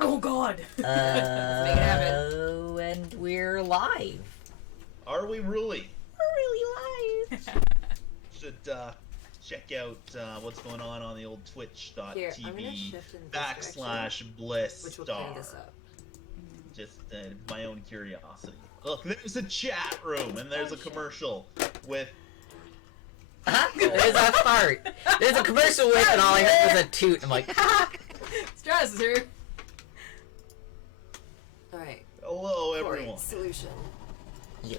Oh God! And we're live. Are we really? We're really live. Should check out what's going on the old twitch.tv /Bliss which will Star. clear this up. Just my own curiosity. Look, there's a chat room and there's a commercial with. There's a fart. There's a commercial with, and all I heard was a toot. I'm like, Strauss is here. Alright. Hello, everyone. Corey, solution. yes.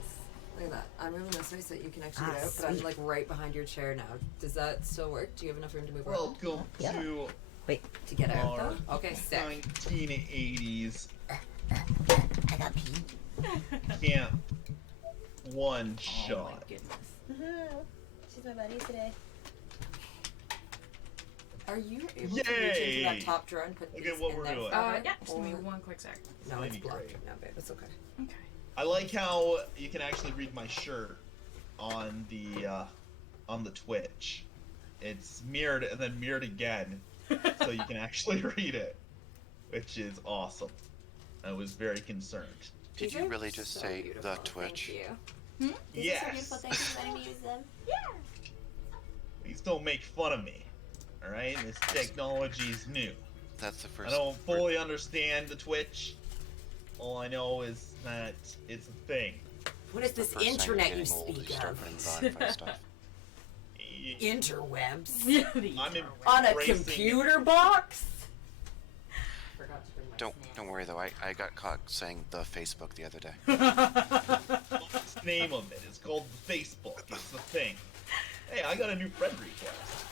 Look at that. I'm moving this way so that you can actually get out, but I'm sweet. like right behind your chair now. Does that still work? Do you have enough room to move around? Welcome Yeah. to To get out our though? Okay, sick. 1980s I got pee. Camp One Oh Shot. my goodness. She's my buddy today. Are you able to reach Yay! into that top drawer and put Look these at what in we're there doing. forever? Yeah, just give me Or- one quick sec. No, That'd it's be blocked great. right now, babe. It's okay. Okay. I like how you can actually read my shirt on the Twitch. It's mirrored and then mirrored again, so you can actually read it, which is awesome. I was very concerned. Did These you are really just so say beautiful. the Twitch? Thank you. Yes. Thanks for letting me use them. Please don't make fun of me. All right, this technology is new. That's the I first. don't fully understand the Twitch. All I know is that it's a thing. What is the this first time you're internet you getting old, speak start of? putting Wi-Fi stuff. Interwebs? Yeah, the I'm internet. On a embracing- computer box? Forgot to bring my Don't snacks. worry though. I got caught saying the Facebook the other day. What's the name of it? It's called Facebook. It's the thing. Hey, I got a new friend request.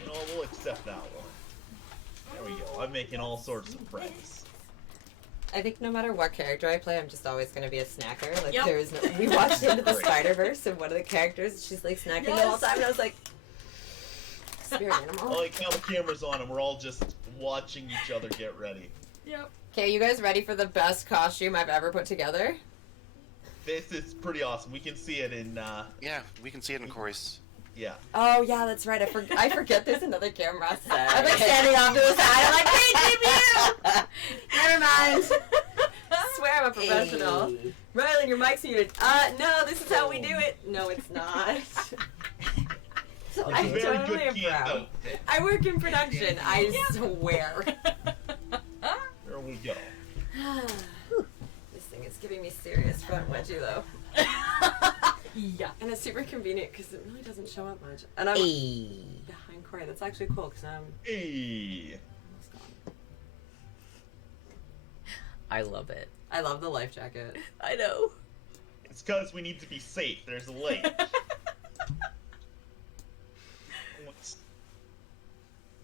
You know, we'll accept that one. There we go. I'm making all sorts of friends. I think no matter what character I play, I'm just always going to be a snacker. Like, Yep. there is no. We watched Into the Great. Spider-Verse, and one of the characters, she's like snacking the whole Yes. time, and I was like, spirit I animal. like how the camera's on and we're all just watching each other get ready. Yep. Okay, you guys ready for the best costume I've ever put together? This is pretty awesome. We can see it in, Yeah, we can see it in Corey's. yeah. Oh, yeah, that's right. I forget there's another camera set. I'm like standing off to the side. I'm like, hey, you! Never mind. Swear I'm a professional. Hey. Rylan, your mic's muted. No, this is how we do it. No, it's not. It's a I'm very totally good a camp pro. outfit. I work in production, I swear. There we go. This thing is giving me serious front wedgie, though. Yeah. And it's super convenient because it really doesn't show up much. And I'm Hey. behind Corey. That's actually cool because I'm Hey. almost gone. I love it. I love the life jacket. I know. It's because we need to be safe. There's a lake.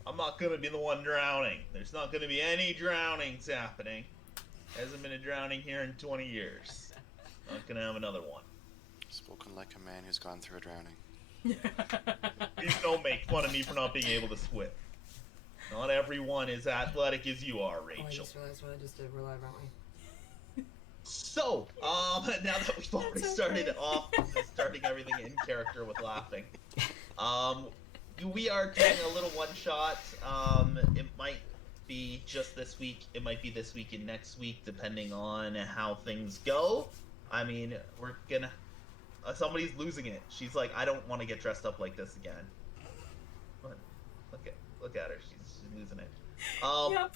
I'm not gonna be the one drowning. There's not gonna be any drownings happening. Hasn't been a drowning here in 20 years. Not gonna have another one. Spoken like a man who's gone through a drowning. Please don't make fun of me for not being able to swim. Not everyone is athletic as you are, Oh, I Rachel. just realized what I just did. We're live, aren't we? So, now that we've already started off starting everything in character with laughing, we are doing a little one shot. It might be just this week. It might be this week and next week, depending on how things go. I mean, we're gonna. Somebody's losing it. She's like, I don't want to get dressed up like this again. But look at her. She's losing it. Yep.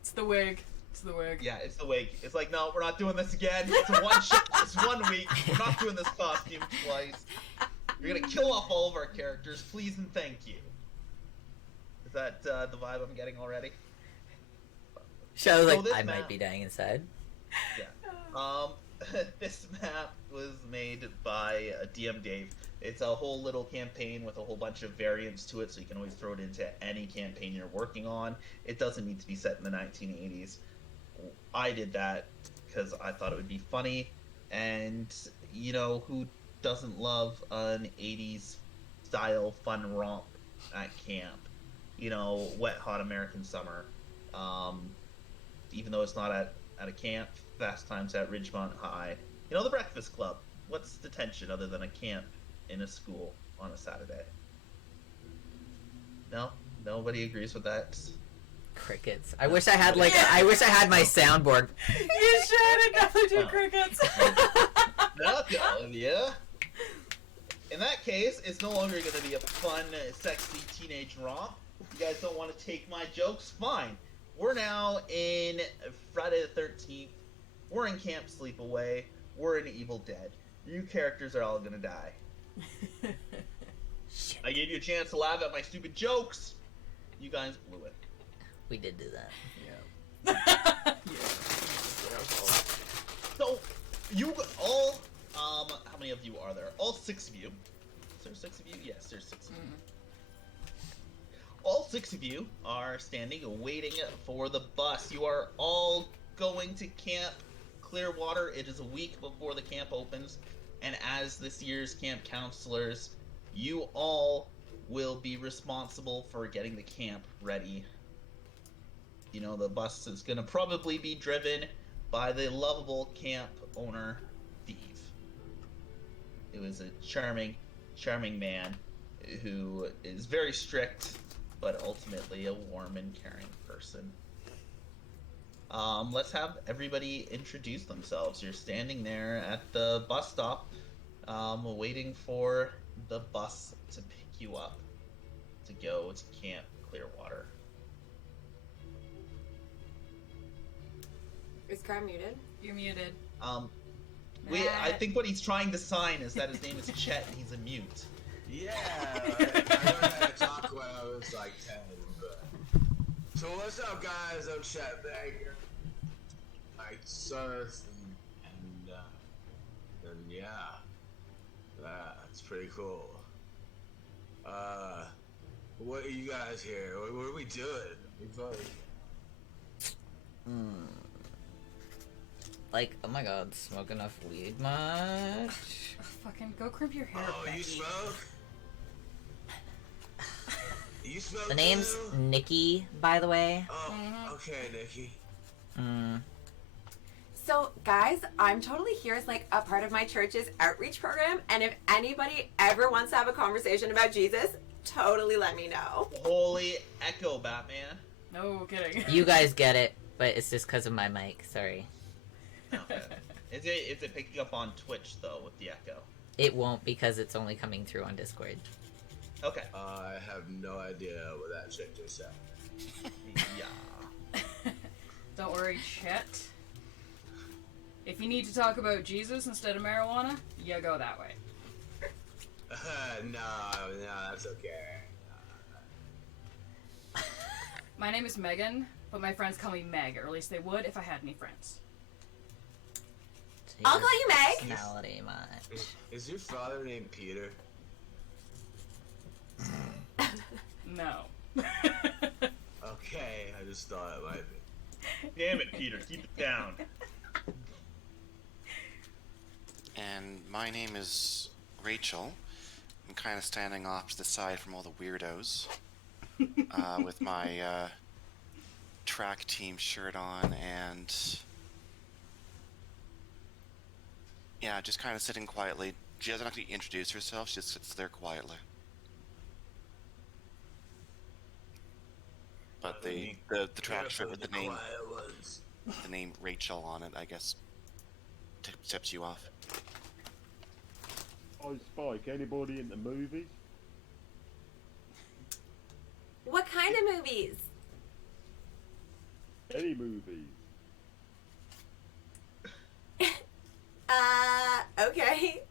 It's the wig. It's the wig. Yeah, it's the wig. It's like, no, we're not doing this again. It's a one shot. It's 1 week. We're not doing this costume twice. You're gonna kill off all of our characters, please and thank you. Is that the vibe I'm getting already? So, like, this I map- might be dying inside. Yeah. This map was made by DM Dave. It's a whole little campaign with a whole bunch of variants to it, so you can always throw it into any campaign you're working on. It doesn't need to be set in the 1980s. I did that because I thought it would be funny, and you know who doesn't love an 80s style fun romp at camp? You know, wet hot American summer. Even though it's not at a camp, Fast Times at Ridgemont High. You know, the Breakfast Club. What's the tension other than a camp in a school on a Saturday? No? Nobody agrees with that? Crickets. I wish I had I wish I had my soundboard. You should definitely do crickets. Yeah. In that case, it's no longer going to be a fun, sexy teenage romp. You guys don't want to take my jokes? Fine. We're now in Friday the 13th. We're in Camp Sleepaway. We're in Evil Dead. You characters are all going to die. I gave you a chance to laugh at my stupid jokes. You guys blew it. We did do that. Yeah. So, you all, how many of you are there? All 6 of you. Is there 6 of you? Yes, there's 6 of you. All 6 of you are standing waiting for the bus. You are all going to Camp Clearwater. It is a week before the camp opens. And as this year's camp counselors, you all will be responsible for getting the camp ready. You know, the bus is going to probably be driven by the lovable camp owner, Steve. It was a charming man who is very strict, but ultimately a warm and caring person. Let's have everybody introduce themselves. You're standing there at the bus stop, waiting for the bus to pick you up to go to Camp Clearwater. Is Car muted? You're muted. I think what he's trying to sign is that his name is Chet and he's a mute. Yeah, I learned how to talk when I was like 10. But... So what's up, guys? I'm Chet Baker. My sus and yeah, that's pretty cool. What are you guys here? What are we doing? Like, oh my god, smoke enough weed much? Fucking go crimp your hair. Oh, Becky. you smoke? You smoke? The name's too? Nikki, by the way. Oh, okay, Nikki. So, guys, I'm totally here as like a part of my church's outreach program, and if anybody ever wants to have a conversation about Jesus, totally let me know. Holy echo, Batman. No kidding. You guys get it, but it's just because of my mic, sorry. Okay. Is it picking up on Twitch though with the echo? It won't because it's only coming through on Discord. Okay. I have no idea what that chick just said. Yeah. Don't worry, Chet. If you need to talk about Jesus instead of marijuana, you go that way. No, that's okay. My name is Megan, but my friends call me Meg, or at least they would if I had any friends. I'll call you Meg. Personality much. Is your father named Peter? No. Okay, I just thought it might be. Damn it, Peter, keep it down. And my name is Rachel. I'm kind of standing off to the side from all the weirdos with my track team shirt on and yeah, just kind of sitting quietly. She doesn't actually introduce herself, she just sits there quietly. But the track shirt with the name Rachel on it, I guess, tips you off. Oh, Spike, anybody into movies? What kind of movies? Any movies? Okay.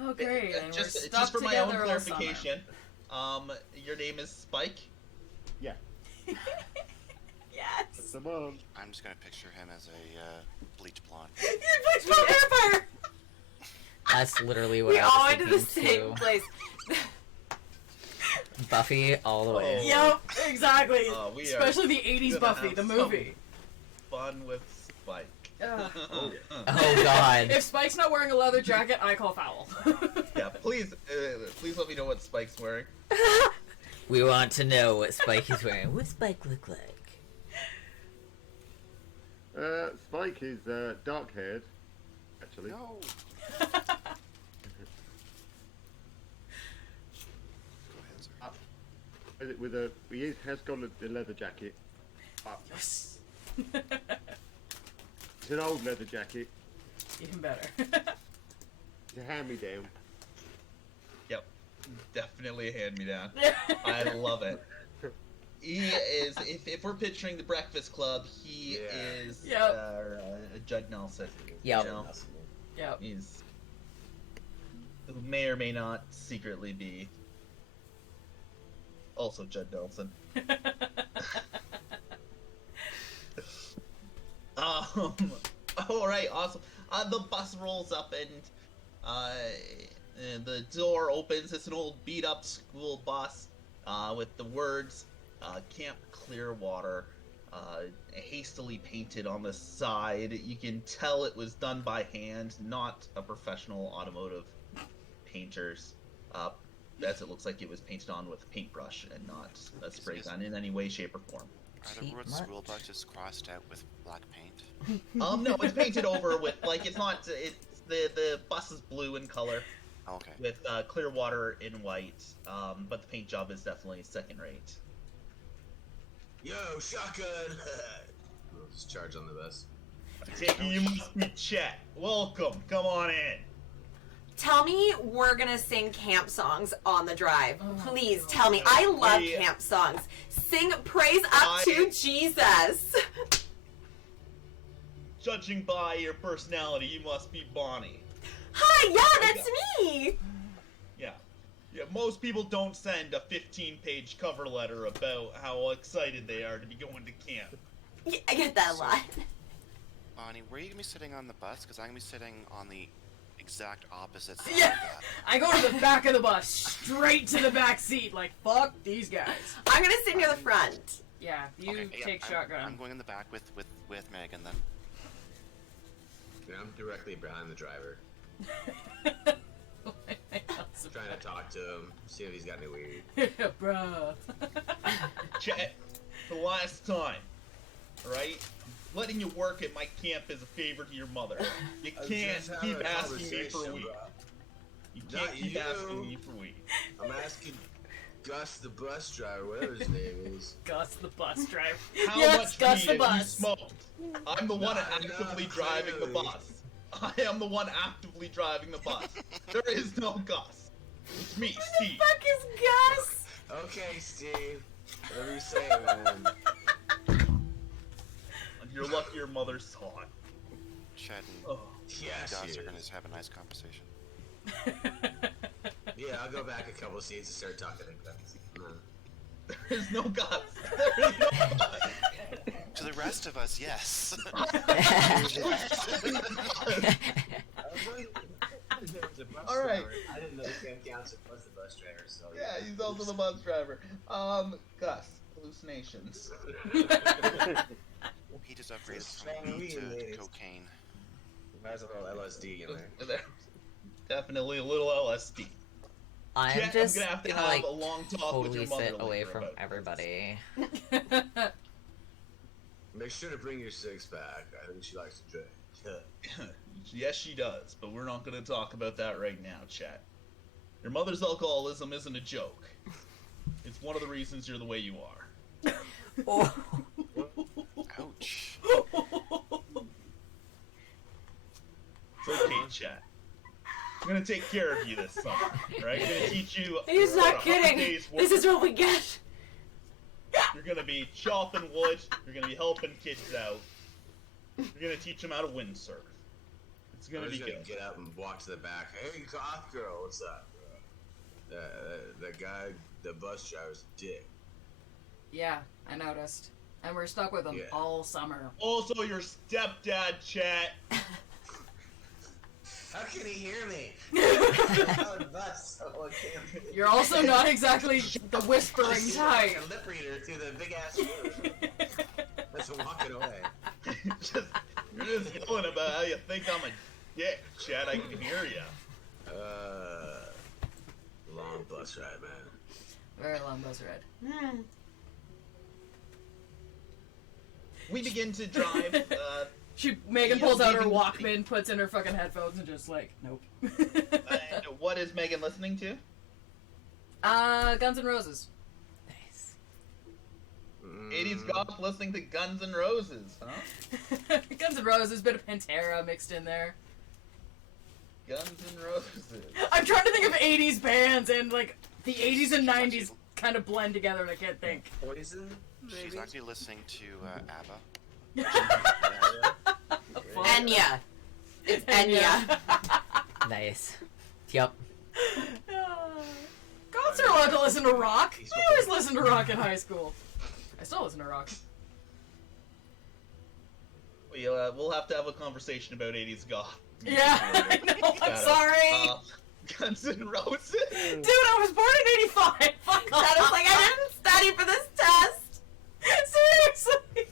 Oh, great. And we're Just stuck for my own together all summer. clarification, your name is Spike? Yeah. Yes. That's the one. I'm just gonna picture him as a bleach blonde. You're a vampire. That's literally what We I all was went to the thinking same too. place. Buffy all the way. Yep, exactly. We Especially the 80s gonna Buffy, have the some movie. Fun with Spike. Ugh. Oh god. If Spike's not wearing a leather jacket, I call foul. Yeah, please let me know what Spike's wearing. We want to know what Spike is wearing. What Spike look like? Spike is dark-haired, actually. No. Go ahead, sir. has got a leather jacket. Yes. It's an old leather jacket. Even better. It's a hand-me-down. Yep. Definitely a hand-me-down. I love it. He is, if we're picturing the Breakfast Club, he is Judd Nelson. Yep. You know? Yep. He's, who may or may not secretly be also Judd Nelson. Alright, awesome. The bus rolls up and the door opens. It's an old beat-up school bus with the words Camp Clearwater hastily painted on the side. You can tell it was done by hand, not a professional automotive painters, as it looks like it was painted on with a paintbrush and not a spray gun in any way, shape, or form. Are the words school bus just crossed out with black paint? No, it's painted over with, like, it's not, it's, the bus is blue in color. Okay. With clear water in white, but the paint job is definitely second rate. Yo, shotgun! We'll just charge on the bus. You must be Chet. Welcome. Come on in. Tell me we're gonna sing camp songs on the drive. Please tell me. I love camp songs. Sing praise up to Jesus. Judging by your personality, you must be Bonnie. Hi, yeah, that's me. Yeah, most people don't send a 15-page cover letter about how excited they are to be going to camp. Yeah, I get that a lot. Bonnie, where are you going to be sitting on the bus? Because I'm going to be sitting on the exact opposite side Yeah, of that. I go to the back of the bus, straight to the back seat, like, fuck these guys. I'm gonna sit near the front. Yeah, you Okay, yeah, take shotgun. I'm going in the back with Megan then. Yeah, I'm directly behind the driver. Trying to talk to him, see if he's got any weed. Bruh. Chet, for the last time, alright? Letting you work at my camp is a favor to your mother. You can't keep asking me for weed. You can't keep asking me for weed. I'm asking Gus the bus driver, whatever his name is. Gus the bus driver. How Yes, much Gus weed the have you bus. smoked? I'm the one Not actively enough, driving the clearly. bus. I am the one actively driving the bus. There is no Gus. It's me, Steve. Fuck is Gus? Okay, Steve. Whatever you say, man. And you're lucky your mother saw it. Chet and Oh. Yeah, Gus she are going is. to have a nice conversation. Yeah, I'll go back a couple seats and start talking to Gus. There is no Gus. There is no Gus. To the rest of us, yes. All right. I didn't know Cam Counselor was the bus driver, so Yeah, he's also the bus driver. Gus, hallucinations. He just upgraded Strong from weed weed, to ladies. cocaine. might as well LSD in there. There's definitely a little LSD. I'm Chet, just I'm gonna have to gonna, have like, a long talk with totally your mother sit away later from about this. everybody. Make sure to bring your six pack. I think she likes to drink. Yes, she does, but we're not going to talk about that right now, Chet. Your mother's alcoholism isn't a joke. It's one of the reasons you're the way you are. Oh. Ouch. It's okay, Chet. I'm going to take care of you this summer, right? I'm going to teach you. He's not about 100 kidding. days This work. is what we get. You're going to be chopping wood. You're going to be helping kids out. You're going to teach them how to windsurf. It's going to I'm be just gonna good. get up and walk to the back. Hey, goth girl, what's up? That guy, the bus driver's a dick. Yeah, I noticed. And we're stuck with him Yeah. all summer. Also, your stepdad, Chet. How can he hear me? Oh, bus. Oh, I can't. You're also not exactly the whispering He's type. like a lip reader through the big ass room. That's walking away. You're just yelling about how you think I'm a dick, Chet. I can hear you. Long bus ride, man. Very long bus ride. We begin to drive. Megan Yeah, pulls out her leaving- Walkman, puts in her fucking headphones, and just like, nope. And what is Megan listening to? Guns N' Roses. Nice. 80s goth listening to Guns N' Roses, huh? Guns N' Roses, bit of Pantera mixed in there. Guns N' Roses. I'm trying to think of 80s bands, and like the 80s and 90s kind of blend together, and I can't think. Poison? She's Maybe? actually listening to ABBA. Enya. It's Enya. Nice. Yep. Goths are allowed to listen to rock. I always listened to rock in high school. I still listen to rock. We'll have to have a conversation about 80s goth. Yeah, I know. I'm sorry. Guns N' Roses. Dude, I was born in 85. Fuck off. I was like, I didn't study for this test. Seriously.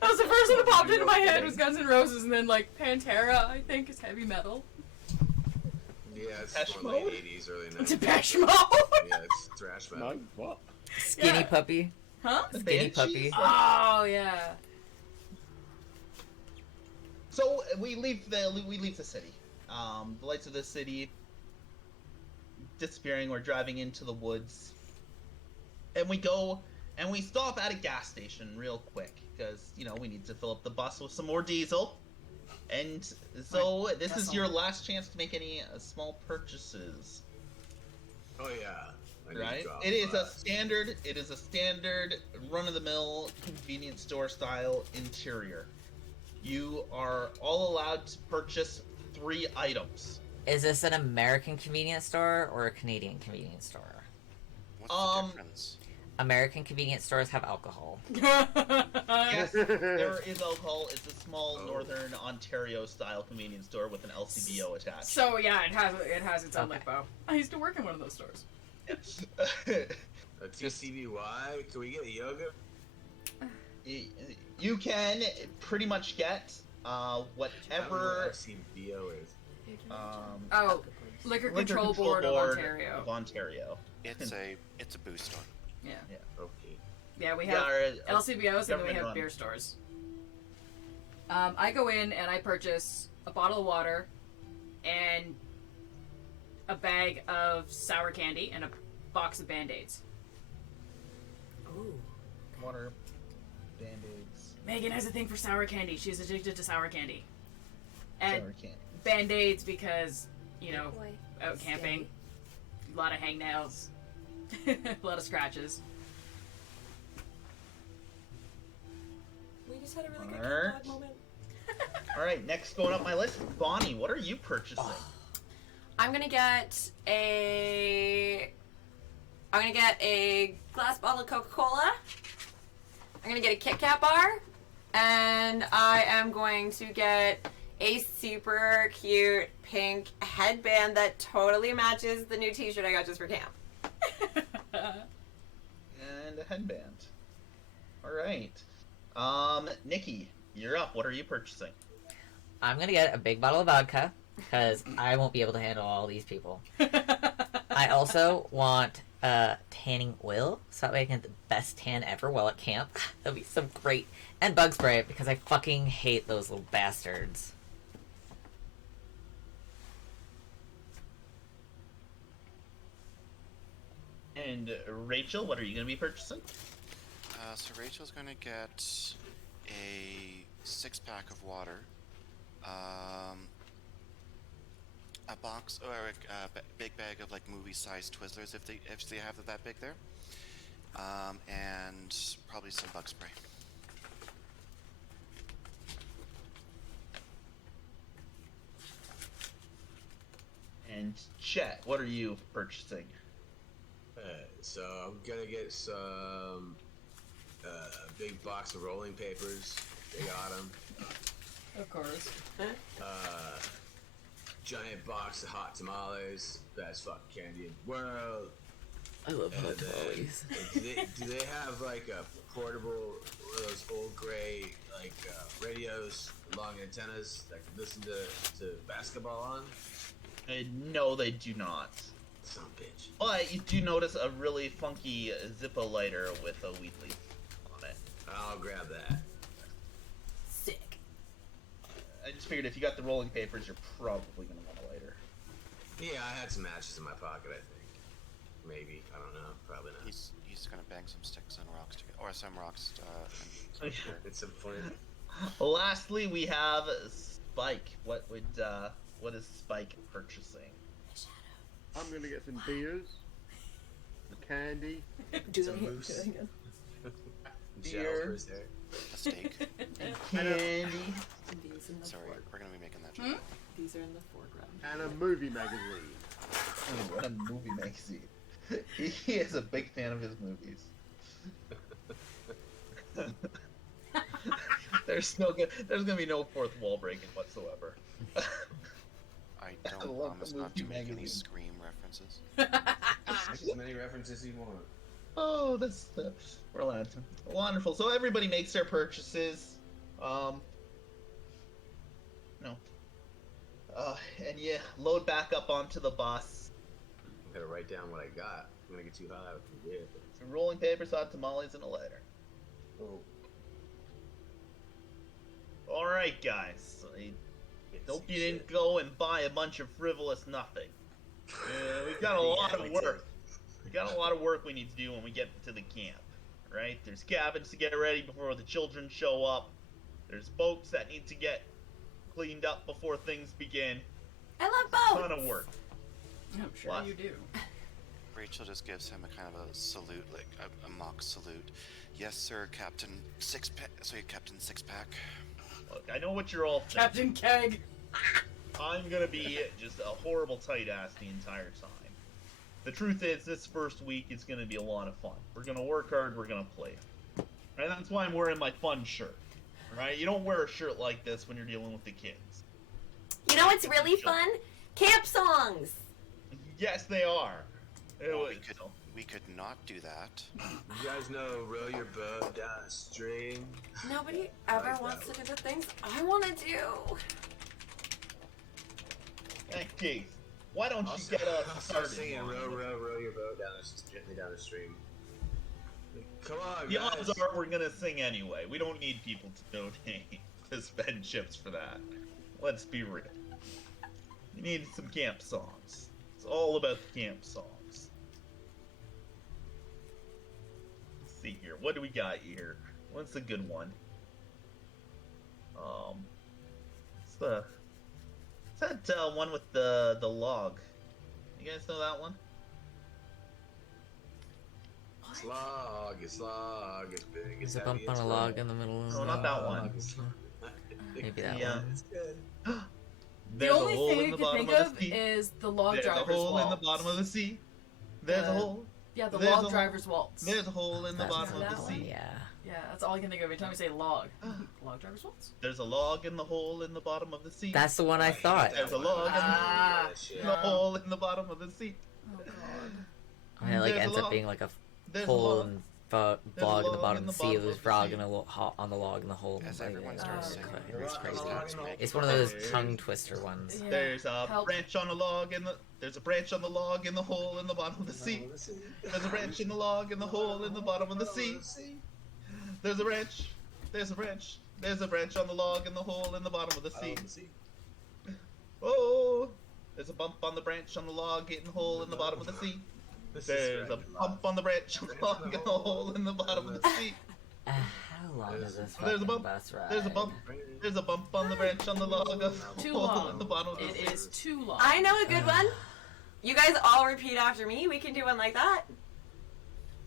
That was the first thing that popped into my head was Guns N' Roses, and then like Pantera, I think, is heavy metal. Yeah, it's Depeche more late Mode? 80s, early 90s. Depeche Mode. Yeah, it's thrash metal. No, what? Skinny Yeah. puppy. Huh? Skinny puppy. Oh yeah. So we leave the city. The lights of the city disappearing. We're driving into the woods, and we go and we stop at a gas station real quick because we need to fill up the bus with some more diesel. And so this is your last chance to make any small purchases. Oh, yeah. I need Right? golf It is a class. standard run-of-the-mill convenience store style interior. You are all allowed to purchase 3 items. Is this an American convenience store or a Canadian convenience store? What's the difference? American convenience stores have alcohol. Yes, there is alcohol. It's a small Northern Ontario style convenience store with an LCBO attached. So yeah, it has its own Okay. lipo. I used to work in one of those stores. A TCBY? Can we get a yoga? You can pretty much get I don't know whatever what LCBO is. Oh, Liquor Control Board of Ontario. It's a booze store. Yeah. Okay. Yeah, we Yeah, have LCBOs and then we government have run. beer stores. I go in and I purchase a bottle of water and a bag of sour candy and a box of Band-Aids. Water, Band-Aids, Megan has a thing for sour candy. She's addicted to sour candy. And sour candy. Band-Aids because, Boy. out camping, a lot of hangnails, a lot of scratches. We just had a really good Alright. God moment. All right, next going up my list, Bonnie. What are you purchasing? I'm gonna get a glass bottle of Coca-Cola. I'm gonna get a Kit Kat bar, and I am going to get a super cute pink headband that totally matches the new T-shirt I got just for camp. And a headband. All right. Nikki, you're up. What are you purchasing? I'm gonna get a big bottle of vodka because I won't be able to handle all these people. I also want tanning oil so that way I can get the best tan ever while at camp. That'd be so great. And bug spray because I fucking hate those little bastards. And Rachel, what are you going to be purchasing? So Rachel's gonna get a 6-pack of water, a box or a big bag of like movie-sized Twizzlers if they have it that big there, and probably some bug spray. And Chet, what are you purchasing? So I'm gonna get some big box of rolling papers. They got them. Of course. Giant box of hot tamales. Best fucking candy in the world. I love And hot then, tamales. do they have like a portable, one of those old gray like radios, long antennas that can listen to basketball on? No, they do not. Son of a bitch. But you do notice a really funky Zippo lighter with a weed leaf on it. I'll grab that. Sick. I just figured if you got the rolling papers, you're probably going to want a lighter. Yeah, I had some matches in my pocket, I think. Maybe. I don't know. Probably not. He's gonna bang some sticks and rocks together, or some rocks. And It's some fun. Lastly, we have Spike. What is Spike purchasing? I'm gonna get some beers, some candy, Some moose. Gel Beer. for his hair. a steak. Candy. These in the Sorry, fore- we're gonna be making that joke. These are in the foreground. and a movie magazine. What a movie magazine. He is a big fan of his movies. There's gonna be no fourth wall breaking whatsoever. I I don't love promise the not to movie make any magazine. Scream references. Make as many references as you want. Oh, we're allowed to. Wonderful. So everybody makes their purchases. No. And you load back up onto the bus. I'm gonna write down what I got. I'm gonna get too high with the beer. Some rolling papers, hot tamales, and a lighter. Oh. All right, guys. I hope you didn't go and buy a bunch of frivolous nothing. We've got a lot of work. We got a lot of work we need to do when we get to the camp, right? There's cabins to get ready before the children show up. There's boats that need to get cleaned up before things begin. I love both. Ton of work. I'm sure What? you do. Rachel just gives him a kind of a salute, like a mock salute. Yes, sir, Captain Six-Pack. Sorry, Captain Six-Pack. Look, I know what you're all thinking. Captain Keg. I'm gonna be just a horrible tight ass the entire time. The truth is, this first week is gonna be a lot of fun. We're gonna work hard, we're gonna play. And that's why I'm wearing my fun shirt. Right? You don't wear a shirt like this when you're dealing with the kids. You know what's really fun? Camp songs. Yes, they are. Well, we could not do that. You guys know row your boat down a stream. Nobody ever like wants that to do the things I want to do. Hey, Keith, why don't you Also, get us I'll start started? singing on row, it? row your boat down gently down the stream. Come on, The guys. odds are we're gonna sing anyway. We don't need people to donate to spend chips for that. Let's be real. You need some camp songs. It's all about the camp songs. Let's see here. What do we got here? What's a good one? What's that one with the log? You guys know that one? Slog, it's big, it's There's a bump heavy, on it's a log rough. in the middle of No, the not that log. one. Maybe that Yeah. one. It's good. The There's a only hole thing in I the can bottom think of of the sea. is the log There's a driver's hole waltz. in the bottom of the sea. There's a hole. Yeah, the There's a log hole. driver's waltz. There's a hole in the That's bottom that of the one. sea. Yeah. Yeah, that's all I can think of every time we say log. Log driver's waltz? There's a log in the hole in the bottom of the sea. That's the one I thought. There's a log in Ah. the hole in the bottom of the sea. Oh god. And it like There's a ends up log. being like a There's a hole log. and There's a log in the log bottom in of the the sea. bottom There's of the frog sea. in on the log in the hole. As Like, everyone yeah, starts it's singing, crazy. It's crazy. Captain It's one of those There's- tongue twister ones. Yeah. There's a Help. branch on the log in the. There's a branch on the log in the hole in the bottom of the sea. There's a branch in the log in the hole in the bottom of the sea. There's a branch. There's a branch. There's a branch on the log in the hole in the bottom of the sea. Oh, there's a bump on the branch on the log in the hole in the bottom of the sea. There's a bump on the branch on the log in the hole in the bottom of the sea. How long is this There's a fucking bump. bus ride? There's a bump. There's a bump on the branch on the log of the Too hole long. in the bottom of the sea. It is too long. I know a good one. You guys all repeat after me. We can do one like that.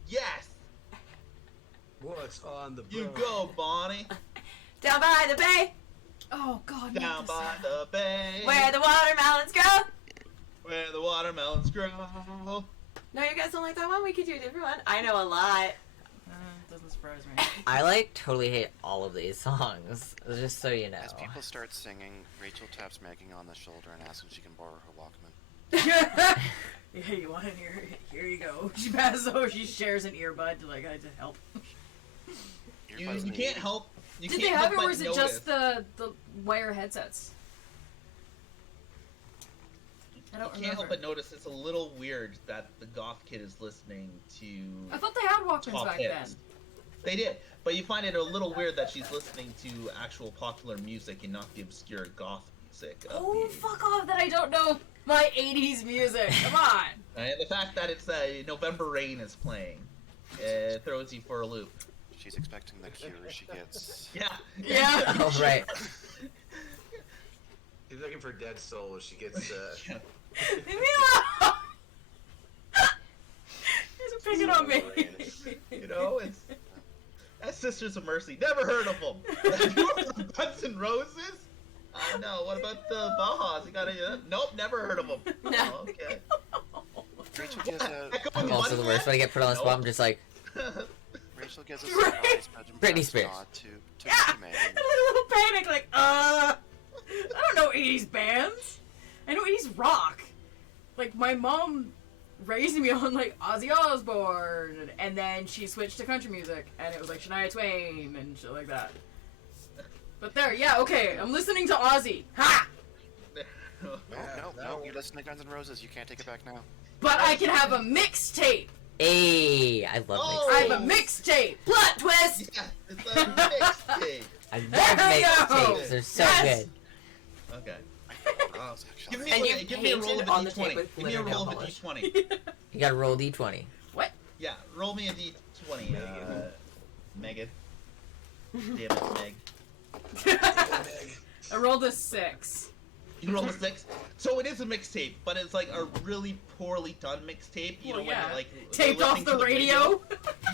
Yes, What's on the boat? you go, Bonnie. Down by the bay, Oh god. not Down this by song. the bay, where the watermelons grow. where the watermelons grow. No, you guys don't like that one? We could do a different one. I know a lot. Doesn't surprise me. I like totally hate all of these songs. Just so you know. As people start singing, Rachel taps Maggie on the shoulder and asks if she can borrow her Walkman. Yeah, you want an ear? Here you go. She passes over. She shares an earbud. Like I to help. You Earbuds can't maybe. help. You Did can't they have help it, but or is it notice. just the wire headsets? I don't You can't help remember. but notice it's a little weird that the goth kid is listening to I thought they had Walkmans top back hits. They did, but you find it a little weird that she's listening to actual popular music and not the obscure goth music. Of Oh, the fuck off that I don't know my 80s music. Come on. And the fact that it's November Rain is playing, it throws you for a loop. She's expecting the cure she gets. Yeah. Yeah. Oh, right. She's looking for dead souls. She gets. Yeah. Leave me alone. He's picking on me. You know, it's that's Sisters of Mercy. Never heard of them. Have you heard of Guns N' Roses? No. What about the Bajas? You gotta. Nope, never heard of them. No. Oh, okay. Rachel gives a Echo I'm and also the worst when I get put on the spot. I'm just like, Rachel gives a Right. surprise but Britney Spears. nod to Yeah. May. And a little panic, like, I don't know 80s bands. I know 80s rock. Like, my mom raised me on, like, Ozzy Osbourne, and then she switched to country music, and it was, like, Shania Twain and shit like that. But there, yeah, okay, I'm listening to Ozzy. Ha! No, you listen to Guns N' Roses, you can't take it back now. But I can have a mixtape. hey, I love Oh. I mixtapes. have a mixtape. Plot twist! Yeah, it's a mixtape. I There love we go. mixtapes. They're so Yes. good. Okay. I forgot what it was, actually. Give me, And you give me a roll of painted a on the d20. tape with Give me a glitter roll of nail a polish. d20. You gotta roll d20. What? Yeah, roll me a d20. Megan. Damn it, Meg. I rolled a 6. You roll a 6. So it is a mixtape, but it's like a really poorly done mixtape. You Well, know, when yeah. you're like Taped off listening the to radio.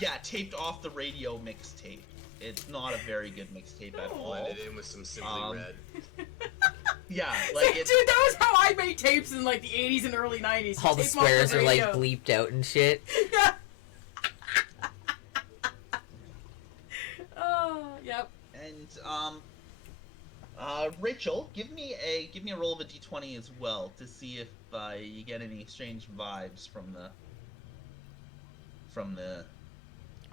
Yeah, taped off the radio mixtape. It's not a very good mixtape at all. Blended in with some Simply Um, Red. Yeah, Dude, like it's that was how I made tapes in like the 80s and early 90s. All the Tape 'em off swears are like radio. bleeped out and shit. Yeah. Oh, yep. and Rachel, give me a roll of a d20 as well to see if you get any strange vibes from the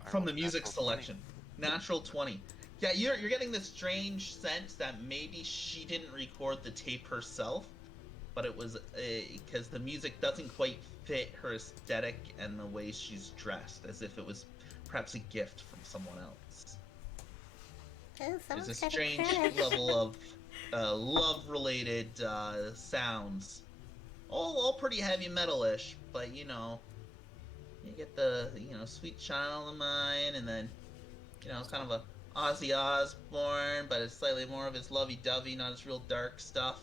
I from rolled the a music natural 20. selection. Natural 20. Yeah, you're getting this strange sense that maybe she didn't record the tape herself, but it was because the music doesn't quite fit her aesthetic and the way she's dressed, as if it was perhaps a gift from someone else. There's a strange level of love-related sounds, all pretty heavy metal-ish, but you know, you get the Sweet Child of Mine, and then it's kind of a Ozzy Osbourne, but it's slightly more of his lovey-dovey, not his real dark stuff.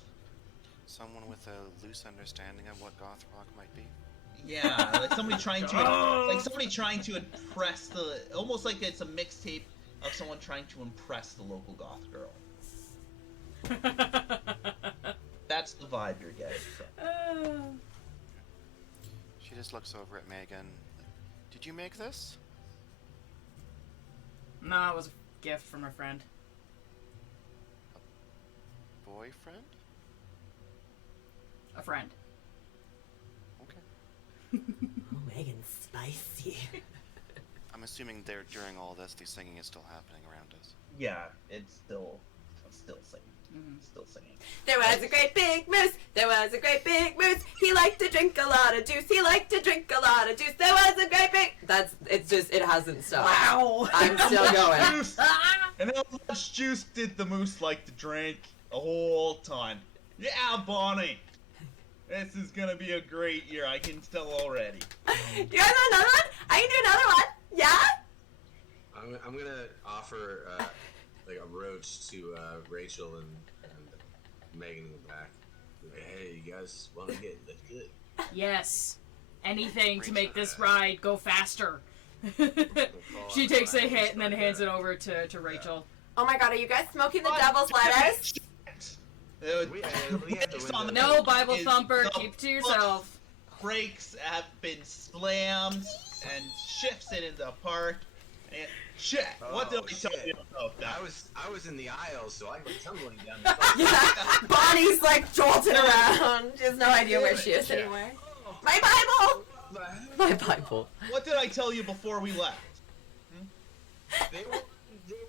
Someone with a loose understanding of what goth rock might be. Yeah, like somebody trying to impress almost like it's a mixtape of someone trying to impress the local goth girl. That's the vibe you're getting from. She just looks over at Megan. Did you make this? No, it was a gift from a friend. Boyfriend? A friend. Okay. Oh, Megan's spicy. I'm assuming there during all this, the singing is still happening around us. Yeah, it's still singing. Mhm. Still singing. There was a great big moose. There was a great big moose. He liked to drink a lot of juice. He liked to drink a lot of juice. There was a great big. It hasn't stopped. Wow. I'm still going. Juice! And how much juice did the moose like to drink the whole time? Yeah, Bonnie! This is gonna be a great year, I can tell already. Do you guys want another one? I can do another one. Yeah? I'm gonna offer like a roach to Rachel and Megan in the back. Like, hey, you guys want to get lifted? Yes. Anything to make this ride go faster. She takes a hit and then hands it over to Rachel. Oh my god, are you guys smoking the devil's lettuce? We have to win the- No Bible Is thumper, the keep to yourself. Brakes have been slammed and shifts it into park. And shit, what did Oh, I tell shit. you about that? I was in the aisle, so I went tumbling down the Yeah. Bonnie's like jolting around. She has no idea where she is anymore. My Bible! My Bible. What did I tell you before we left?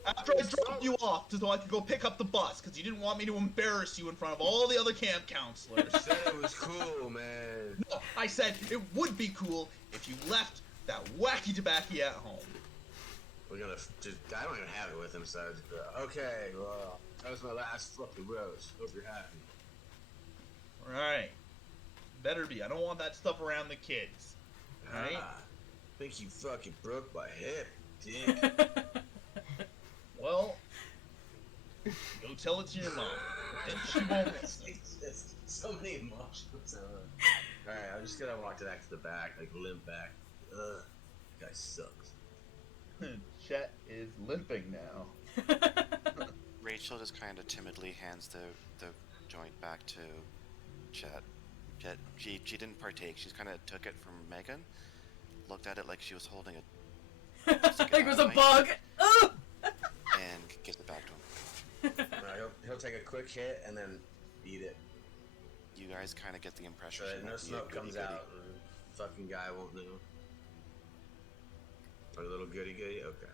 After I dropped you off so I could go pick up the bus, because you didn't want me to embarrass you in front of all the other camp counselors. said it was cool, man. No, I said it would be cool if you left that wacky tobacco at home. We're gonna just, I don't even have it with him, so I just go, okay, well, that was my last fucking roast. Hope you're happy. Right. Better be. I don't want that stuff around the kids. Alright? Think you fucking broke my hip, dick. Well, go tell it to your mom. And she won't. It's so many emotions. Alright, I'm just gonna walk back to the back, like limp back. Ugh, that guy sucks. Chet is limping now. Rachel just kind of timidly hands the joint back to Chet. She didn't partake. She just kind of took it from Megan, looked at it like she was holding it, Like it was a bug. Ugh! and gives it back to him. He'll take a quick hit and then eat it. You guys kind of get the impression So she no might be a smoke comes goody-goody. out and fucking guy won't know. Or a little goody goody? Okay.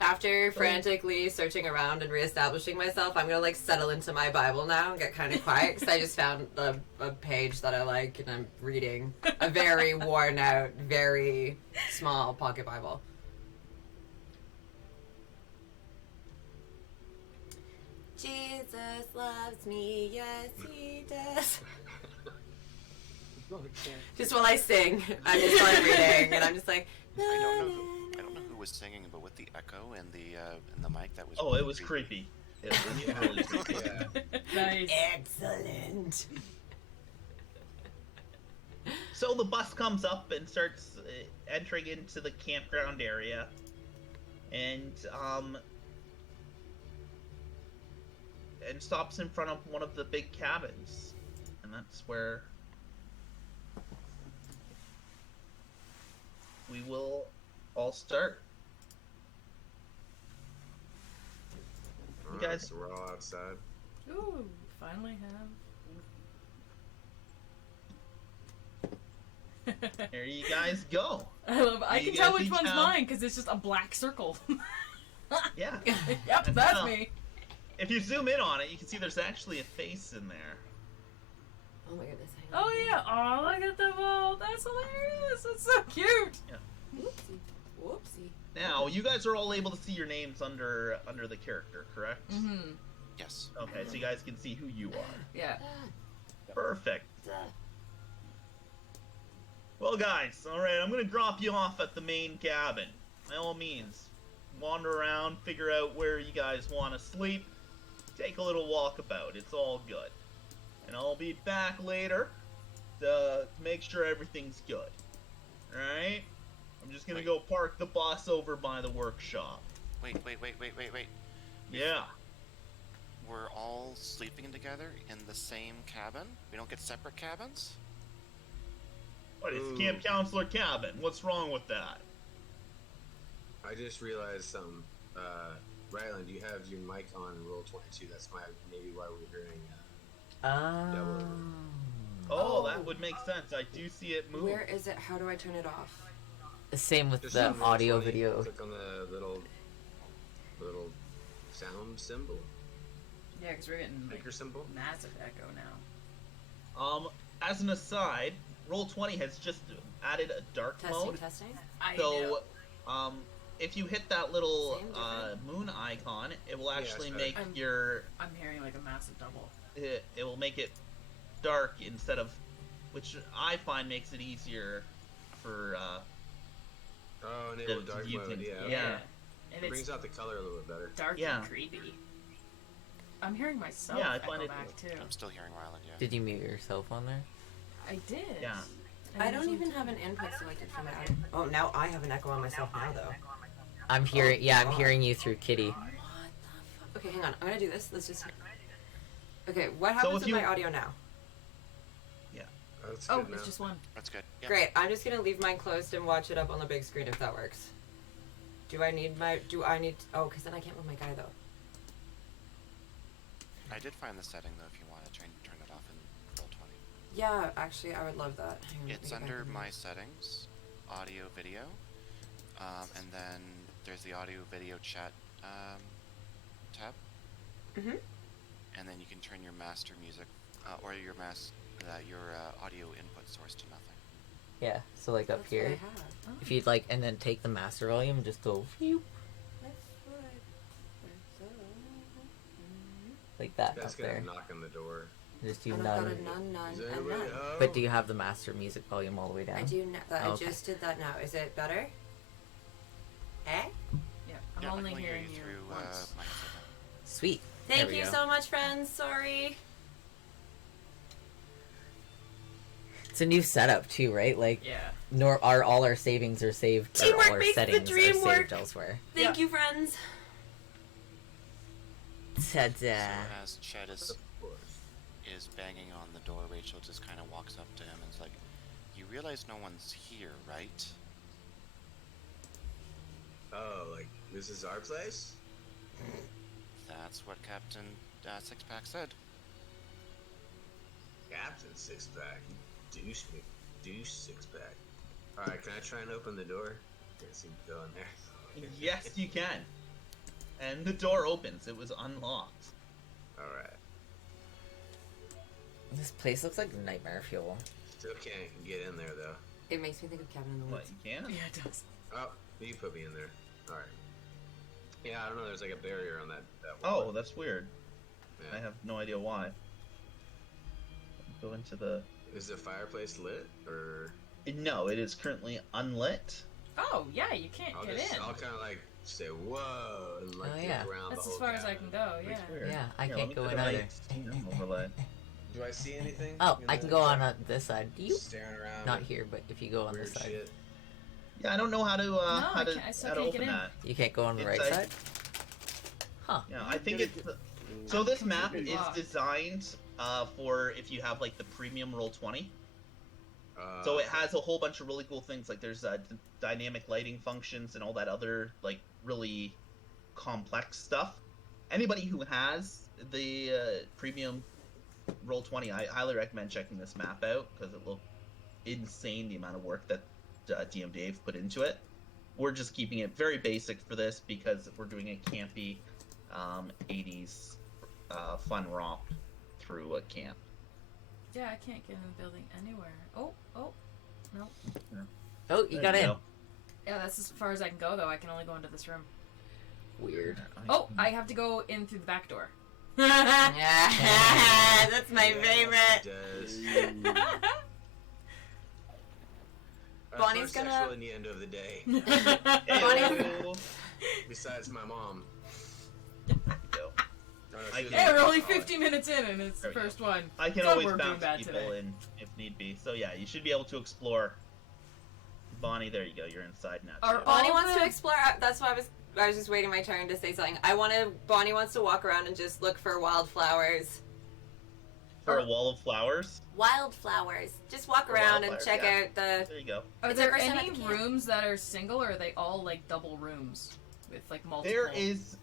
After frantically searching around and reestablishing myself, I'm gonna like settle into my Bible now and get kind of quiet because I just found a page that I like and I'm reading a very worn out, very small pocket Bible. Jesus loves me, yes he does. Just while I sing, I'm just like reading, and I'm just like. I don't know who was singing, but with the echo and the mic, that was. Oh, it was creepy. It was really creepy. Yeah. Nice. Excellent. So the bus comes up and starts entering into the campground area, and stops in front of one of the big cabins, and that's where we will all start. You Alright, guys- so we're all outside. Ooh, finally have. There you guys go. I love. I You can tell guys which each one's have- mine because it's just a black circle. Yeah. Yep, that's me. If you zoom in on it, you can see there's actually a face in there. Oh my goodness. hang on. Oh yeah. Oh, look at the ball. That's hilarious. It's so cute. Whoopsie. Whoopsie. Now, you guys are all able to see your names under the character, correct? Mm-hmm. Yes. Okay, so you guys can see who you are. Yeah. Perfect. Well, guys, alright, I'm gonna drop you off at the main cabin. By all means, wander around, figure out where you guys want to sleep, take a little walkabout. It's all good. And I'll be back later to make sure everything's good. Alright? I'm just gonna go park the bus over by the workshop. Wait. Yeah. We're all sleeping together in the same cabin? We don't get separate cabins? What, it's Ooh. Camp Counselor Cabin. What's wrong with that? I just realized something. Ryland, you have your mic on roll 22. That's maybe why we're hearing. Oh, that would make sense. I do see it move. Where is it? How do I turn it off? Same with Just the on roll audio 20, video. Click on the little sound symbol, Yeah, because we're getting like speaker symbol. massive echo now. As an aside, Roll20 has just added a dark mode. Testing. I know. So, if you hit that little Same different? moon icon, it will actually it's make better. your I'm hearing like a massive double. it will make it dark instead of, which I find makes it easier for Oh, enable to dark view mode. things. Yeah. Yeah. And It it's brings out the color a little bit better. dark Yeah. and creepy. I'm hearing myself Yeah, I echo find it- back too. I'm still hearing Ryland, yeah. Did you mute yourself on there? I did. Yeah. I don't even have an input selected for my audio. Oh, now I have an echo on myself now, though. I'm hearing. Yeah, I'm hearing you through Kitty. What the fuck? Okay, hang on. I'm gonna do this. Let's just. Okay, what happens if with you- my audio now? That's Oh, good now. it's just one. That's good. Yeah. Great. I'm just gonna leave mine closed and watch it up on the big screen if that works. Do I need? Oh, because then I can't move my guy though. I did find the setting, though, if you want to turn it off in Roll20. Yeah, actually, I would love that. Hang on, let me It's get back under in. My Settings, Audio Video, and then there's the Audio Video Chat tab. Mhm. And then you can turn your master music or your audio input source to nothing. Yeah. So like up That's what I here, have. if you'd like, and then take the master volume, just go phew, That's what like that That's up gonna there. knock on the door. Just do And I've got none. a none, none, Is and anybody none. home? But do you have the master music volume all the way down? I do. That I Okay. just did that now. Is it better? Eh? Yeah, I'm Yeah, I only can hear hearing you you through once. my headset. Sweet. Thank There we you go. so much, friends. Sorry. It's a new setup too, right? Like, Yeah. nor are all our savings are saved. Or Teamwork all our makes the settings dream are work. saved elsewhere. Thank Yeah. you, friends. Ta-da. So as Chet Of course. is banging on the door, Rachel just kind of walks up to him and is like, "You realize no one's here, right?" Oh, like this is our place? That's what Captain Sixpack said. Captain Sixpack. Douche Sixpack. Alright, can I try and open the door? Can't seem to go in there. Yes, you can. And the door opens. It was unlocked. Alright. This place looks like nightmare fuel. Still can't get in there though. It makes me think of Cabin in the What, Woods. you can? Yeah, it does. Oh, you put me in there. Alright. Yeah, I don't know, there's like a barrier on that Oh, wall. that's weird. Yeah. I have no idea why. Go into the... Is the fireplace lit? Or No, it is currently unlit. Oh, yeah, you can't get in. I'll kinda like say whoa and like Oh, look yeah. around That's the as whole far as I cabin. can go, yeah. It's weird. Yeah, I Here, can't let me go put in my either. Steam overlay. Do I see anything? Oh, You I know, can go like, on this side. Do you? staring around. Not at here, but if you go on weird this side. shit. Yeah, I don't know how to I can't- I still how to can't get open in. that. You can't go on the It's right a- side? Huh. Yeah, I think Get it's it- so. This map completely is locked. designed for if you have like the premium roll 20. Uh, So it has a whole bunch of really cool things, like there's dynamic lighting functions and all that other like really complex stuff. Anybody who has the premium roll 20, I highly recommend checking this map out because it looks insane the amount of work that DM Dave put into it. We're just keeping it very basic for this because we're doing a campy 80s fun romp through a camp. Yeah, I can't get in the building anywhere. Oh, no. Oh, you got in. Yeah, that's as far as I can go, though. I can only go into this room. Weird. Oh, I have to go in through the back door. That's my yeah, favorite. She does. Bonnie's First gonna- sexual innuendo of the day. Ew. Besides my mom. Go. Oh, no, she doesn't Hey, we're only call it. 50 minutes in, and it's the There we go. first one. I can Thought always we were doing bounce bad people today. in if need be. So yeah, you should be able to explore. Bonnie, there you go. You're inside now. Are too. all- Bonnie wants the- to explore. That's why I was just waiting my turn to say something. Bonnie wants to walk around and just look for wildflowers. For a wall of flowers. Wildflowers. Just walk For around and wildflowers, check yeah. out the. There you go. Are It's there our first time at any the camp. rooms that are single, or are they all like double rooms with like multiple? There is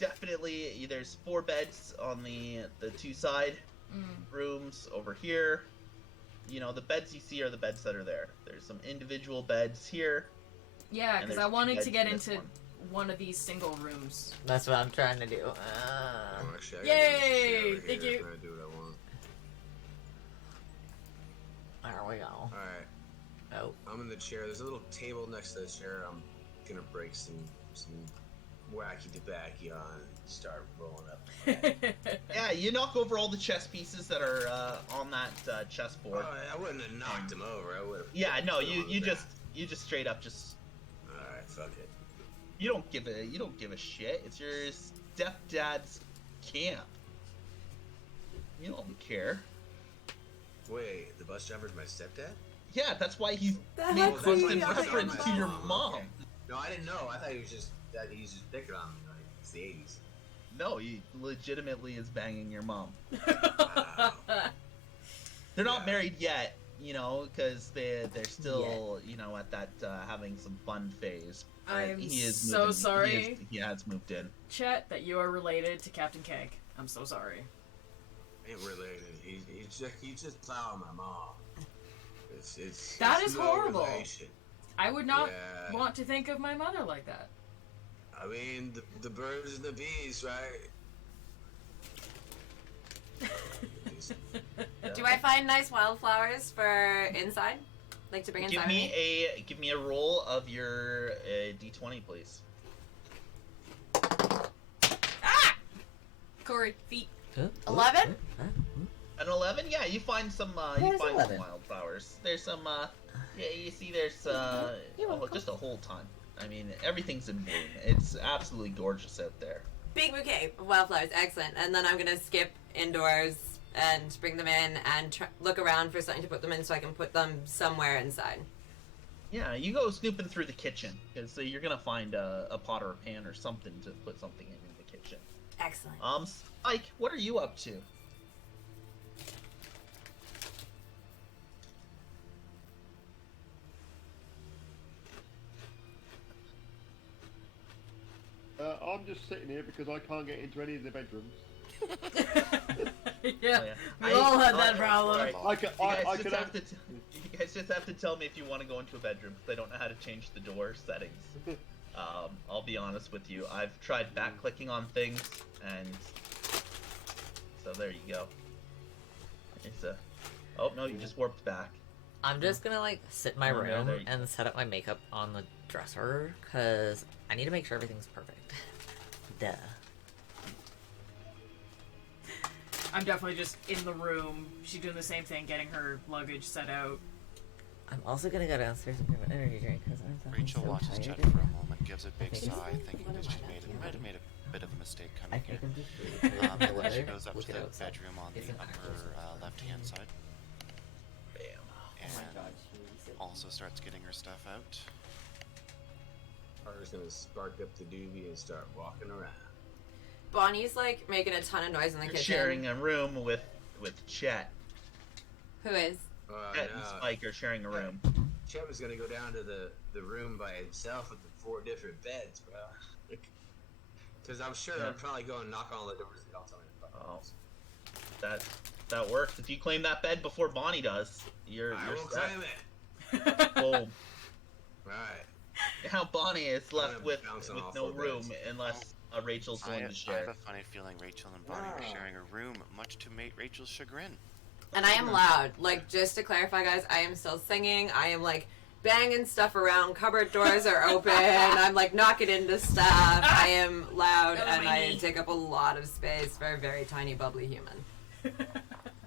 definitely there's 4 beds on the 2 side Mm. rooms over here. You know, the beds you see are the beds that are there. There's some individual beds here. Yeah, and because there's I wanted beds to get in this into one. one of these single rooms. That's what I'm trying to do. Oh, actually, I gotta Yay! go to the chair over Thank here you. if I do what I want. There we go. Alright, Oh. I'm in the chair. There's a little table next to the chair. I'm gonna break some wacky tobacco on and start rolling up. Yeah, you knock over all the chess pieces that are on that chessboard. Oh, I wouldn't have knocked him over. I would have. Yeah, no, you just straight up just Alright, fuck it. you don't give a shit. It's your stepdad's camp. You don't care. Wait, the bus driver's my stepdad? Yeah, that's why he's That's made Oh, that's constant why he's reference on to your my mom. Okay. No, I didn't know. I thought he was just picking on me. Like, it's the 80s. No, he legitimately is banging your mom. Wow. They're not Yeah. married yet, you know, because they're still, you know, at that having some fun phase. But I'm he is so moving- sorry. He has moved in. Chet, that you are related to Captain Keg. I'm so sorry. Ain't related. He's just plowing my mom. It's That it's is no horrible. relation. I would not Yeah. want to think of my mother like that. I mean, the birds and the bees, right? Do I find nice wildflowers for inside? Like to bring inside Give me a roll of your d20, please. Corey, feet. 11? An 11? Yeah, you find some. You Where's find 11? some wildflowers. There's some. Yeah, you see, there's just a whole ton. I mean, everything's in bloom. It's absolutely gorgeous out there. Big bouquet of wildflowers, excellent. And then I'm gonna skip indoors and bring them in and look around for something to put them in so I can put them somewhere inside. Yeah, you go snooping through the kitchen because you're gonna find a pot or a pan or something to put something in the kitchen. Excellent. Spike, what are you up to? I'm just sitting here because I can't get into any of the bedrooms. Yeah, Oh, yeah. we all had that problem. Right. I could, I could have. You guys just have to tell me if you want to go into a bedroom because I don't know how to change the door settings. I'll be honest with you. I've tried back clicking on things, and so there you go. It's a. Oh no, you just warped back. I'm just gonna like sit in my Oh, yeah, room there you and set up my makeup on the dresser because I need to make sure everything's perfect. Duh. I'm definitely just in the room. She's doing the same thing, getting her luggage set out. I'm also gonna go downstairs and grab an energy drink because I'm fucking Rachel so watches tired. Chet for a moment, gives a big think it's sigh, like thinking one that of she my might have made a bit of a mistake I coming here. think I'm just really tired. And then she Weather, goes up look to at the outside. bedroom on It's the an upper left-hand side, Bam. and also starts getting her stuff out. Carter's gonna spark up the doobie and start walking around. Bonnie's like making a ton of noise in the You're kitchen. sharing a room with Chet. Who is? Chet and No, Spike are sharing a room. Chet was gonna go down to the room by himself with the 4 different beds, bro. Because I'm sure Yeah. I'd probably go and knock on all the doors and y'all tell me to fuck Oh. off. That works. If you claim that bed before Bonnie does, you're I will set. claim it. Boom. Alright. Now Bonnie is left gonna with bounce on all no 4 room beds. unless Rachel's I willing to have share. a funny feeling Rachel and Bonnie are sharing a room, much to mate Rachel's chagrin. And I am loud. Like, just to clarify, guys, I am still singing. I am, like, banging stuff around. Cupboard doors are open. I'm, like, knocking into stuff. I am loud, That was and my I knee. take up a lot of space for a very tiny, bubbly human.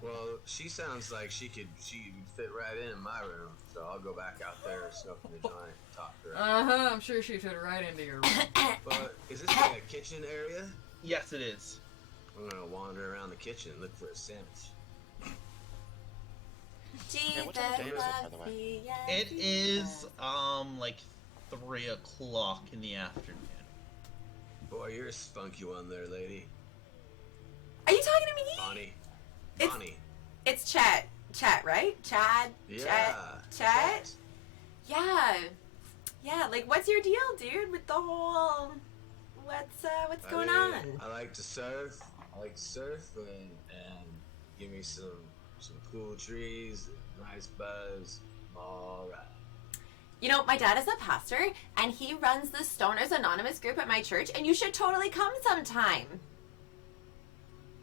Well, she sounds like she could fit right in my room, so I'll go back out there, smoke in the joint, talk to her. I'm sure she fit right into your room. But is this like a kitchen area? Yes, it is. I'm gonna wander around the kitchen and look for a sandwich. Yeah, what time of day is it, by the way? It is like 3 o'clock in the afternoon. Boy, you're a spunky one there, lady. Are you talking to me? Bonnie. It's- Bonnie. It's Chet. Chet, right? Chad? Yeah. Chet? Yeah. Yeah, like, what's your deal, dude, with the whole... What's going on? I like to surf. And give me some cool trees, nice buzz. Alright. You know, my dad is a pastor, and he runs the Stoners Anonymous group at my church, and you should totally come sometime.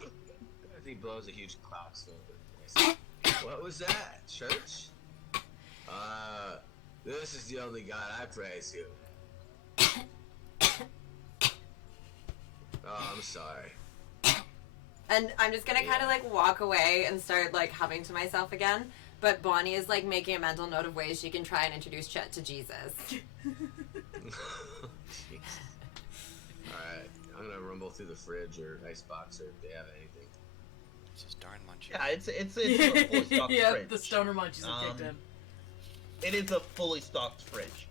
If he blows a huge cloud storm. What was that? Church? This is the only God I pray to. Oh, I'm sorry. And I'm just gonna kind of, like, walk away and start, like, humming to myself again. But Bonnie is, like, making a mental note of ways she can try and introduce Chet to Jesus. Alright, I'm gonna rumble through the fridge or icebox or if they have anything. This is darn munchy. Yeah, it's a fully stocked Yeah, fridge. the stoner munchies have kicked in. It is a fully stocked fridge.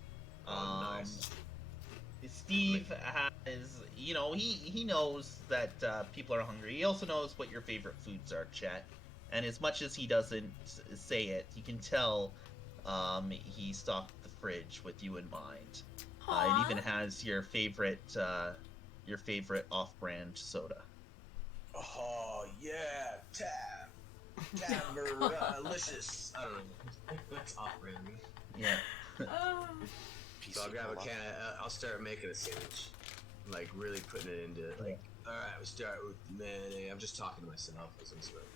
Oh, nice. Steve has, he knows that people are hungry. He also knows what your favorite foods are, Chet. And as much as he doesn't say it, you can tell he stocked the fridge with you in mind. It even has your favorite off-brand soda. Oh, yeah, Tab-er-licious. I don't know. That's off-brand. Yeah. So I'll grab a can. I'll start making a sandwich, like really putting it into like. All right, we'll start with mayonnaise. I'm just talking to myself as I'm sweating.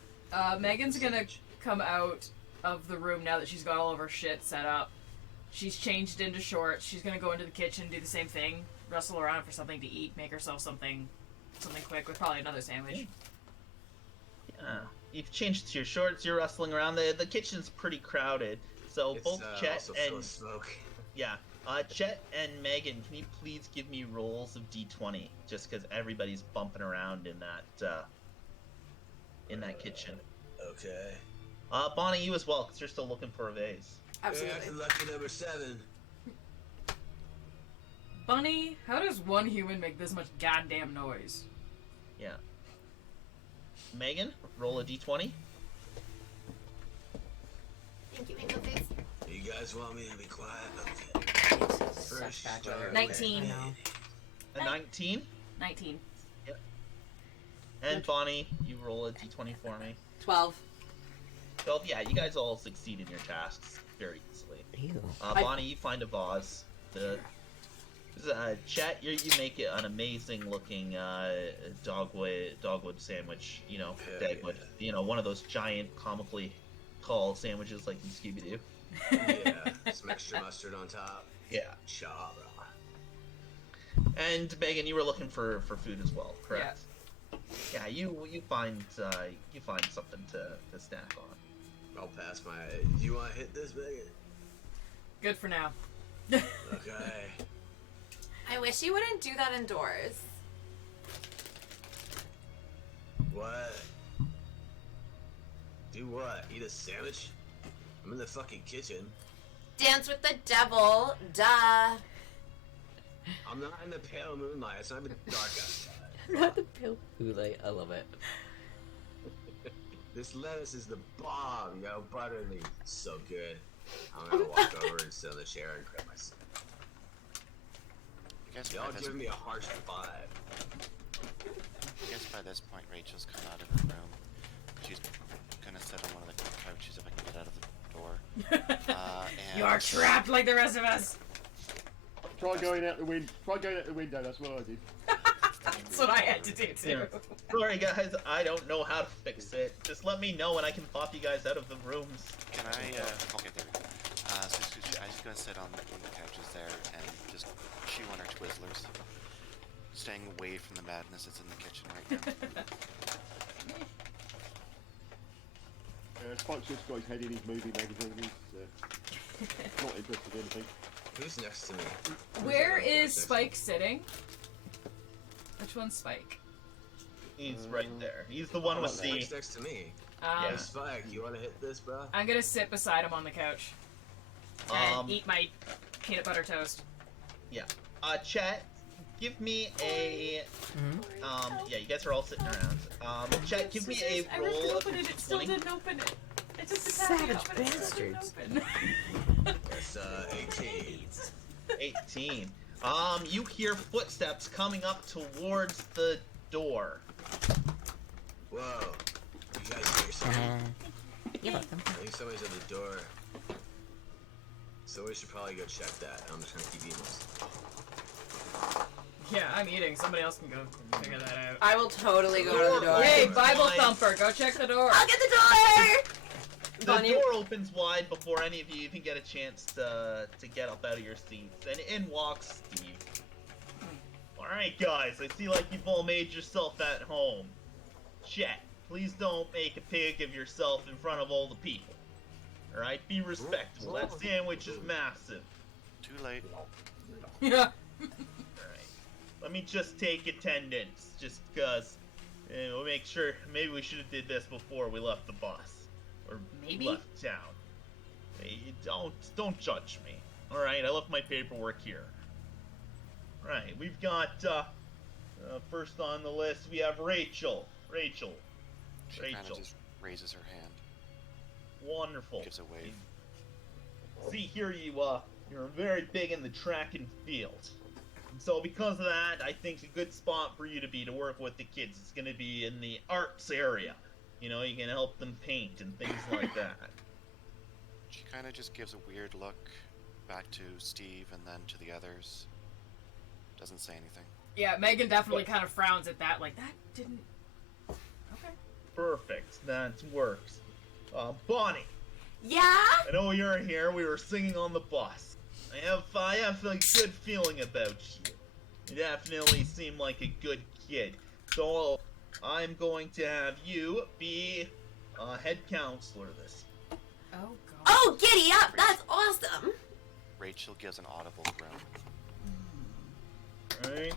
Megan's gonna come out of the room now that she's got all of her shit set up. She's changed into shorts. She's gonna go into the kitchen, do the same thing, rustle around for something to eat, make herself something quick with probably another sandwich. you've changed to your shorts. You're rustling around. The kitchen's pretty crowded. So It's both Chet also full and of smoke. yeah, Chet and Megan, can you please give me rolls of D20? Just because everybody's bumping around in that kitchen. Okay. Bonnie, you as well, because you're still looking for a vase. Absolutely. Yeah, lucky number 7. Bunny, how does one human make this much goddamn noise? Yeah. Megan, roll a D20. Thank you, Angel Face. You guys want me to be quiet? Okay. First, Such bad start weather. 19. with- A 19. 19. And Bonnie, you roll a D20 for me. 12. Well, yeah, you guys all succeed in your tasks very easily. Ew. Bonnie, you find a vase. Chet, you make it an amazing looking dogwood sandwich. You know, Yeah, Dagwood. You know, one of those giant, comically tall sandwiches like in Scooby Doo. Yeah, some extra mustard on top. Yeah. Chara. And Megan, you were looking for food as well, correct? Yeah. You find something to snack on. I'll pass my. Do you want to hit this, Megan? Good for now. Okay. I wish you wouldn't do that indoors. What? Do what? Eat a sandwich? I'm in the fucking kitchen. Dance with the devil. Duh. I'm not in the pale moonlight. It's not even dark outside. Not the pill. I love it. This lettuce is the bomb, yo. Butter me. So good. I'm gonna walk over and sit on the chair and grab my snack. I guess Y'all by this, giving me a harsh vibe. I guess by this point Rachel's come out of her room. She's gonna sit on one of the couches if I can get out of the door. And You are trapped like the rest of us. Try going out the window. Try going out the window. That's what I did. That's what I had to do too. Yeah. Sorry guys, I don't know how to fix it. Just let me know and I can pop you guys out of the rooms. Can I? Okay, there we go. I'm just gonna sit on one of the couches there and just chew on our Twizzlers, staying away from the madness that's in the kitchen right now. Spike's just got his head in his movie magazine. He's not interested in anything. Who's next to me? Where Who's is next to me? Spike sitting? Which one's Spike? He's right there. He's the one with the. Spike's next to me. Yeah. Hey, Spike, you want to hit this, bro? I'm gonna sit beside him on the couch and eat my peanut butter toast. Yeah. Chet, give me a. Yeah, you guys are all sitting around. Chet, give me a I ripped it roll. open and it still 20. didn't open it. It took the Savage tapping off and it still didn't bastards. open. That's 18. 18. You hear footsteps coming up towards the door. Whoa. You guys hear something? You're welcome. I think somebody's at the door. So we should probably go check that. I'm just gonna keep eating this. Yeah, I'm eating. Somebody else can go figure that out. I will totally go to the door. Yay, Door Bible opens wide. thumper, go check the door. I'll get the door! The Bonnie- door opens wide before any of you even get a chance to get up out of your seats, and in walks Steve. Alright guys, I see like you've all made yourself at home. Chet, please don't make a pig of yourself in front of all the people. Alright, be respectful. That sandwich is massive. Too late. Yeah. Alright. Let me just take attendance, just because we'll make sure maybe we should have did this before we left the bus. Or Maybe? left town. Hey, don't judge me. Alright, I left my paperwork here. Right, we've got first on the list we have Rachel. Rachel. She kind Rachel. of just raises her hand, Wonderful. gives a wave. See here you're very big in the track and field. And so because of that, I think a good spot for you to work with the kids is gonna be in the arts area. You know, you can help them paint and things like that. She kind of just gives a weird look back to Steve and then to the others. Doesn't say anything. Yeah, Megan definitely kind of frowns at that, like, that didn't... Okay. Perfect. That works. Bonnie, Yeah? I know you're here. We were singing on the bus. I have a good feeling about you. You definitely seem like a good kid. So I'm going to have you be head counselor this. Oh god. Oh, giddy up! That's awesome! Rachel gives an audible groan. Alright?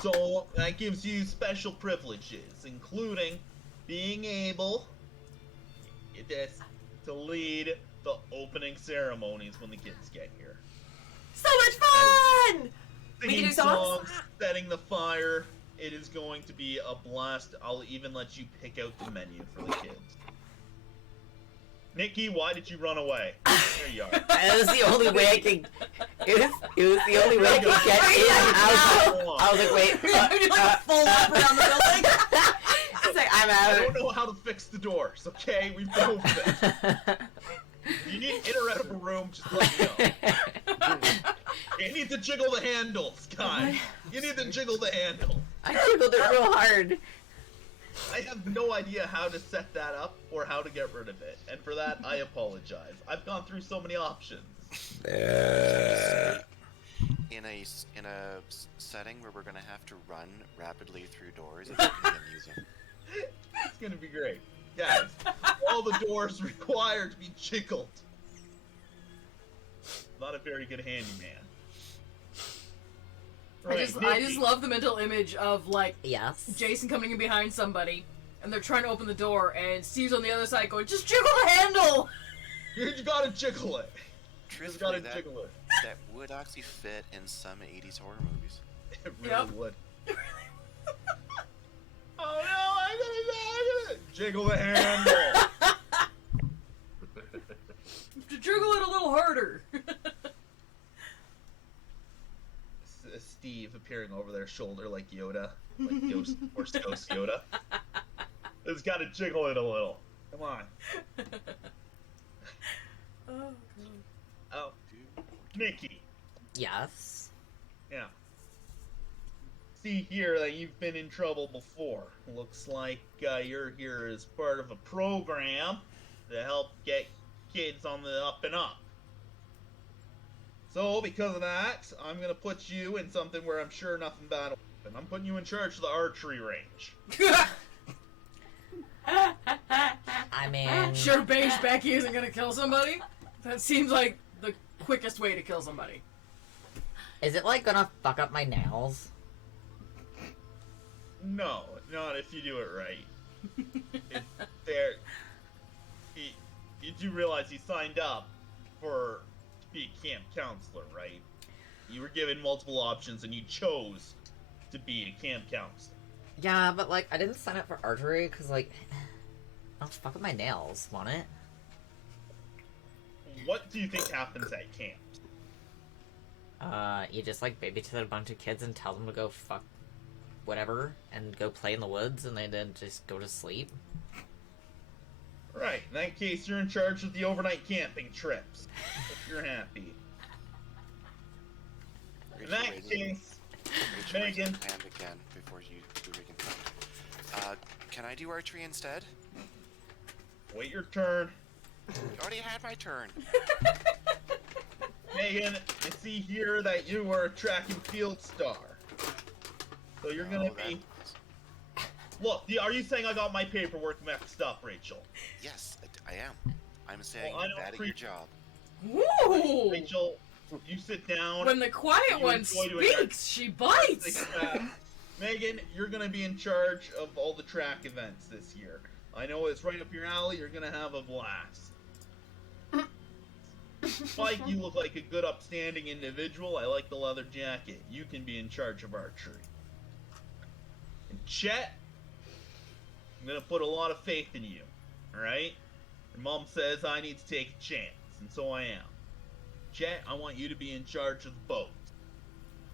So, that gives you special privileges, including being able get this, to lead the opening ceremonies when the kids get here. So much fun! We can Singing do songs? setting the fire. It is going to be a blast. I'll even let you pick out the menu for the kids. Nikki, why did you run away? There you are. That was the only way I could. It was the only way I could get in. I was like, wait. You do like a full lap around the building. It's like, I'm I out. don't know how to fix the doors, okay? We've been over this. You need in or out of a room, just let me know. You need to jiggle the handles, guys. You need to jiggle the handle. I jiggled it real hard. I have no idea how to set that up or how to get rid of it, and for that, I apologize. I've gone through so many options. In a setting where we're gonna have to run rapidly through doors, it's gonna be amusing. It's gonna be great. Guys, all the doors require to be jiggled. Not a very good handyman. I just love the mental image of like Yes. Jason coming in behind somebody and they're trying to open the door and Steve's on the other side going, just jiggle the handle! You gotta jiggle it. You just gotta Truthfully, jiggle it. that would actually fit in some 80s horror movies. It really Yep. would. Oh no, I'm gonna jiggle the handle. To jiggle it a little harder. Steve appearing over their shoulder like Yoda, like Ghost Force Ghost Yoda. Just gotta jiggle it a little. Come on. Oh, God. Oh, Nikki. Yes. Yeah. See here that you've been in trouble before. Looks like you're here as part of a program to help get kids on the up and up. So, because of that, I'm gonna put you in something where I'm sure nothing bad will happen. I'm putting you in charge of the archery range. I mean, Sure, Beige Becky isn't gonna kill somebody? That seems like the quickest way to kill somebody. is it like gonna fuck up my nails? No, not if you do it right. There. You do realize you signed up for to be a camp counselor, right? You were given multiple options and you chose to be a camp counselor. Yeah, but like I didn't sign up for archery because like I'll fuck up my nails, won't it? What do you think happens at camp? You just like babysit a bunch of kids and tell them to go fuck whatever and go play in the woods and they then just go to sleep. Right, in that case, you're in charge of the overnight camping trips. If you're happy. In Rachel that raises- case, Rachel raises Megan. her hand again before you reconfirm. Can I do archery instead? wait your turn. You already had my turn. Megan, I see here that you are a track and field star. So you're gonna Oh, be... Look, are you saying I got my paperwork mixed up, Rachel? Yes, I am. I'm saying Well, I you're don't bad at your pre- job. Woo! Rachel, you sit down. When the quiet You one enjoy doing that. speaks, she bites! Megan, you're gonna be in charge of all the track events this year. I know it's right up your alley. You're gonna have a blast. Spike, you look like a good, upstanding individual. I like the leather jacket. You can be in charge of archery. And Chet, I'm gonna put a lot of faith in you. Alright? Your mom says I need to take a chance, and so I am. Chet, I want you to be in charge of the boat.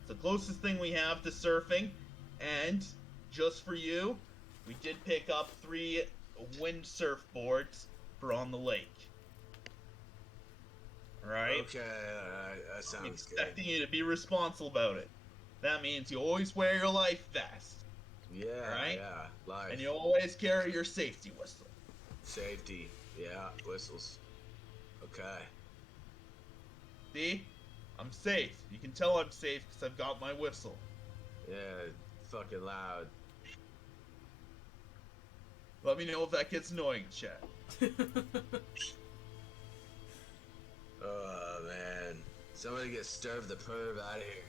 It's the closest thing we have to surfing, and just for you, we did pick up 3 wind surfboards for on the lake. Alright? Okay, that I'm sounds expecting good. you to be responsible about it. That means you always wear your life vest, Yeah, Alright? yeah. Life, and you always carry your safety whistle. safety, yeah, whistles. Okay. See? I'm safe. You can tell I'm safe because I've got my whistle. Yeah, fucking loud. Let me know if that gets annoying, chat. Oh man, somebody get Sturv the perv out of here.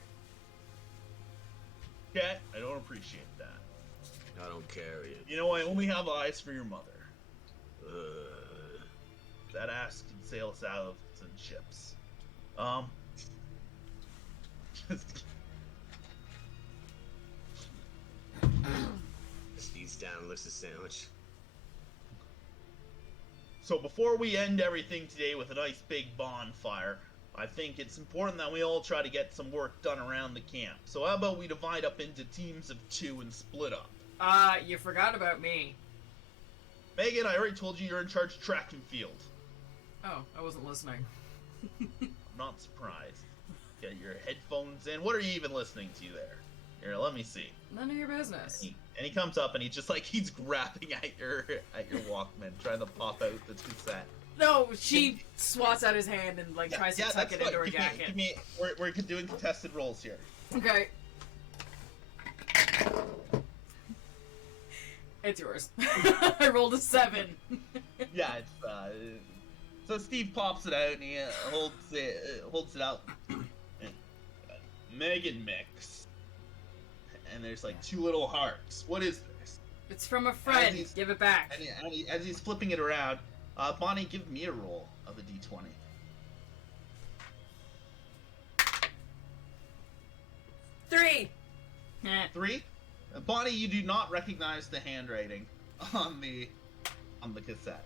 Chat, I don't appreciate that. I don't care. You know, I only have eyes for your mother. Uh, That ass can sail us out of some ships. Just eats down, licks a sandwich. So before we end everything today with a nice big bonfire, I think it's important that we all try to get some work done around the camp. So how about we divide up into teams of 2 and split up? You forgot about me. Megan, I already told you you're in charge of track and field. Oh, I wasn't listening. I'm not surprised. Get your headphones in. What are you even listening to there? Here, let me see. None of your business. And he comes up and he's just like, he's grabbing at your Walkman, trying to pop out the cassette. No, she swats out his hand and like tries to tuck it into her jacket. We're doing contested roles here. Okay. It's yours. I rolled a 7. Yeah, it's so Steve pops it out and he holds it out. Megan mix. And there's like 2 little hearts. What is this? It's from a friend. Give it back. And as he's flipping it around, Bonnie, give me a roll of a d20. 3. 3. Bonnie, you do not recognize the handwriting on the cassette.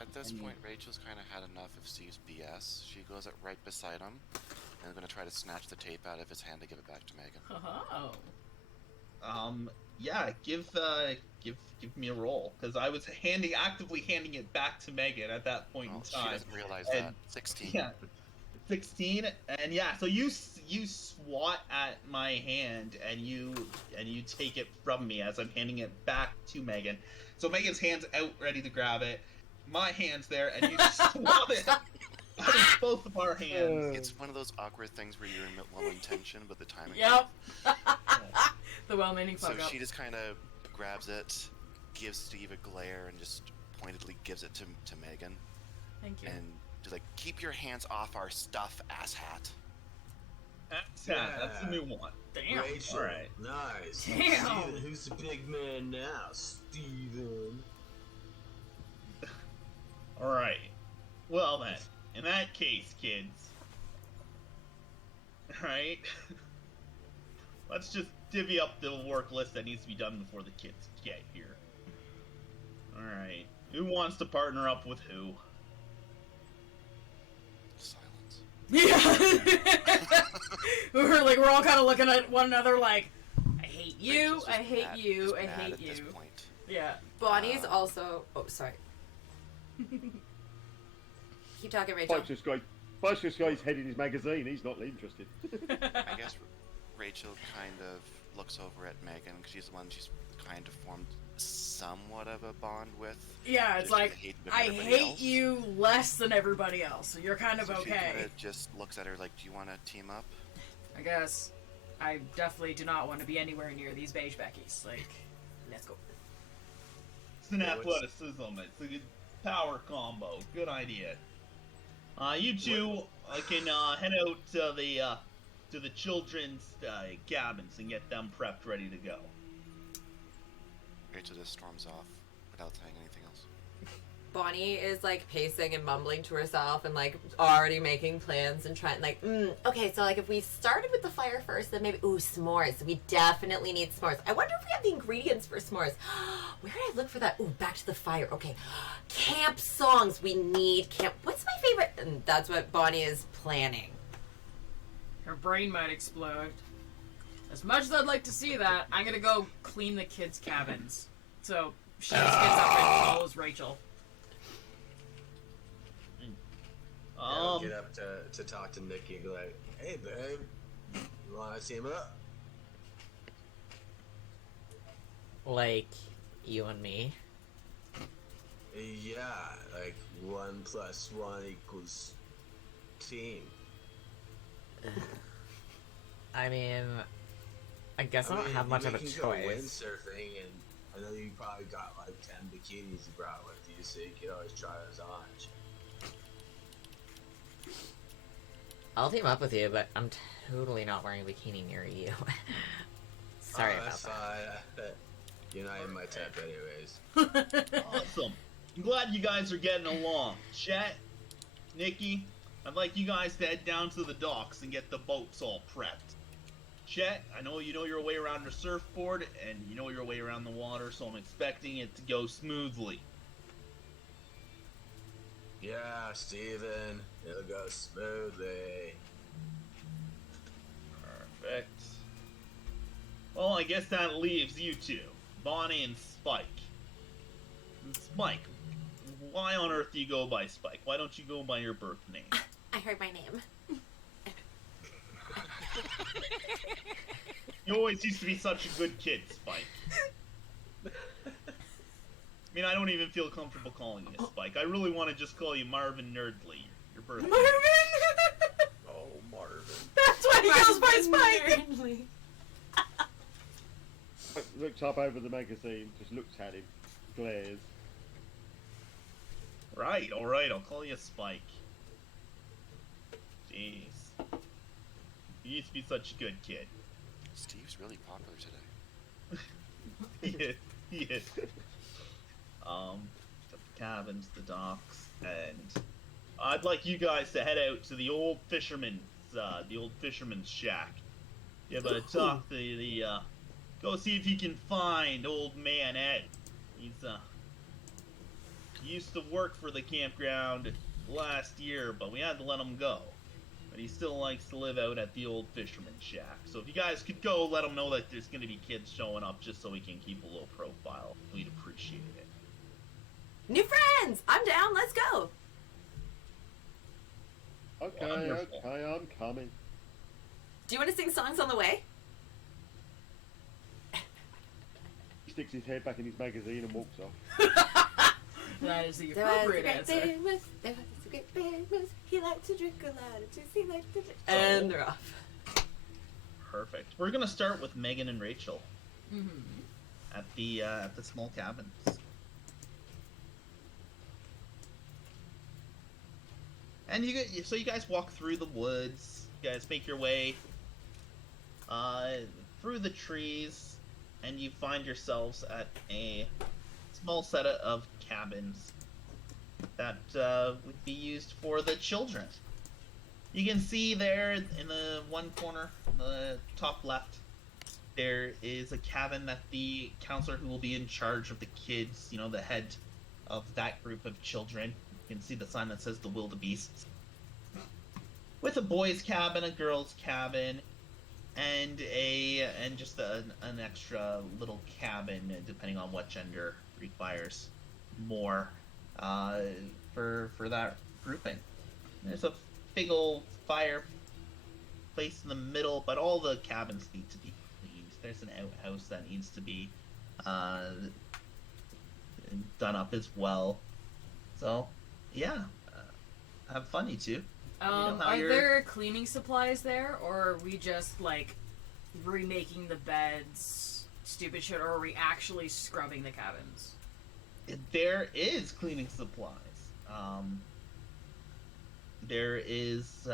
At this point, Rachel's kind of had enough of Steve's BS. She goes up right beside him and is going to try to snatch the tape out of his hand to give it back to Megan. Oh. Yeah, give me a roll, because I was actively handing it back to Megan at that point in time. She doesn't realize that. 16. Yeah, 16, and yeah, so you swat at my hand and you take it from me as I'm handing it back to Megan. So Megan's hand's out, ready to grab it. My hand's there, and you swat it out of both of our hands. It's one of those awkward things where you're in well intention, but the timing. Yep. The well-meaning So fuck up. she just kind of grabs it, gives Steve a glare, and just pointedly gives it to Megan. Thank you. And just like, keep your hands off our stuff, asshat. That's a new one. Damn. Rachel, Alright. nice. Damn. Steven, who's the big man now? Steven. Alright. Well then, in that case, kids. Alright? Let's just divvy up the work list that needs to be done before the kids get here. Alright. Who wants to partner up with who? Silence. Yeah. we're all kind of looking at one another like, I hate you, Rachel's I just hate mad- you, just I mad hate at you. this point. Yeah. Bonnie's also. Oh, sorry. Keep talking, Rachel. Bunch this guy's head in his magazine. He's not interested. I guess Rachel kind of looks over at Megan because she's the one she's kind of formed somewhat of a bond with. Yeah, it's Just like, the hate of I everybody hate else. you less than everybody else, so you're kind of So she okay. kinda just looks at her like, do you want to team up? I guess. I definitely do not want to be anywhere near these beige Beckies. Like, let's go. It's an Yeah, what's- athleticism. It's a good power combo. Good idea. You two can head out to the children's cabins and get them prepped, ready to go. Rachel just storms off without saying anything else. Bonnie is like pacing and mumbling to herself and like already making plans and trying like, okay, so like if we started with the fire first, then maybe s'mores. We definitely need s'mores. I wonder if we have the ingredients for s'mores. Where did I look for that? Ooh, back to the fire. Okay, camp songs. We need camp. What's my favorite? And that's what Bonnie is planning. Her brain might explode. As much as I'd like to see that, I'm gonna go clean the kids' cabins. So she just gets up and follows Rachel. I'll get up to talk to Nikki and go like, hey babe, you wanna team up? Like, you and me. Yeah, like 1 + 1 = team. I mean, I guess I don't have much of a we can choice. go windsurfing and I know you probably got like 10 bikinis you brought with you, so you could always try those on. I'll team up with you, but I'm totally not wearing a bikini near you. Sorry about that's that. fine. You're not in my type anyways. Awesome. I'm glad you guys are getting along. Chet, Nikki, I'd like you guys to head down to the docks and get the boats all prepped. Chet, I know you know your way around your surfboard, and you know your way around the water, so I'm expecting it to go smoothly. Yeah, Steven, it'll go smoothly. Perfect. Well, I guess that leaves you two, Bonnie and Spike. Spike, why on earth do you go by Spike? Why don't you go by your birth name? I heard my name. You always used to be such a good kid, Spike. I mean, I don't even feel comfortable calling you Spike. I really want to just call you Marvin Nerdly, your birth name. Marvin! Oh, Marvin. That's why he goes by Spike! Looks up over the magazine, just looks at him, glares. Right, alright, I'll call you Spike. Jeez. You used to be such a good kid. Steve's really popular today. He is. The cabins, the docks, and I'd like you guys to head out to the old fisherman's shack. Yeah, but talk to the go see if you can find old man Ed. He used to work for the campground last year, but we had to let him go. But he still likes to live out at the old fisherman's shack. So if you guys could go, let him know that there's going to be kids showing up just so we can keep a low profile. We'd appreciate it. New friends! I'm down, let's go! Okay, Wonderful. okay, I'm coming. Do you want to sing songs on the way? He sticks his head back in his magazine and walks off. That is the There was a appropriate great answer. famous, there was a great famous, he liked to drink a lot of juice, he liked to drink... And they're off. Perfect. We're going to start with Megan and Rachel Mm-hmm. at the small cabins. And so you guys walk through the woods. You guys make your way through the trees, and you find yourselves at a small set of cabins that would be used for the children. You can see there in the one corner, the top left, there is a cabin that the counselor who will be in charge of the kids, the head of that group of children. You can see the sign that says the wildebeests. With a boys' cabin, a girls' cabin, and just an extra little cabin, depending on what gender requires more for that grouping. There's a big old fireplace in the middle, but all the cabins need to be cleaned. There's an outhouse that needs to be done up as well. So, yeah, have fun, you two. Are there cleaning supplies there, or are we just, like, remaking the beds, stupid shit, or are we actually scrubbing the cabins? There is cleaning supplies. There is,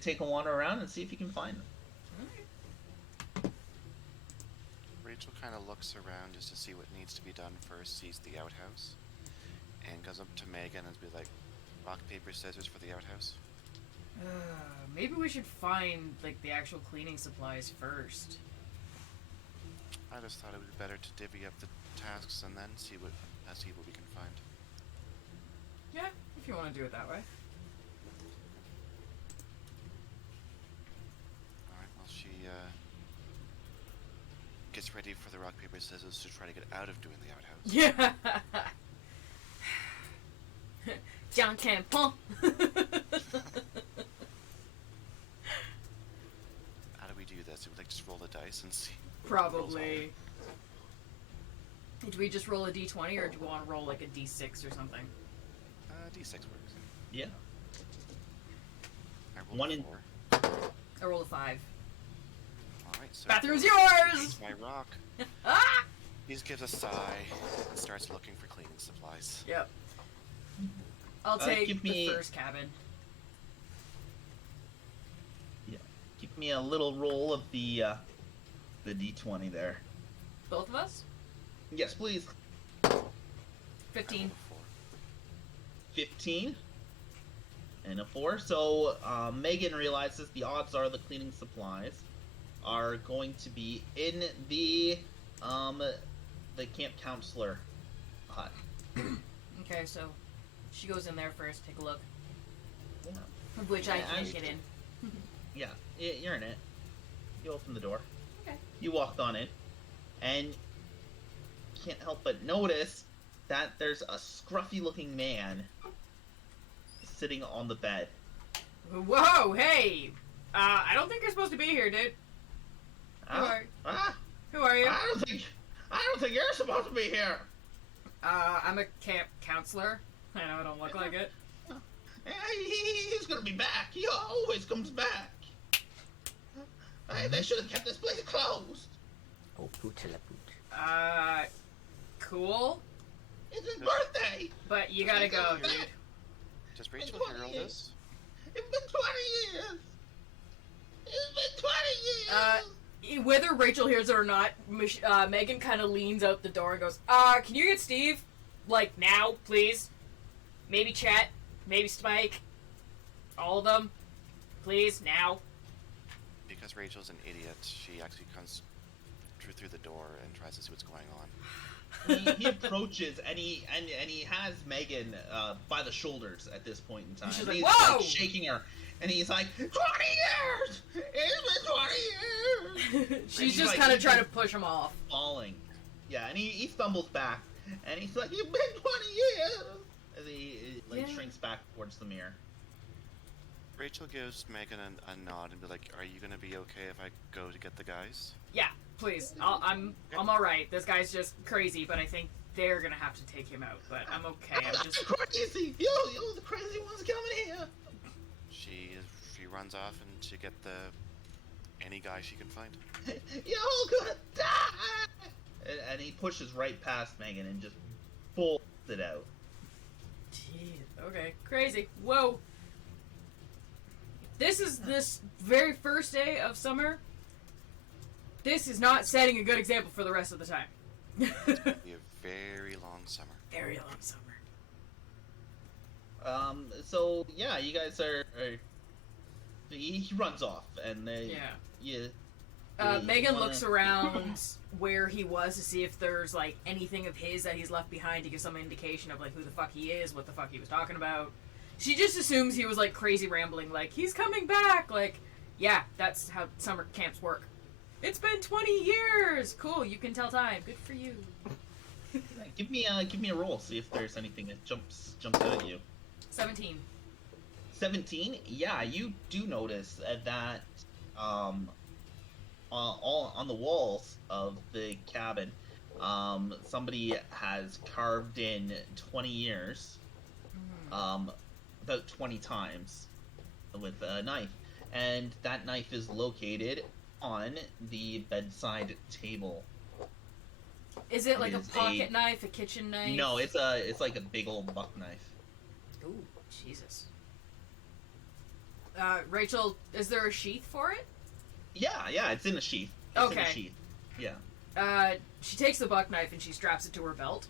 take a wander around and see if you can find them. Rachel kind of looks around just to see what needs to be done first, sees the outhouse, and goes up to Megan and be like, rock, paper, scissors for the outhouse. Maybe we should find, like, the actual cleaning supplies first. I just thought it would be better to divvy up the tasks and then see what we can find. Yeah, if you want to do it that way. Alright, well, she gets ready for the rock, paper, scissors to try to get out of doing the outhouse. Yeah! John Campon! How do we do this? Do we, like, just roll the dice and see? Probably. Do we just roll a d20, or do we want to roll, like, a d6 or something? D6 works. Yeah. I rolled One a in- 4. I roll a 5. Alright, so... Bathroom's yours! It's my rock. Ah! He gives a sigh and starts looking for cleaning supplies. Yep. I'll take give the me- first cabin. Yeah. Give me a little roll of the D20 there. Both of us? Yes, please. 15. 15 and a 4. So Megan realizes the odds are the cleaning supplies are going to be in the camp counselor hut. Okay, so she goes in there first, take a look. Yeah. Of which I Yeah, can't I- get in. Yeah, you're in it. You open the door. Okay. You walked on in, and can't help but notice that there's a scruffy-looking man sitting on the bed. Whoa, hey! I don't think you're supposed to be here, dude. Ah, Who are you? I don't think you're supposed to be here. I'm a camp counselor. I know I don't look like it. He's gonna be back. He always comes back. They should have kept this place closed. Oh, pooch la pooch. Cool. It's his birthday. But you gotta go, dude. Does Rachel It's hear all 20 this? It's been 20 years. It's been 20 years. Whether Rachel hears it or not, Megan kind of leans out the door and goes, can you get Steve? Like, now, please? Maybe Chet? Maybe Spike? All of them? Please, now? Because Rachel's an idiot, she actually comes through the door and tries to see what's going on. He approaches and he has Megan by the shoulders at this point in time. She's like, He's "Whoa!" like shaking her, and he's like, 20 years! It's been 20 years! She's just like- kind of trying to push him off. Falling. Yeah, and he stumbles back, and he's like, "You've been 20 years!" As he Yeah. shrinks back towards the mirror. Rachel gives Megan a nod and be like, "Are you gonna be okay if I go to get the guys?" Yeah, please. I'm alright. This guy's just crazy, but I think they're gonna have to take him out. But I'm okay. I'm just... crazy! You the crazy ones coming here! She runs off and she get any guy she can find. You're all gonna die! And he pushes right past Megan and just bolts it out. Jeez. Okay. Crazy. Whoa. This is this very first day of summer. This is not setting a good example for the rest of the time. Be a very long summer. Very long summer. So yeah, you guys are he runs off, and Megan looks around where he was to see if there's like anything of his that he's left behind to give some indication of like who the fuck he is, what the fuck he was talking about. She just assumes he was like crazy rambling, like he's coming back. Like, yeah, that's how summer camps work. It's been 20 years. Cool, you can tell time. Good for you. Give me a roll. See if there's anything that jumps out at you. 17. 17. Yeah, you do notice that all on the walls of the cabin, somebody has carved in 20 years, about 20 times with a knife, and that knife is located on the bedside table. Is it like It a is pocket knife, a kitchen knife? No, it's like a big old buck knife. Ooh, Jesus. Rachel, is there a sheath for it? Yeah, it's in a sheath. It's in a Okay. sheath. Yeah. She takes the buck knife and she straps it to her belt.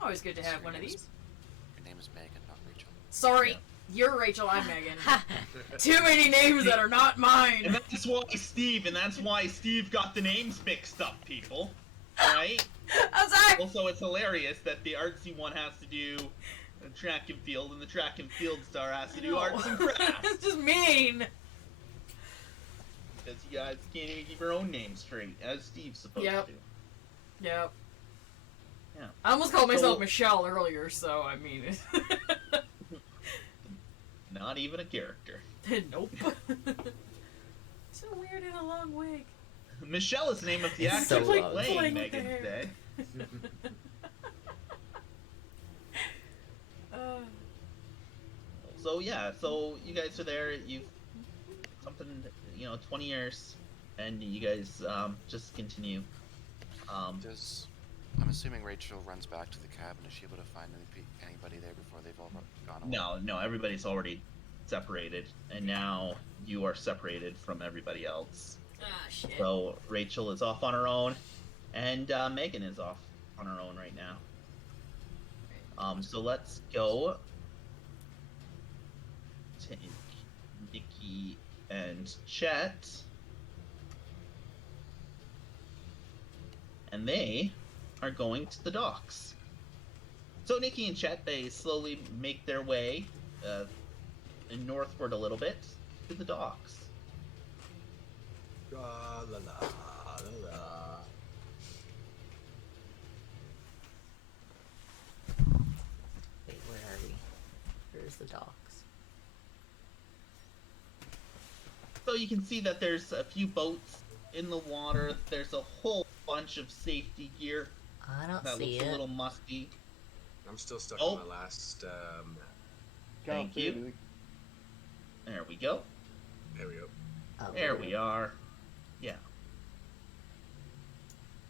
Always good to have one of these. Your name is Megan, not Rachel. Sorry, Yeah. you're Rachel, I'm Megan. Too many names that are not And mine. that's why Steve got the names mixed up, people. Right? I'm sorry. Also, it's hilarious that the artsy one has to do track and field, and the track and field star has to do No. arts and crafts. It's just mean. Because you guys can't even keep your own name straight, as Steve's supposed Yep. to. Yep. Yeah. I almost called myself So- Michelle earlier, so I mean. Not even a character. Nope. So weird in a long wig. Michelle is the name of the It's actor so playing long. Playing with the Megan hair. today. So yeah, so you guys are there. You've something, 20 years, and you guys just continue. Does I'm assuming Rachel runs back to the cabin. Is she able to find anybody there before they've all gone away? No, everybody's already separated, and now you are separated from everybody else. Ah, shit. So Rachel is off on her own, and Megan is off on her own right now. So let's go take Nikki and Chet, and they are going to the docks. So Nikki and Chet, they slowly make their way northward a little bit to the docks. La la la la la. Wait, where are we? Where's the docks? So you can see that there's a few boats in the water. There's a whole bunch of safety gear I don't that see looks it. a little musty. I'm still stuck Oh. on my last map. Can't Thank see you. anything. There we go. There we go. Oh, There we are. Yeah.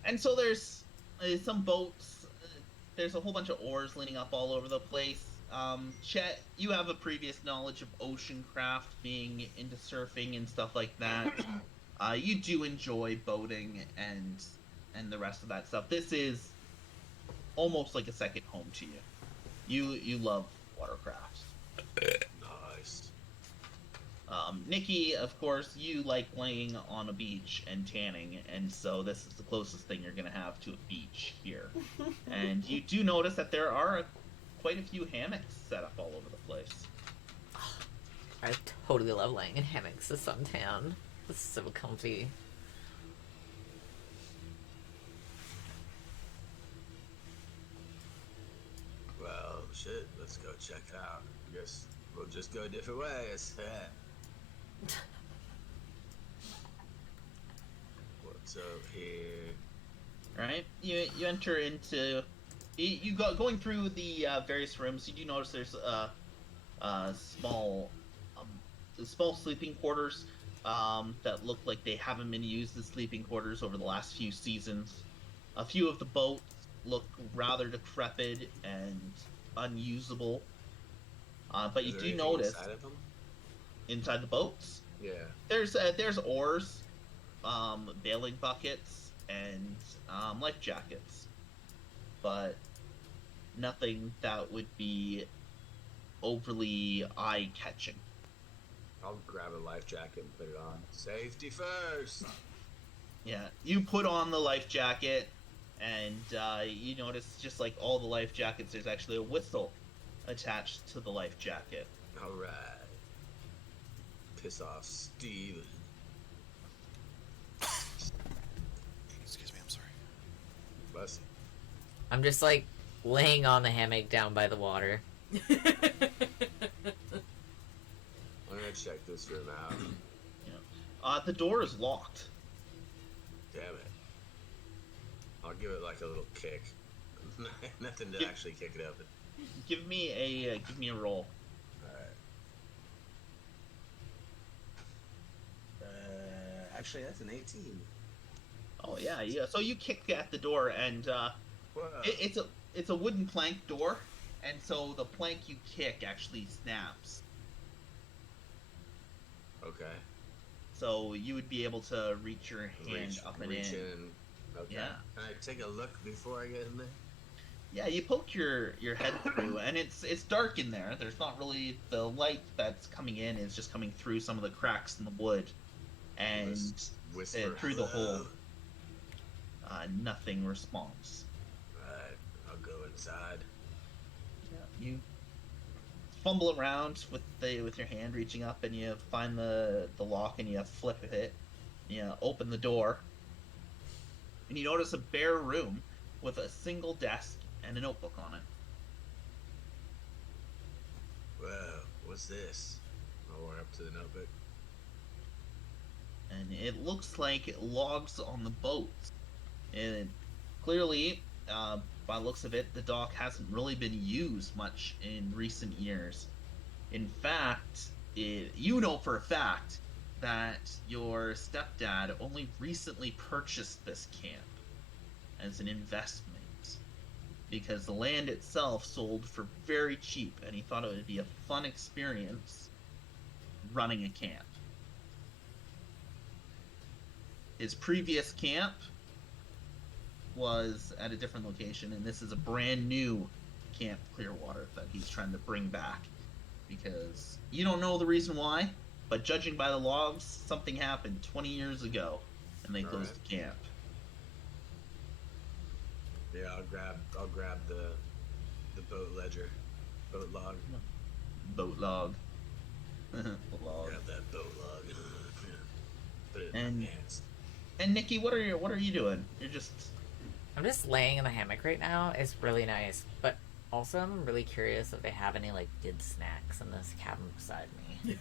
And so there's some boats. There's a whole bunch of oars leaning up all over the place. Chet, you have a previous knowledge of ocean craft, being into surfing and stuff like that. You do enjoy boating and the rest of that stuff. This is almost like a second home to you. You love watercraft. Nice. Nikki, of course, you like laying on a beach and tanning, and so this is the closest thing you're going to have to a beach here. And you do notice that there are quite a few hammocks set up all over the place. I totally love laying in hammocks to suntan. It's so comfy. Well, shit. Let's go check it out. Guess we'll just go different ways. What's up here? Right? You enter into going through the various rooms. You do notice there's small sleeping quarters that look like they haven't been used as sleeping quarters over the last few seasons. A few of the boats look rather decrepit and unusable. But Is you there do anything notice inside of them? inside the boats Yeah. there's oars, bailing buckets, and life jackets, but nothing that would be overly eye-catching. I'll grab a life jacket and put it on. Safety first. Yeah, you put on the life jacket, and you notice, just like all the life jackets, there's actually a whistle attached to the life jacket. All right. Piss off, Steve. Excuse me, I'm sorry. Bless I'm just like laying on the hammock down by the water. you. I'm gonna check this room out. The door is locked. Damn it. I'll give it like a little kick. Nothing to Yeah. actually kick it open. Give me a roll. Alright. Actually, that's an 18. Oh yeah. So you kick at the door, and Whoa. it's a wooden plank door, and so the plank you kick actually snaps. Okay. So you would be able to reach your hand up and reach in. Okay. Yeah. Can I take a look before I get in there? Yeah, you poke your head through, and it's dark in there. There's not really the light that's coming in; is just coming through some of the cracks in the wood, and Whisper through the hello. hole. Nothing responds. Alright, I'll go inside. Yeah, you fumble around with your hand reaching up, and you find the lock, and you flip it. You open the door, and you notice a bare room with a single desk and a notebook on it. Well, what's this? I'll walk up to the notebook. And it looks like logs on the boat. And clearly, by the looks of it, the dock hasn't really been used much in recent years. In fact, you know for a fact that your stepdad only recently purchased this camp as an investment. because the land itself sold for very cheap, and he thought it would be a fun experience running a camp. His previous camp was at a different location, and this is a brand new Camp Clearwater that he's trying to bring back, because you don't know the reason why, but judging by the logs, something happened 20 years ago, and they closed the camp. Yeah, I'll grab the boat ledger, boat log. Boat log. Log. Grab that boat log. Put it in And- my pants. And Nikki, what are you doing? You're just I'm just laying in the hammock right now. It's really nice, but also I'm really curious if they have any like good snacks in this cabin beside me.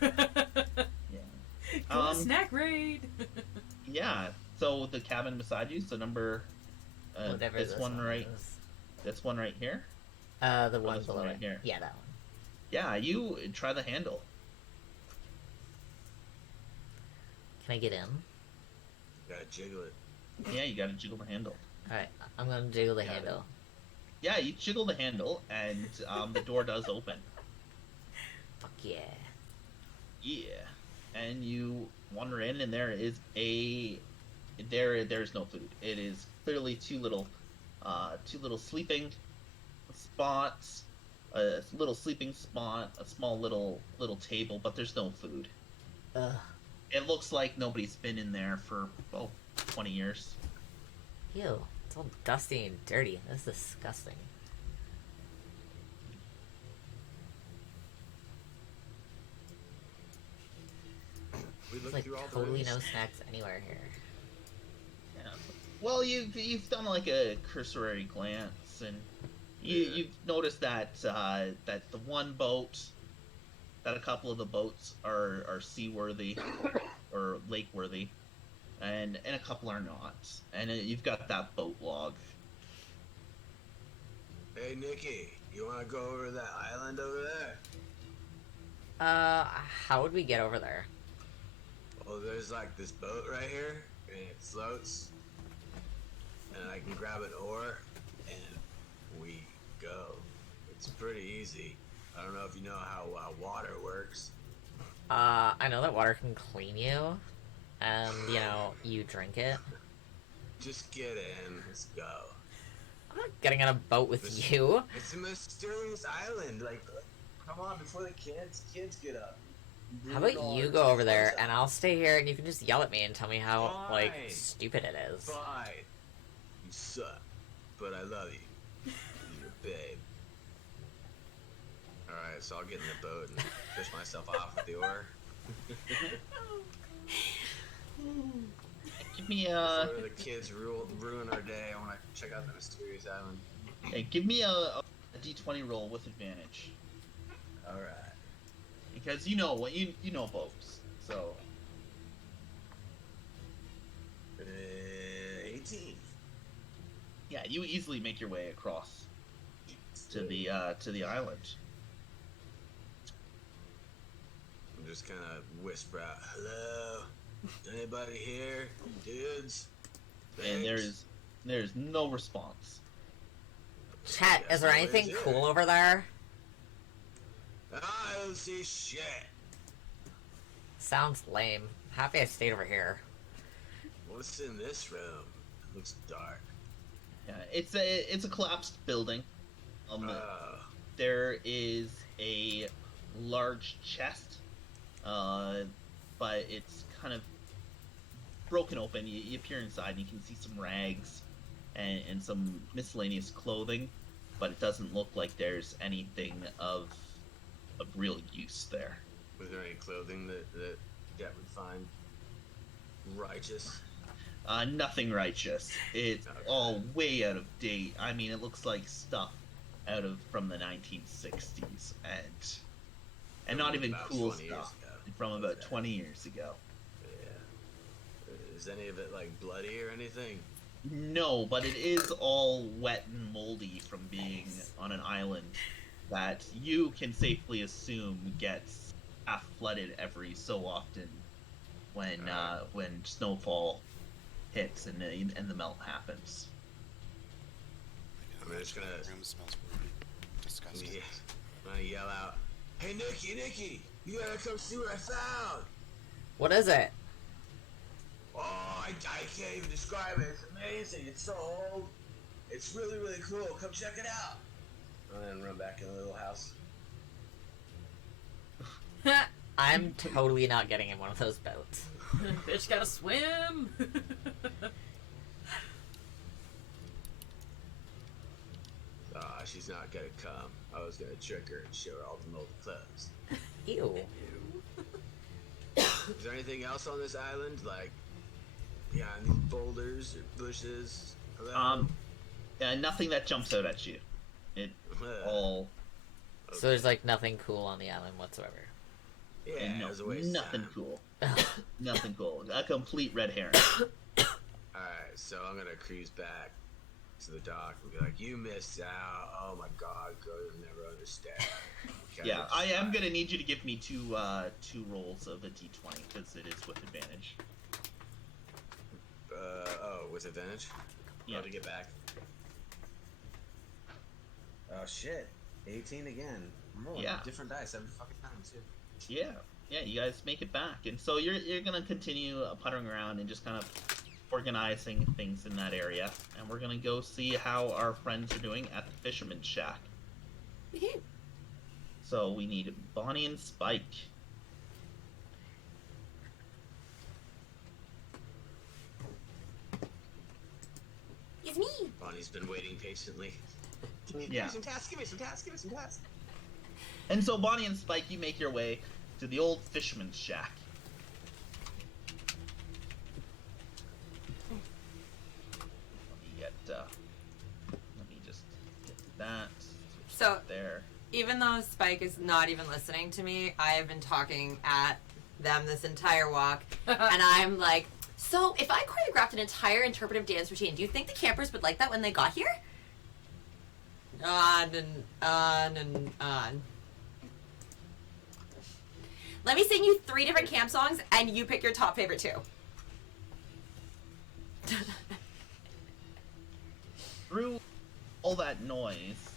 yeah. Go snack raid. Yeah. So the cabin beside you, so number Whatever this one right, is. this one right here. The one this below one right it. here? Yeah, that one. Yeah, you try the handle. Can I get in? Gotta jiggle it. Yeah, you gotta jiggle the handle. Alright, I'm gonna jiggle the Got it. handle. Yeah, you jiggle the handle, and the door does open. Fuck yeah. Yeah, and you wander in, and there is there's no food. It is clearly two little sleeping spots, a little sleeping spot, a small little table, but there's no food. Ugh. It looks like nobody's been in there for 20 years. Ew. It's all dusty and dirty. That's disgusting. We There's looked like through all the totally rooms. no snacks anywhere here. Yeah. Well, you've done like a cursory glance, and you've noticed that that the one boat, that a couple of the boats are seaworthy or lake worthy, and a couple are not. And you've got that boat log. Hey, Nikki, you wanna go over to that island over there? How would we get over there? Well, there's like this boat right here, and it floats, and I can grab an oar, and we go. It's pretty easy. I don't know if you know how water works. I know that water can clean you, and, you know, you drink it. Just get in. Let's go. I'm not getting on a boat with This- you. It's a mysterious island. Like, come on, before the kids get up. How about you go over there, and I'll stay here, and you can just yell at me and tell me how, like, Fine. stupid it is. Fine. You suck, but I love you. You're a babe. Alright, so I'll get in the boat and push myself off with the oar. Give me Before the kids ruin our day, I want to check out the mysterious island. give me a d20 roll with advantage, Alright. because you know what you know boats. So 18. yeah, you easily make your way across to the island. I'm just kind of whisper out, hello? Anybody here? Dudes? And Babes?" there's no response. Chat, is there Yes, anything there is. cool over there? I don't see shit. Sounds lame. Happy I stayed over here. What's in this room? It looks dark. Yeah, it's a collapsed building. There is a large chest, but it's kind of broken open. You peer inside and you can see some rags and some miscellaneous clothing, but it doesn't look like there's anything of real use there. Was there any clothing that would find righteous? Nothing righteous. It's Okay. all way out of date. I mean, it looks like stuff from the 1960s, and not even About cool 20 years stuff ago. from about Okay. 20 years ago. Yeah. Is any of it like bloody or anything? No, but it is all wet and moldy from being on an island that you can safely assume gets half flooded every so often when snowfall hits and the melt happens. I'm just gonna, The room smells really disgusting. yeah, I'm gonna yell out, "Hey, Nikki, you gotta come see what I found!" What is it? Oh, I can't even describe it. It's amazing. It's so old. It's really, really cool. Come check it out. And then run back in the little house. I'm totally not getting in one of those boats. Bitch gotta swim. She's not gonna come. I was gonna trick her and show her all the moldy clothes. Ew. Is there anything else on this island? Like, yeah, any boulders or bushes? Hello? Nothing that jumps out at you. It all. So there's like nothing cool on the island whatsoever. Yeah, No, there's a waste of nothing time. cool. Nothing cool. A complete red herring. Alright, so I'm gonna cruise back to the dock and be like, "You missed out. Oh my god, girl, you'll never understand." Okay, Yeah, I am fine. gonna need you to give me two rolls of a d20 because it is with advantage. With advantage? Yeah. To get back. Oh shit. 18 again. I'm rolling Yeah. different dice every fucking time too. Yeah, you guys make it back, and so you're gonna continue puttering around and just kind of organizing things in that area, and we're gonna go see how our friends are doing at the Fisherman's Shack. So we need Bonnie and Spike. It's me. Bonnie's been waiting patiently. Give me Yeah. some tasks, give me some tasks. And so Bonnie and Spike, you make your way to the old Fisherman's Shack. Let me just get that. So There. even though Spike is not even listening to me, I have been talking at them this entire walk, and I'm like, so if I choreographed an entire interpretive dance routine, do you think the campers would like that when they got here? On and on and on. Let me sing you 3 different camp songs, and you pick your top favorite 2. Through all that noise,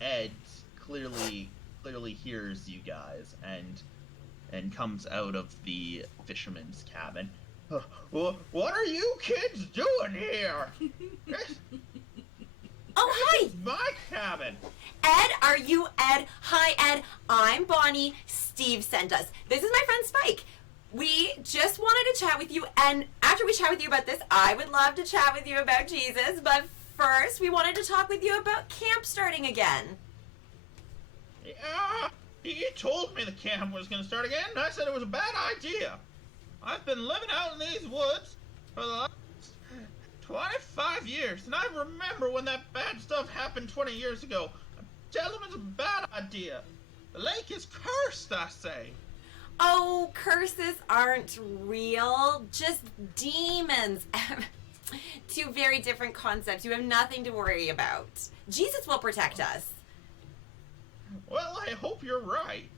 Ed clearly hears you guys and comes out of the fisherman's cabin. What are you kids doing here? Oh, hi! This is my cabin. Ed, are you Ed? Hi, Ed. I'm Bonnie. Steve sent us. This is my friend Spike. We just wanted to chat with you, and after we chat with you about this, I would love to chat with you about Jesus, but first, we wanted to talk with you about camp starting again. Yeah, he told me the camp was going to start again, and I said it was a bad idea. I've been living out in these woods for the last 25 years, and I remember when that bad stuff happened 20 years ago. Tell him it's a bad idea. The lake is cursed, I say. Oh, curses aren't real, just demons. 2 very different concepts. You have nothing to worry about. Jesus will protect us. Well, I hope you're right.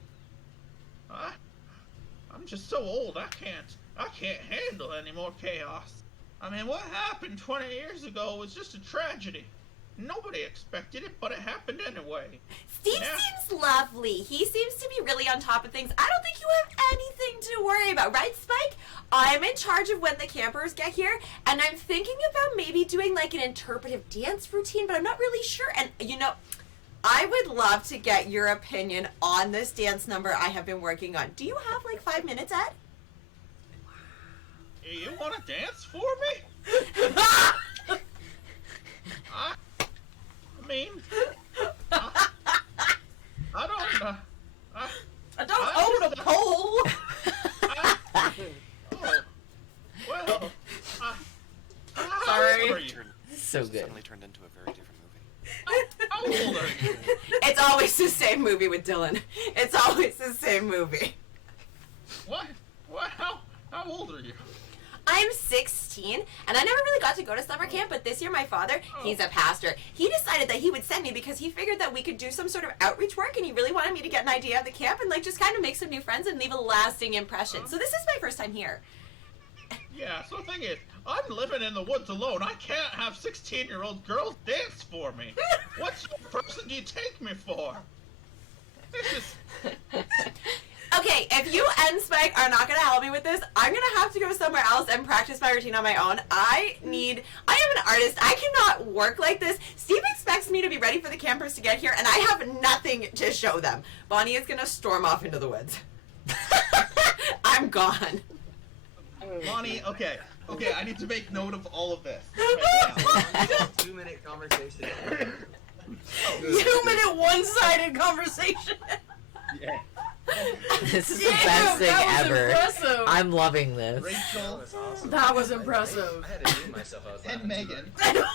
I'm just so old, I can't handle any more chaos. I mean, what happened 20 years ago was just a tragedy. Nobody expected it, but it happened anyway. Steve Yeah. seems lovely. He seems to be really on top of things. I don't think you have anything to worry about, right, Spike? I'm in charge of when the campers get here, and I'm thinking about maybe doing like an interpretive dance routine, but I'm not really sure. And you know, I would love to get your opinion on this dance number I have been working on. Do you have like 5 minutes, Ed? You want to dance for me? I mean, I don't, I don't own a pole. oh, well, Sorry. How old are you? So good. Suddenly turned into a very different movie. How old are you? It's always the same movie with Dylan. It's always the same movie. What? How old are you? I'm 16, and I never really got to go to summer camp, but this year my father, he's a pastor, he decided that he would send me because he figured that we could do some sort of outreach work, and he really wanted me to get an idea of the camp and like just kind of make some new friends and leave a lasting impression. So this is my first time here. Yeah, so the thing is, I'm living in the woods alone. I can't have 16-year-old girls dance for me. What sort of person do you take me for? This is... Okay, if you and Spike are not going to help me with this, I'm going to have to go somewhere else and practice my routine on my own. I am an artist. I cannot work like this. Steve expects me to be ready for the campers to get here, and I have nothing to show them. Bonnie is going to storm off into the woods. I'm gone. Bonnie, okay, I need to make note of all of this. It's a 2-minute conversation. 2-minute one-sided conversation. Yeah. This is the Damn, best thing that was ever. impressive. I'm loving this. Rachel was awesome. That was impressive. I had to do myself. I was and laughing too Megan hard.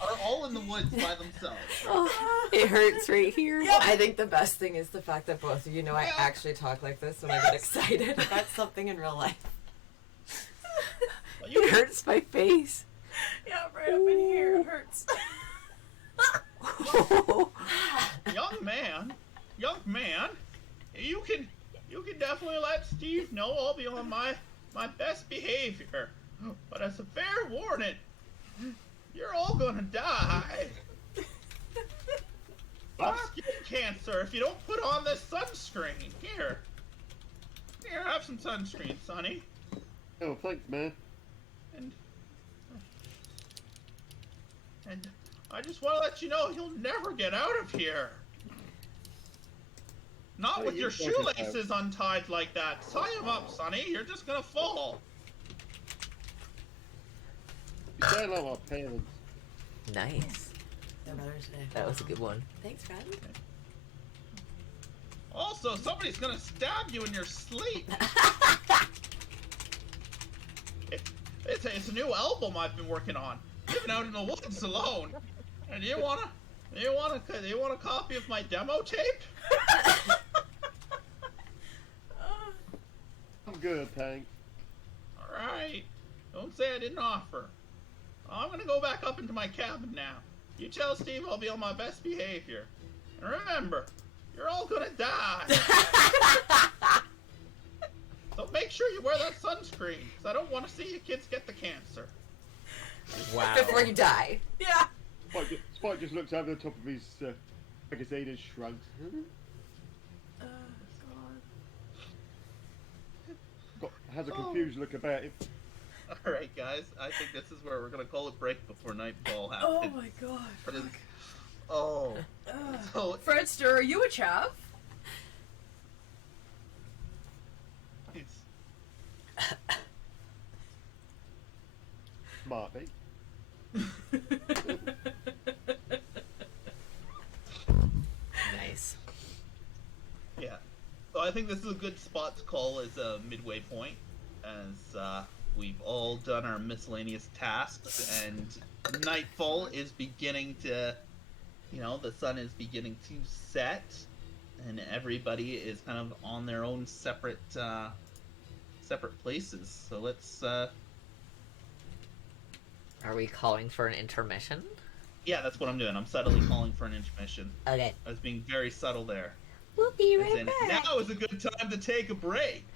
are all in the woods by themselves. Oh, it hurts right here. I think the best thing is the fact that both of you know I actually talk like this when I get excited about something in real life. Well, you It hurts my face. Yeah, right up in here. It hurts. young man, you can definitely let Steve know I'll be on my best behavior. But as a fair warning, you're all gonna die of skin cancer if you don't put on this sunscreen. Here, have some sunscreen, Sonny. Oh, thanks, man. And I just want to let you know you'll never get out of here. Not Oh, with you your fucking shoelaces untied like that. Tie them up, Sonny. You're just gonna fall. You sound like my parents. Nice. That was a good one. Thanks, friend. Also, somebody's gonna stab you in your sleep. It's a new album I've been working on. Living out in the woods alone. And you want a copy of my demo tape? I'm good, thanks. All right. Don't say I didn't offer. I'm gonna go back up into my cabin now. You tell Steve I'll be on my best behavior. And remember, you're all gonna die. So make sure you wear that sunscreen, because I don't want to see you kids get the cancer. Wow. Before you die. Yeah. Spike just looks over the top of his magazine and shrugs. Has a confused look about him. All right, guys. I think this is where we're gonna call it break before nightfall Oh happens. my god. Oh. So Fredster, are you a chav? it's Might be. Nice. yeah. So I think this is a good spot to call as a midway point, as we've all done our miscellaneous tasks, and nightfall is beginning to, the sun is beginning to set, and everybody is kind of on their own separate places. So let's. Are we calling for an intermission? Yeah, that's what I'm doing. I'm subtly calling for an intermission. Okay. I was being very subtle there. We'll be As in, now is a good time to take a break.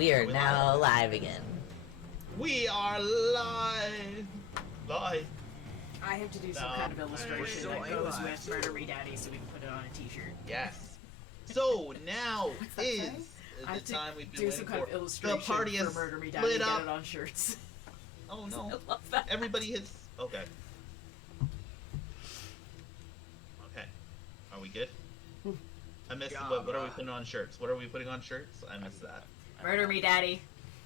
We are now live again. We are live. Live. I have to do some kind of illustration that goes with Murder Me Daddy so we can put it on a t-shirt. Yes. So now that is say? I have the to time we've been do waiting some kind for. of illustration The party for is Murder Me Daddy lit and up. get it on shirts. Oh no. I love that. Everybody has. Okay. Okay. Are we good? I missed Yeah, what are we bruh. putting on shirts? What are we putting on shirts? I missed that. Murder Me Daddy.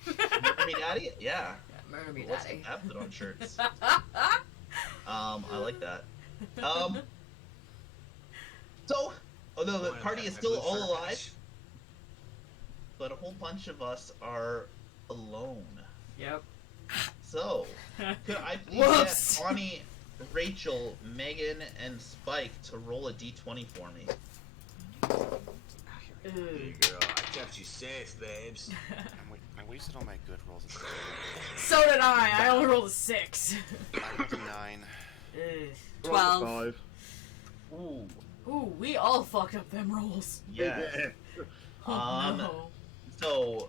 Remember me, Daddy? Yeah. Murder Me Let's Daddy. have it on shirts. I like that. So, although the party is still all alive, but a whole bunch of us are alone. Yep. So, could I please Whoops. get Bonnie, Rachel, Megan, and Spike to roll a d20 for me? Hey, girl, I kept you safe, babes. I wasted all my good rolls. At the beginning. So did I. I only rolled a 6. I rolled a 9. Ugh. 12. 5. Ooh, Ooh, we all fucked up them rolls. yes. Oh, no. So,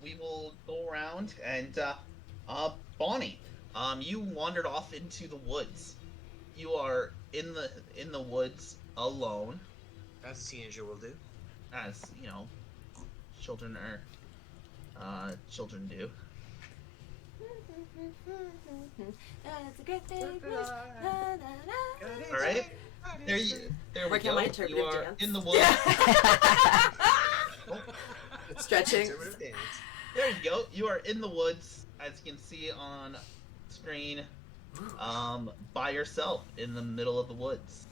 we will go around and, Bonnie, you wandered off into the woods. You are in the woods alone, That's a teenager will do. as you know, children do. That's a good day. All right, there we Working go. on my You interpretive are dance. in the woods. Stretching. Interpretive dance. There you go. You are in the woods, as you can see on screen, by yourself in the middle of the woods.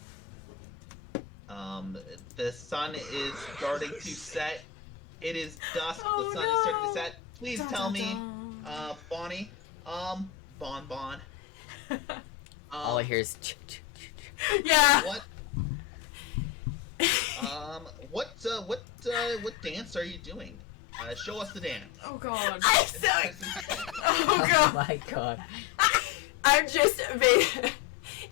The sun is starting to set. It is dusk. Oh, the sun is starting no. to set. Please Dun, tell dun, me, dun. Bonnie, Bon. All I hear is Yeah. What dance are you doing? Show us the dance. Oh god. I'm so Oh Oh god. my god. I'm just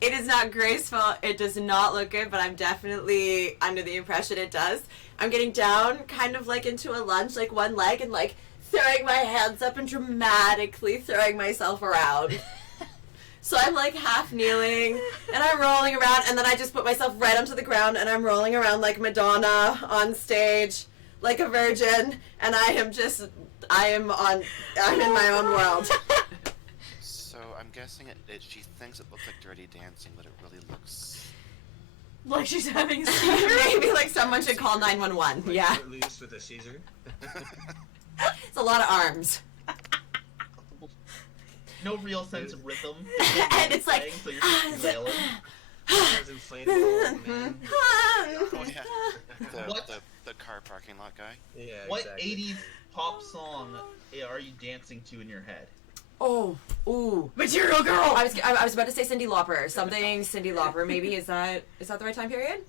it is not graceful. It does not look good, but I'm definitely under the impression it does. I'm getting down kind of like into a lunge, like one leg, and like throwing my hands up and dramatically throwing myself around. So I'm like half kneeling and I'm rolling around, and then I just put myself right onto the ground and I'm rolling around like Madonna on stage, like a virgin, and I'm in my own world. So I'm guessing she thinks it looks like Dirty Dancing, but it really looks. Like she's having a seizure. Maybe like someone should call 911. Like Yeah. Footloose with a Caesar. It's a lot of arms. No real sense of rhythm. And it's like, so you're just wailing. Those inflatable man. Oh yeah, What? the car parking lot guy. Yeah, What exactly. 80s pop song are you dancing to in your head? Oh, ooh. Material girl. I was about to say Cyndi Lauper. Something Cyndi Lauper. Maybe is that the right time period?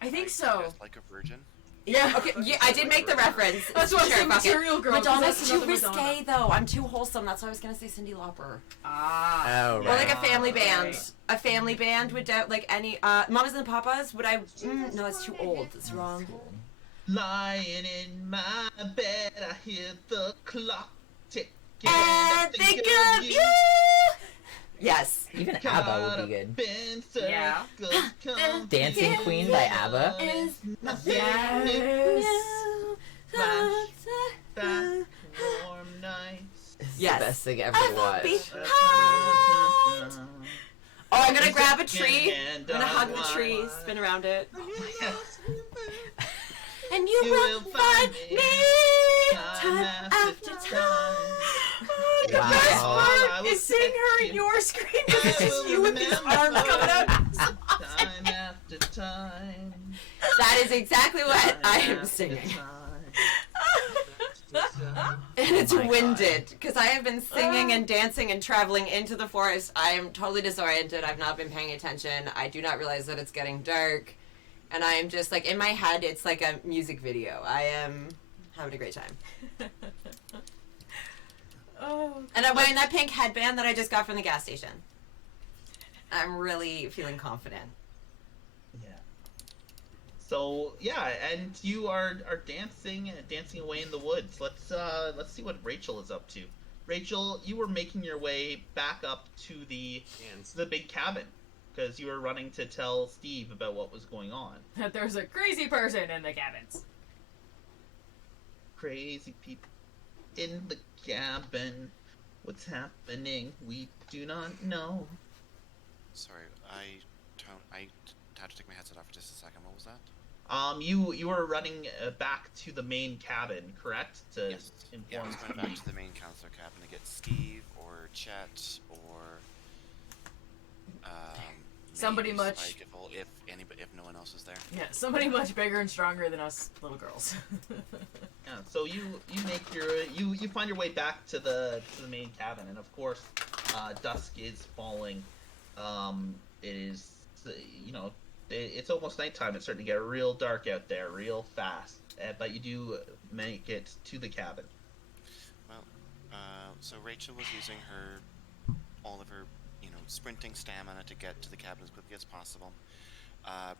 I think I so. guess like a virgin. Yeah. Okay, yeah, I did make the reference. That's why I Sure, said fuck it. Material Girl. 'cause Madonna's that's too another risque Madonna. though. I'm too wholesome. That's why I was gonna say Cyndi Lauper. Ah. Oh, Or like a right. family band. Right. A family band would like any Mamas and the Papas. Would I? No, that's too old. That's wrong. Lying in my bed, I hear the clock ticking. And think of you. Yes. Even ABBA would be good. Yeah. Dancing Queen by ABBA. Is Yes. Back warm nights. It's Yes. the best thing ever I to won't be watch. hot. Oh, I'm gonna grab a tree. I'm gonna hug the tree, spin around it, and you will find me time after time. The best Wow. part is seeing her in your screen because it's just you with these arms coming out. Time after time. That is exactly what I am singing. And it's Oh my winded because I have been singing and dancing and traveling into the forest. I am totally disoriented. I've not been paying attention. I do not realize that it's getting dark. And I am just like, in my head, it's like a music video. I am having a great time. Oh. And I'm wearing that pink headband that I just got from the gas station. I'm really feeling confident. Yeah. So yeah, and you are dancing away in the woods. Let's see what Rachel is up to. Rachel, you were making your way back up to the big cabin because you were running to tell Steve about what was going on. That there's a crazy person in the cabins. Crazy people in the cabin. What's happening? We do not know. Sorry, I had to take my headset off for just a second. What was that? You were running back to the main cabin, correct? To Yes. Yeah, I was going back to the main counselor cabin to get Steve or Chet or Somebody maybe much- Spike if no one else is there. Yeah, somebody much bigger and stronger than us little girls. Yeah, so you find your way back to the main cabin, and of course, dusk is falling. It is it's almost nighttime. It's starting to get real dark out there, real fast. But you do make it to the cabin. Well, so Rachel was using all of her sprinting stamina to get to the cabin as quickly as possible.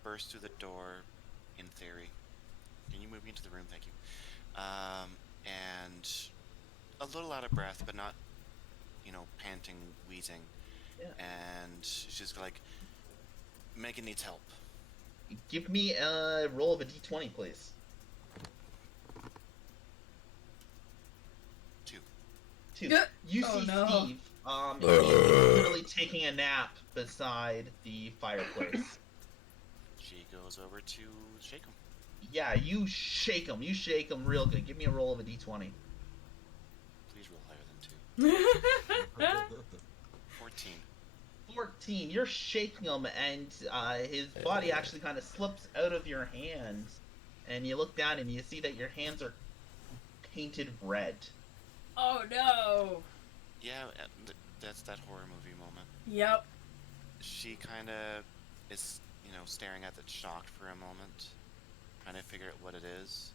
Burst through the door, in theory. Can you move me into the room? Thank you. And a little out of breath, but not, panting, wheezing. Yeah. And she's like, Megan needs help. Give me a roll of a d20, please. 2. 2. Yeah. You Oh, see no. Steve. He's literally taking a nap beside the fireplace. She goes over to shake him. Yeah, you shake him. You shake him real good. Give me a roll of a d20. Please roll higher than 2. 14. 14. You're shaking him, and his body actually kind of slips out of your hands. And you look down, and you see that your hands are painted red. Oh no! Yeah, that's that horror movie moment. Yep. She kind of is, staring at it shocked for a moment, trying to figure out what it is.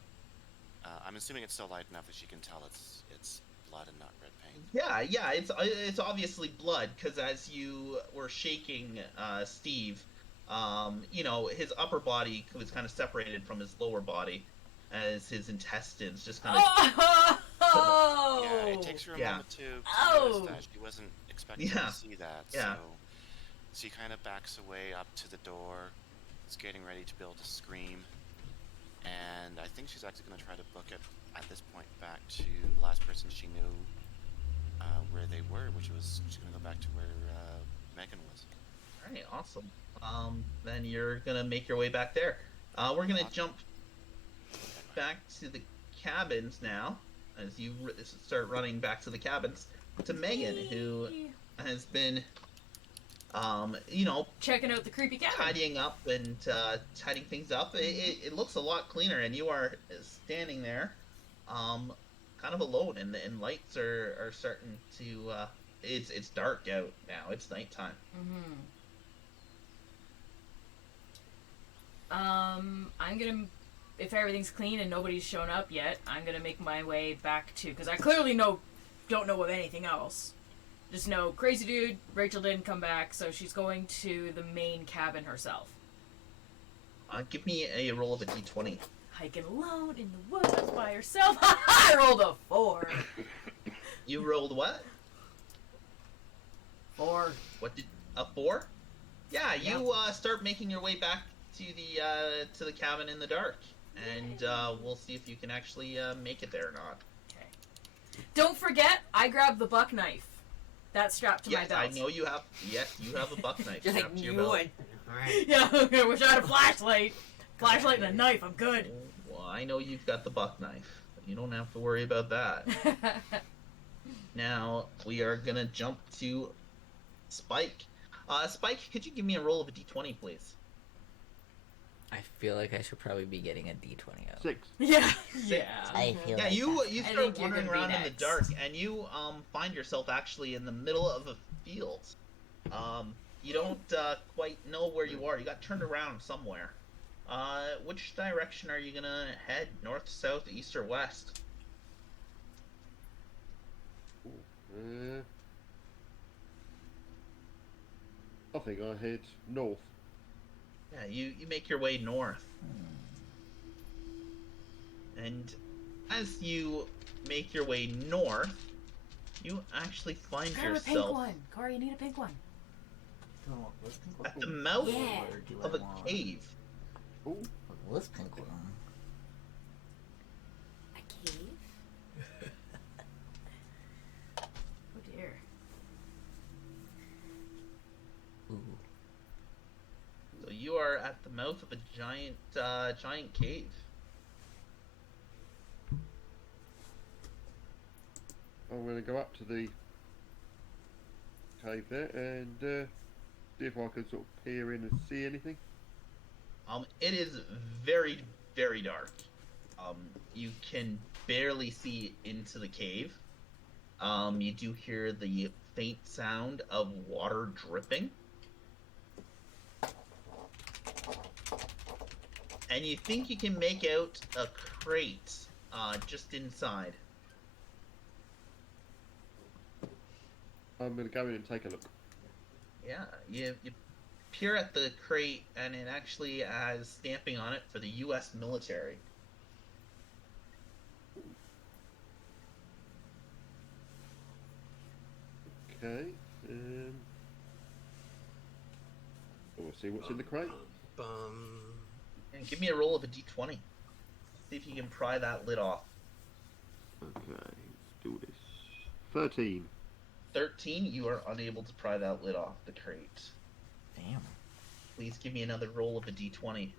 I'm assuming it's still light enough that she can tell it's blood and not red paint. Yeah, it's obviously blood, because as you were shaking Steve, his upper body was kind of separated from his lower body, as his intestines just kind of... Oh! Yeah, it takes her a moment to Oh! notice that. She wasn't expecting to see that, Yeah. so she kind of backs away up to the door, is getting ready to be able to scream, and I think she's actually going to try to book it, at this point, back to the last person she knew where they were, which was, she's going to go back to where Megan was. Alright, awesome. Then you're gonna make your way back there. We're gonna jump back to the cabins now, as you start running back to the cabins, to Megan, who has been, Checking out the creepy cabin. tidying up and tidying things up. It looks a lot cleaner, and you are standing there, kind of alone, and lights are starting to. It's dark out now. It's nighttime. Mm-hmm. I'm gonna, if everything's clean and nobody's shown up yet, I'm gonna make my way back to, because I clearly don't know of anything else. Just know, crazy dude, Rachel didn't come back, so she's going to the main cabin herself. Give me a roll of a d20. Hiking alone in the woods by herself. I rolled a 4. You rolled what? 4. What did a 4? Yeah, you start making your way back to the cabin in the dark, and we'll see if you can actually make it there or not. Okay. Don't forget, I grabbed the buck knife. That's strapped to my Yes, belt. I know you have. Yes, you have a buck knife Just like strapped to your you belt. would. Alright. Yeah, I wish I had a flashlight. Flashlight and a knife, I'm good. Well, I know you've got the buck knife. You don't have to worry about that. Now we are gonna jump to Spike. Spike, could you give me a roll of a d20, please? I feel like I should probably be getting a D20 up. 6. Yeah. Yeah. I feel Yeah, like you that. you I start think you're wandering gonna be around in the next. dark, and you find yourself actually in the middle of a field. You don't quite know where you are. You got turned around somewhere. Which direction are you gonna head? North, south, east, or west? I think I head north. Yeah, you make your way north. And as you make your way north, you actually find Grab a pink yourself one. Corey, you need a pink one. at the mouth Yeah. of a cave. Ooh. This pink one. A cave? Oh dear. Ooh. So you are at the mouth of a giant cave. I'm going to go up to the cave there and see if I can sort of peer in and see anything. It is very, very dark. You can barely see into the cave. You do hear the faint sound of water dripping. And you think you can make out a crate just inside. I'm going to go in and take a look. Yeah, you peer at the crate, and it actually has stamping on it for the U.S. military. Okay. We'll see what's in the crate. Bum. And give me a roll of a d20. See if you can pry that lid off. Okay, let's do this. 13. 13, you are unable to pry that lid off the crate. Damn. Please give me another roll of a d20.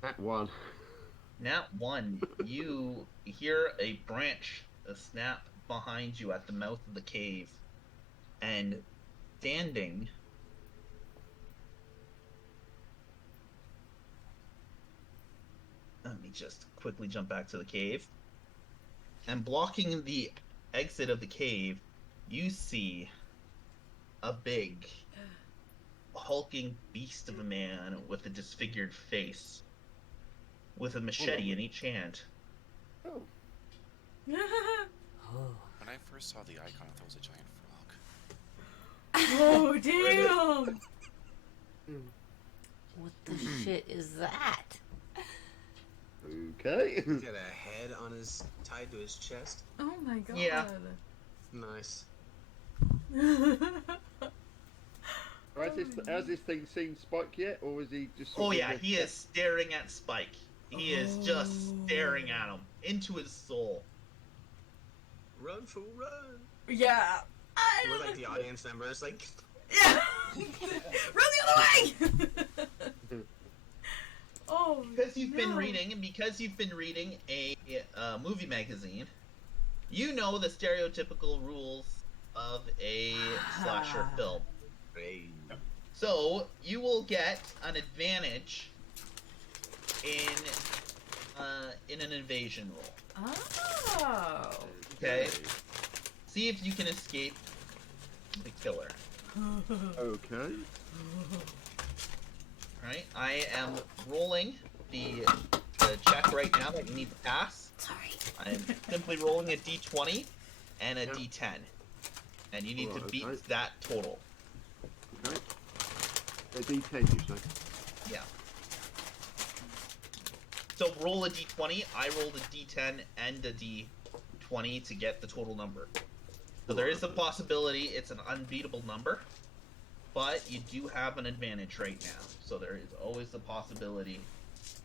That one. Nat 1, you hear a branch snap behind you at the mouth of the cave. And standing let me just quickly jump back to the cave. And blocking the exit of the cave, you see a big, hulking beast of a man with a disfigured face, with a machete in each hand. Oh. Oh. When I first saw the icon, I thought it was a giant frog. Oh damn! What the shit is that? Okay. He's got a head on his tied to his chest. Oh my god. Yeah. Nice. Has this thing seen Spike yet, or is he just? Oh yeah, he is staring at Spike. He is just staring at him into his soul. Run, fool, run! Yeah. We're like the audience members, like. Yeah. Run the other way. Oh. Because you've been no. reading a movie magazine, you know the stereotypical rules of a slasher film. Hey. So you will get an advantage in an invasion roll. Oh. Okay. See if you can escape the killer. Okay. Alright, I am rolling the check right now that you need to pass. Sorry. I'm simply rolling a d20 and a d10. And you need to beat okay. that total. Okay. A D10, you say? Yeah. So roll a d20, I rolled a d10 and a d20 to get the total number. So there is a possibility it's an unbeatable number, but you do have an advantage right now. So there is always the possibility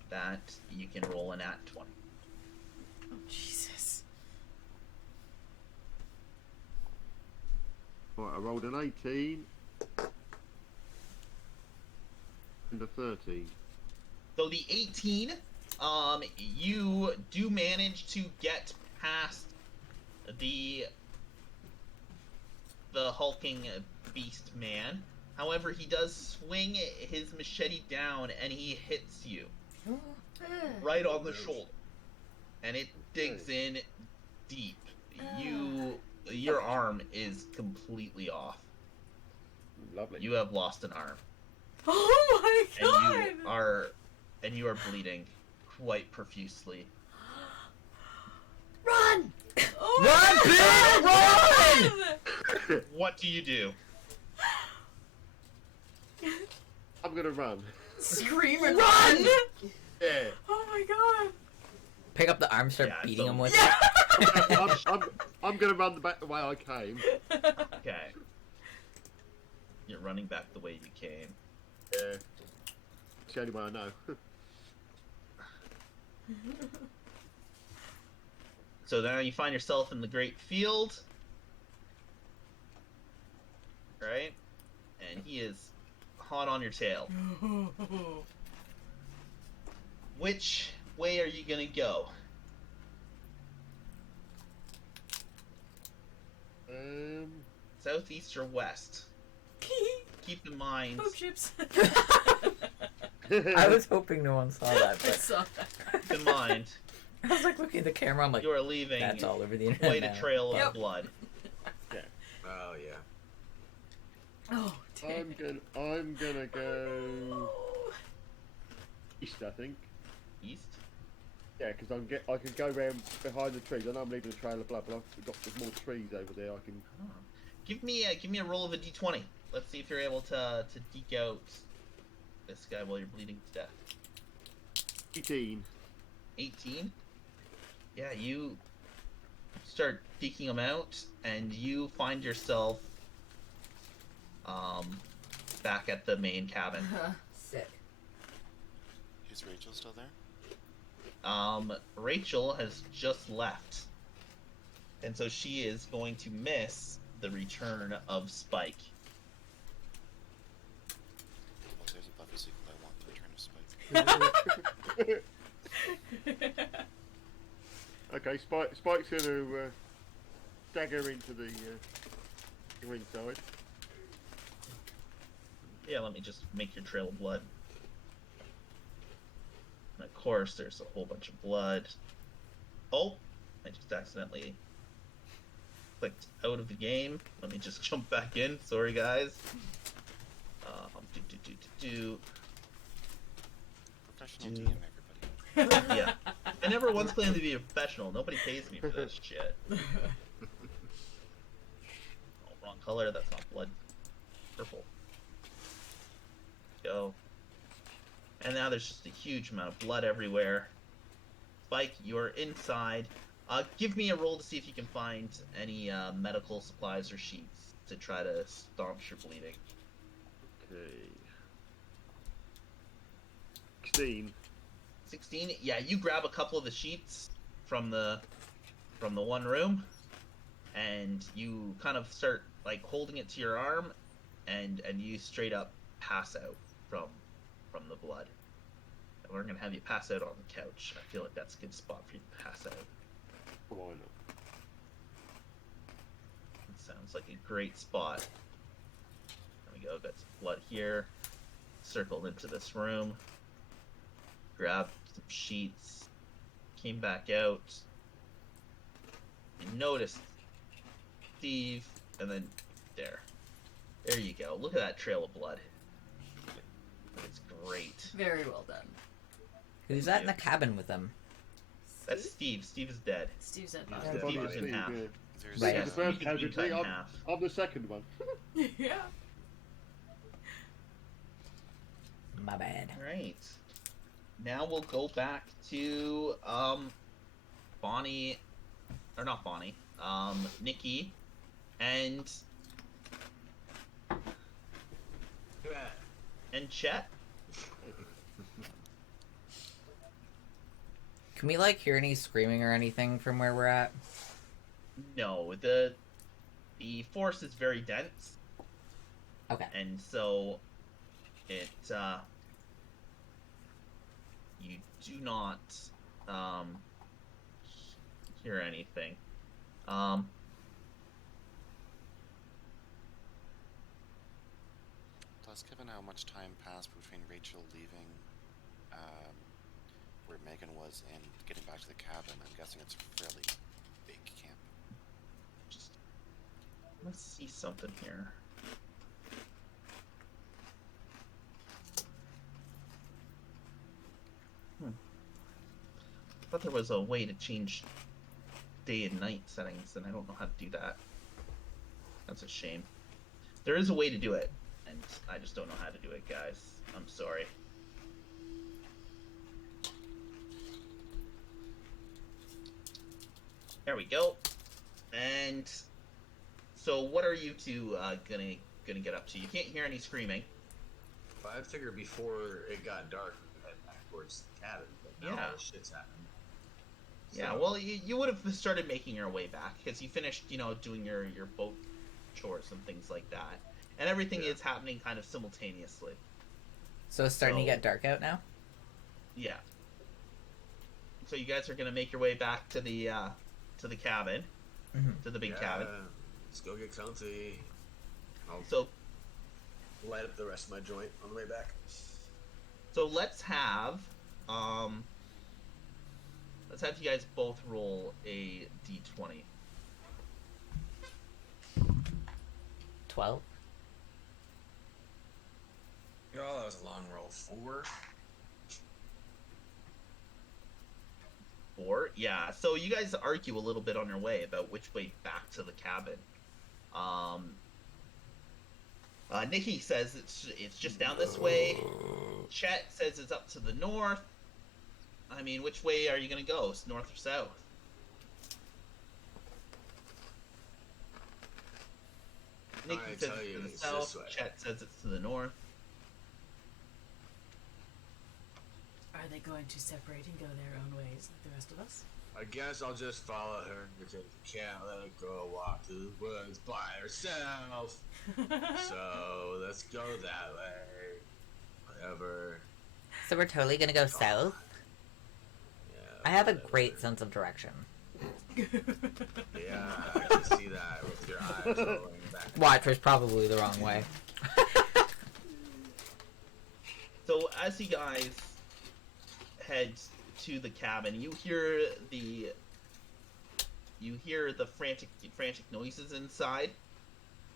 that you can roll a nat 20. Oh Jesus. Right, I rolled an 18 and a 13. So the 18, you do manage to get past the hulking beast man. However, he does swing his machete down and he hits you right on the shoulder, and it digs in deep. Your arm is completely off. Lovely. You have lost an arm, Oh my god. and you are bleeding quite profusely. Run! Oh Run, my Bill, What do you do? I'm gonna run. Scream and run! Yeah. Oh my god. Pick up the arm, start Yeah, beating so- him with Yeah! I'm gonna run back the way I came. Okay. You're running back the way you came. Yeah. It's the only way I know. So now you find yourself in the great field. Right? And he is hot on your tail. Which way are you gonna go? Southeast or west? Keep in mind. Poop chips. I was hoping no one saw that, I but saw that. Keep in mind. I was like looking at the camera. I'm like, You are leaving that's all over the internet quite a now. trail of Yep. blood. Oh yeah. Oh, damn. I'm gonna go Oh. east, I think. East? Yeah, because I can go around behind the trees. I know I'm leaving a trail of blood, but there's more trees over there. I can. Oh. Give me a roll of a d20. Let's see if you're able to deke out this guy while you're bleeding to death. 18. 18. Yeah, you start deking him out, and you find yourself back at the main cabin. Sick. Is Rachel still there? Rachel has just left, and so she is going to miss the return of Spike. Well, there's a Buffy sequel I want, The Return of Spike. Okay, Spike's gonna dagger into the inside. Yeah, let me just make your trail of blood. And of course, there's a whole bunch of blood. Oh, I just accidentally clicked out of the game. Let me just jump back in. Sorry, guys. Professional Dude. DM, everybody. Yeah. I never once claimed to be a professional. Nobody pays me for this shit. Oh, wrong color. That's not blood. Purple. Go. And now there's just a huge amount of blood everywhere. Spike, you're inside. Give me a roll to see if you can find any medical supplies or sheets to try to staunch your bleeding. Okay. 16. 16. Yeah, you grab a couple of the sheets from the one room, and you kind of start like holding it to your arm, and you straight up pass out from the blood. And we're gonna have you pass out on the couch. I feel like that's a good spot for you to pass out. Why not? It sounds like a great spot. There we go. Got some blood here. Circled into this room. Grabbed some sheets. Came back out. You noticed Steve, and then there. There you go. Look at that trail of blood. It's great. Very well done. Who's that in the cabin with them? That's Steve. Steve is dead. Steve's at Yeah. bottom. Steve is in Steve, half. yeah. There's Right. Yeah, The first Steve has been cut casualty, in half. I'm the second one. Yeah. My bad. Right. Now we'll go back to Bonnie, or not Bonnie, Nikki, and Chet. Can we like hear any screaming or anything from where we're at? No, the force is very dense, Okay. and so it you do not hear anything. Plus, given how much time passed between Rachel leaving where Megan was and getting back to the cabin, I'm guessing it's a fairly big camp. Just let's see something here. I thought there was a way to change day and night settings, and I don't know how to do that. That's a shame. There is a way to do it, and I just don't know how to do it, guys. I'm sorry. There we go. And so, what are you two gonna get up to? You can't hear any screaming. But I figured before it got dark, we could head back towards the cabin. But now Yeah. all this shit's happening. Yeah, So- well, you would have started making your way back because you finished, doing your boat chores and things like that, and everything Yeah. is happening kind of simultaneously. So it's starting to So- get dark out now? Yeah. So you guys are gonna make your way back to the cabin, Mhm. to the big Yeah, cabin. let's go get comfy. I'll So light up the rest of my joint on the way back. let's have you guys both roll a d20. 12? Oh, that was a long roll. 4. 4. Yeah. So you guys argue a little bit on your way about which way back to the cabin. Nikki says it's just down this way. Chet says it's up to the north. I mean, which way are you gonna go? North or south? Nikki I says tell it's you, to the it's south. this way. Chet says it's to the north. Are they going to separate and go their own ways like the rest of us? I guess I'll just follow her because you can't let her go walk through the woods by herself. So let's go that way. Whatever. So we're totally gonna go south? Yeah, I have a whatever. great sense of direction. Yeah, I can see that with your eyes rolling back. Watch was probably the wrong way. So as you guys head to the cabin, you hear the frantic noises inside.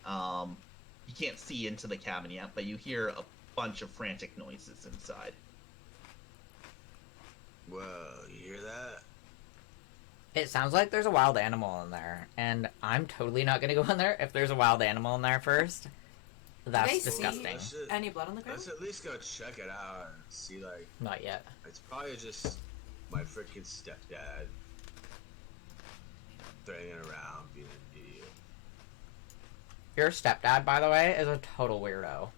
You can't see into the cabin yet, but you hear a bunch of frantic noises inside. Whoa, you hear that? It sounds like there's a wild animal in there, and I'm totally not gonna go in there if there's a wild animal in there first. That's They see- disgusting. Let's, Any blood on the ground? let's at least go check it out and see, like, Not yet. it's probably just my freaking stepdad throwing around being an idiot. Your stepdad, by the way, is a total weirdo.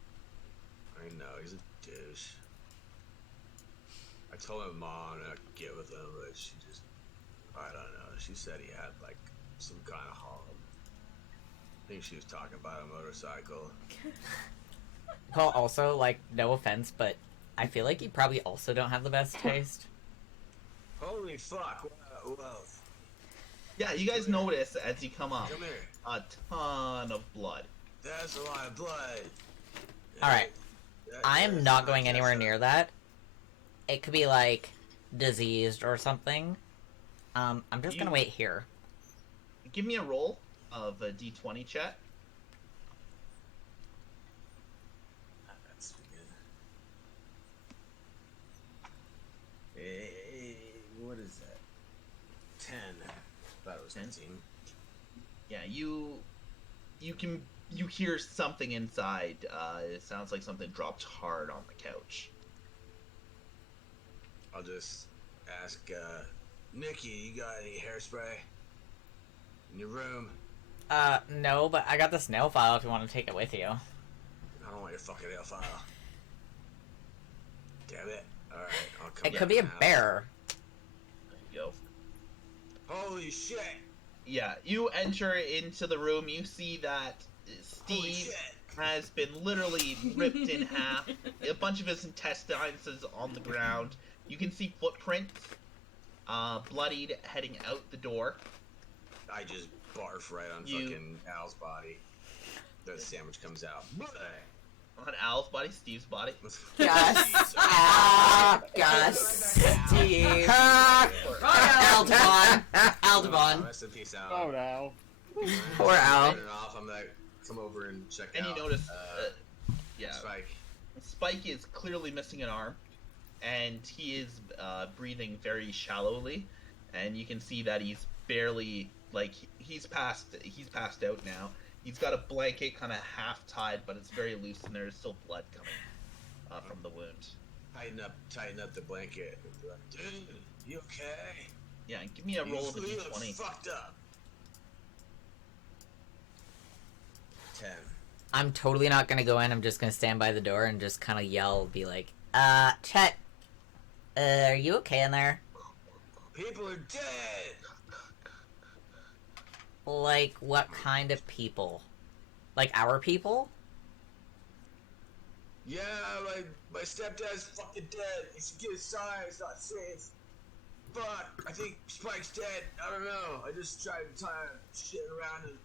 I know, he's a douche. I told my mom not to get with him, but she just, I don't know. She said he had, like, some kind of harm. I think she was talking about a motorcycle. Well, also, like, no offense, but I feel like you probably also don't have the best taste. Holy fuck, whoa. Yeah, you guys notice as you come up Come here. a ton of blood. That's a lot of blood. Alright. I am That's not going anywhere Tessa. near that. It could be, like, diseased or something. I'm just gonna wait here. Give me a roll of a d20, Chet. That's good. Hey, what is that? 10. Thought it was 10? 19. Yeah, you hear something inside. It sounds like something dropped hard on the couch. I'll just ask, Nikki, you got any hairspray? In your room? No, but I got the snail file if you want to take it with you. I don't want your fucking nail file. Damn it. Alright, I'll come It could be a now. bear. There you go. Holy shit! Yeah, you enter into the room. You see that Holy Steve shit! has been literally ripped in half. A bunch of his intestines is on the ground. You can see footprints, bloodied, heading out the door. I just barf right on You- fucking Al's body. The sandwich comes out. On Al's body, Steve's body. Gus. Jesus. Gus. Steve. Aldebon. Aldebon. Rest in peace, Al. Oh no. Poor Al. Turn it off. I'm gonna come over and check And out. you notice, yeah, Spike. Spike is clearly missing an arm, and he is breathing very shallowly. And you can see that he's barely he's passed out now. He's got a blanket kind of half tied, but it's very loose, and there's still blood coming from the wound. Tighten up the blanket. Dude, you okay? Yeah, give me a roll of a You look d20. fucked up. 10. I'm totally not gonna go in. I'm just gonna stand by the door and just kind of yell, be like, Chet, are you okay in there? People are dead. Like, what kind of people? Like, our people? Yeah, my stepdad's fucking dead. You should get inside. It's not safe. Fuck, I think Spike's dead. I don't know. I just tried to shitting around and.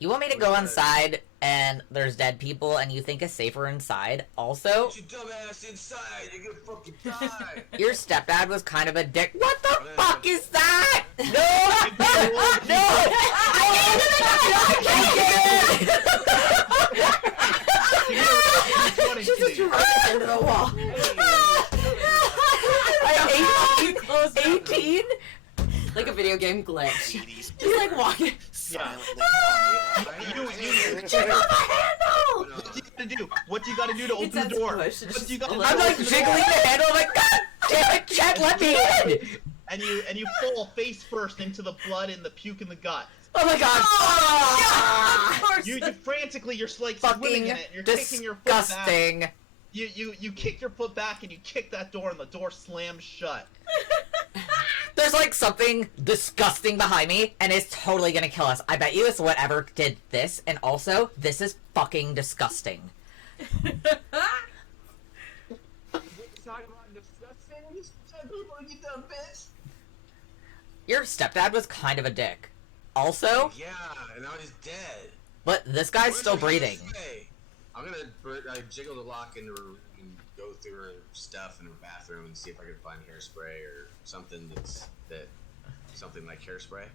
You want me to go inside and there's dead people and you think it's safer inside? Also, Get your dumbass inside. You're gonna fucking die. your stepdad was kind of a dick. What the fuck is that? No! No! I She's just Right into the wall. 18? Like a video game glitch. Ladies, Just like walking. silently Check out the handle! What do you gotta do to It open the says door? push, What do you gotta do? I'm like jiggling the handle, I'm like, God damn it, Chet, let me in! And you fall face first into the blood and the puke in the gut. Oh my god! Of course. You frantically, you're like swimming Fucking in it. You're kicking your foot back. disgusting. You kick your foot back and you kick that door and the door slams shut. There's like something disgusting behind me, and it's totally gonna kill us. I bet you it's whatever did this, and also, this is fucking disgusting. Talking about disgusting. You said people to get them, bitch. Your stepdad was kind of a dick. Also, Yeah, and now he's dead. but this guy's still What did he breathing. say? I'm gonna jiggle the lock into her and go through her stuff in her bathroom and see if I can find hairspray or something something like hairspray.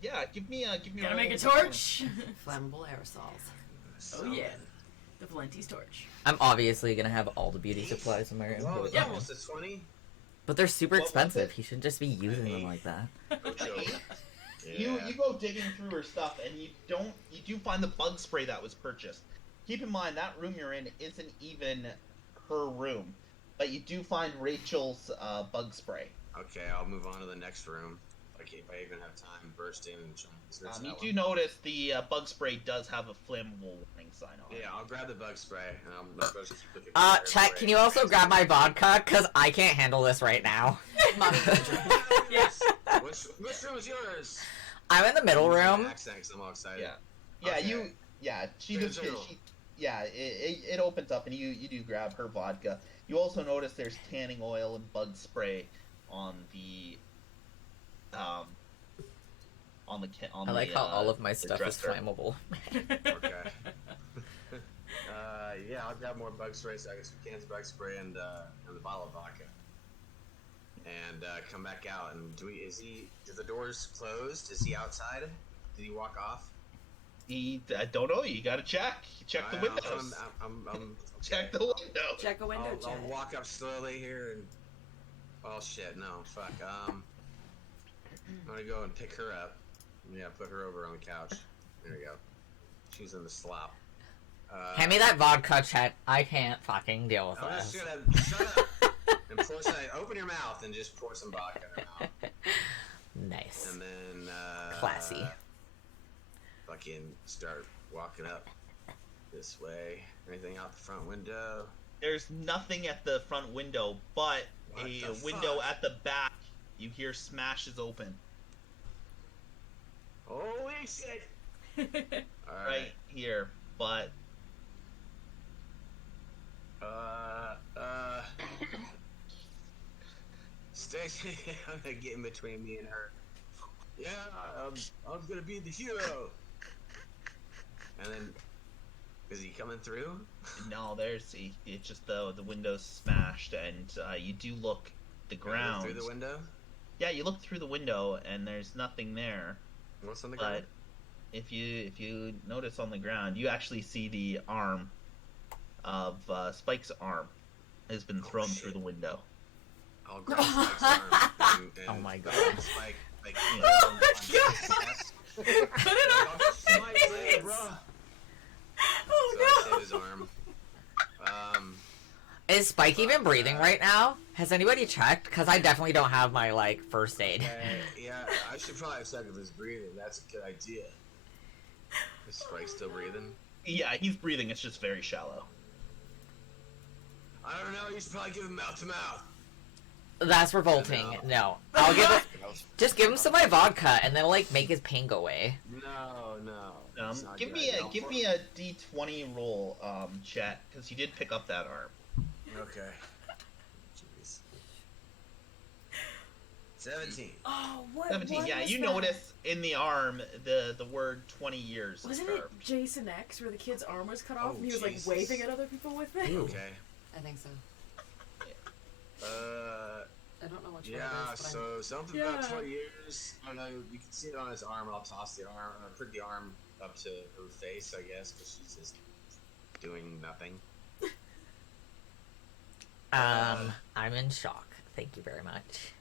Yeah, give me a Gotta make a roll. torch. Flammable aerosols. Oh yeah, the Valenti's torch. I'm obviously gonna have all the beauty supplies in my room. Whoa, but- Yeah. almost a 20. But they're super What was expensive. it? He shouldn't just be using them like that. Ocho. You go digging through her stuff and you do find the bug spray that was purchased. Keep in mind that room you're in isn't even her room, but you do find Rachel's bug spray. Okay, I'll move on to the next room. If I even have time, burst in and try and search You that do one. notice the bug spray does have a flammable warning sign on it. Yeah, I'll grab the bug spray and I'm supposed to keep looking. Chet, can you also grab my vodka? Cause I can't handle this right now. Mommy Yes. Which room is yours? I'm in the middle room. Accents, I'm all excited. Yeah, Okay. she Good just deal. it opens up and you do grab her vodka. You also notice there's tanning oil and bug spray on the I like how all of my stuff is dresser. flammable. Okay. Yeah, I'll grab more bug spray. So I got some cans of bug spray and the bottle of vodka. And come back out. And is the doors closed? Is he outside? Did he walk off? I don't know. You gotta check. Check the windows. I'm Check the window. Check a window, I'll check. walk up slowly here and. Oh shit! No, fuck. I'm gonna go and pick her up. Yeah, put her over on the couch. There you go. She's in the slop. Hand me that vodka, Chet. I can't fucking deal with I'm just this. gonna shut up and pour some. Open your mouth and just pour some vodka in her mouth, Nice. and then Classy. Fucking start walking up this way. Anything out the front window? There's nothing at the front window, but What a the window fuck? at the back. You hear smashes open. Holy shit! All Right right. here, but Stacy, I'm gonna get in between me and her. Yeah, I'm gonna be the hero. And then, is he coming through? no, it's just the window's smashed, and you do look the ground. Through the window? Yeah, you look through the window, and there's nothing there. What's on the But ground? if you notice on the ground, you actually see the arm of Spike's arm has been thrown shit. through the window. I'll grab Spike's arm and Oh my god. Spike, like, Oh Put it on Spike, later, bro. Oh So I no! save his arm. Is Spike even breathing right now? Has anybody checked? Because I definitely don't have my, like, first aid. Yeah, I should probably check if he's breathing. That's a good idea. Is Spike still breathing? Yeah, he's breathing. It's just very shallow. I don't know. You should probably give him mouth to mouth. That's revolting. No. I'll give it... Just give him some of my vodka, and then, like, make his pain go away. No. It's not Give good. me a Don't give for- me a D20 roll, Chet, because you did pick up that arm. Okay. Jeez. 17. Oh, what? 17. What Yeah, was you that? notice in the arm the word 20 years. is Wasn't it carved. Jason X where the kid's arm was cut off Oh, and he was like Jesus. waving at other people with it? Okay. I think so. I don't know which one Yeah, it is, but so something Yeah. about 20 years. I don't know. You can see it on his arm. I'll toss the arm, put the arm up to her face, I guess, because she's just doing nothing. I'm in shock. Thank you very much.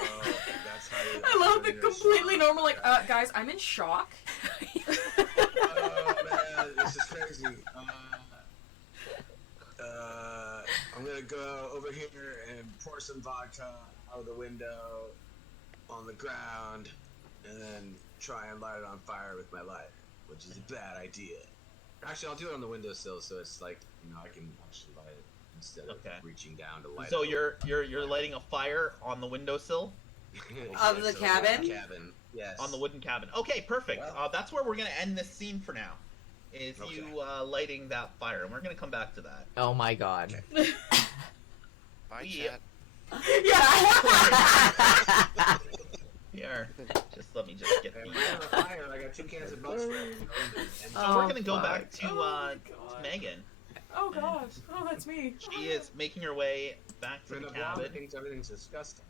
Oh, that's how you. I love the you're completely shocked. normal, like, guys, I'm in shock. Oh man, this is crazy. I'm gonna go over here and pour some vodka out of the window on the ground, and then try and light it on fire with my lighter, which is a bad idea. Actually, I'll do it on the windowsill, so it's like I can actually light it instead of Okay. reaching down to light So it. you're lighting a fire on the windowsill Of the So, cabin? Cabin. Yes. on the wooden cabin. Okay, perfect. Well- That's where we're gonna end this scene for now. Is Okay. you lighting that fire, and we're gonna come back to that. Oh my god. Bye, Yeah. chat. Yeah. Here, just let me just get And the. when I have a fire, I got 2 cans of butt spray. And So we're gonna go back to Oh my to God. Megan. Oh god. Oh, that's me. She is making her way back to for the the blonde, cabin, thinks everything's disgusting.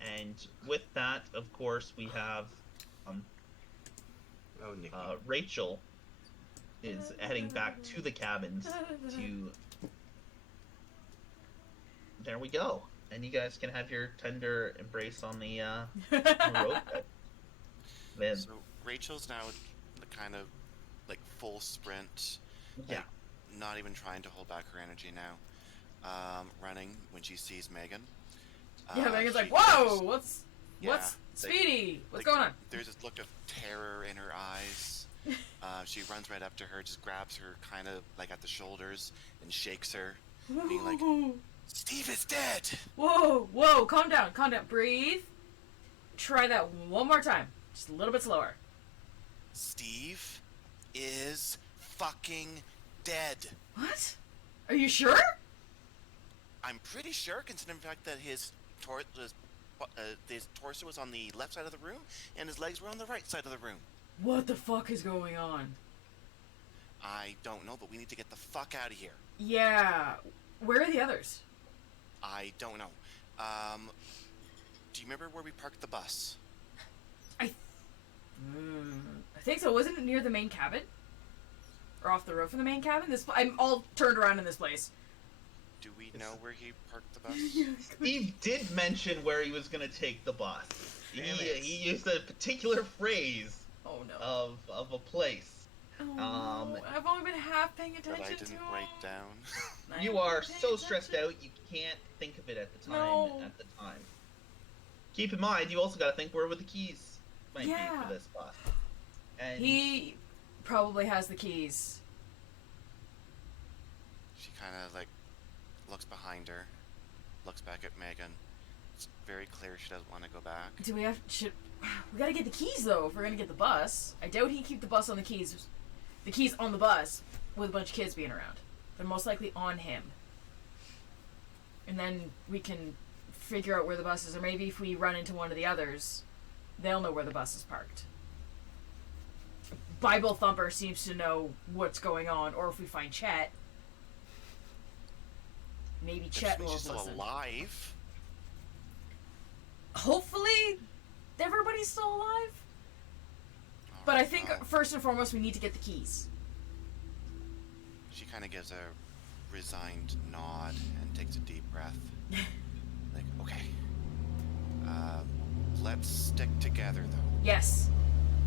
and with that, of course, we have Oh, Nikki. Rachel is heading back to the cabins to. There we go, and you guys can have your tender embrace on the road. Man, So Rachel's now the kind of like full sprint. yeah. Like, not even trying to hold back her energy now. Running when she sees Megan. Yeah, Megan's she like, whoa, just- what's yeah, like- Speedy? What's like, going on? There's this look of terror in her eyes. She runs right up to her, just grabs her kind of like at the shoulders and shakes her, being like, Steve is dead! Whoa, calm down, breathe. Try that one more time, just a little bit slower. Steve is fucking dead. What? Are you sure? I'm pretty sure, considering the fact that his torso was on the left side of the room and his legs were on the right side of the room. What the fuck is going on? I don't know, but we need to get the fuck out of here. Yeah, where are the others? I don't know. Do you remember where we parked the bus? I think so. Wasn't it near the main cabin? Or off the roof of the main cabin? I'm all turned around in this place. Do we know where he parked the bus? Steve did mention where he was going to take the bus. Damn it. He used a particular phrase Oh no. of a place. Oh, I've only been half paying That attention I to didn't him. write down. I You haven't are been paying so stressed attention. out you can't think of it at the time. No. Keep in mind, you also got to think where would the keys might be Yeah. for this bus. And He probably has the keys. She kind of like looks behind her, looks back at Megan. It's very clear she doesn't want to go back. Do we have? We gotta get the keys though if we're gonna get the bus. I doubt he'd keep the bus on the keys on the bus with a bunch of kids being around. They're most likely on him. And then we can figure out where the bus is, or maybe if we run into one of the others, they'll know where the bus is parked. Bible Thumper seems to know what's going on, or if we find Chet, maybe Chet will She's still listen. alive. Hopefully, everybody's still alive. But I think Well, first and foremost, we need to get the keys. she kind of gives a resigned nod and takes a deep breath. Like, okay. Let's stick together, though. Yes.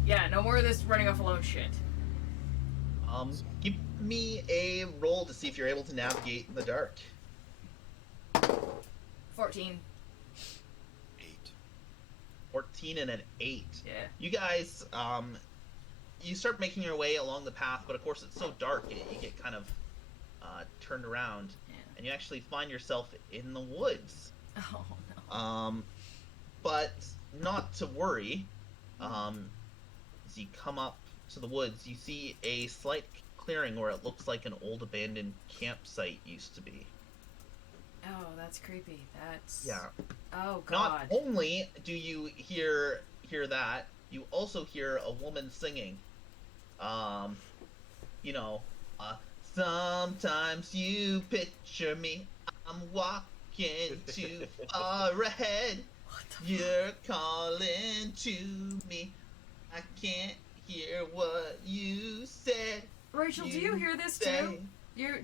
Yeah, no more of this running off alone shit. give me a roll to see if you're able to navigate in the dark. 14. 8. 14 and an 8. Yeah. You guys, you start making your way along the path, but of course it's so dark, you get kind of turned around, Yeah. and you actually find yourself in the woods. Oh no. But not to worry. As you come up to the woods, you see a slight clearing where it looks like an old abandoned campsite used to be. Oh, that's creepy. That's. Yeah. Oh Not god. only do you hear that, you also hear a woman singing. You know, sometimes you picture me, I'm walking too far ahead. You're calling to me, I can't hear what you said. Rachel, do you hear this say, too?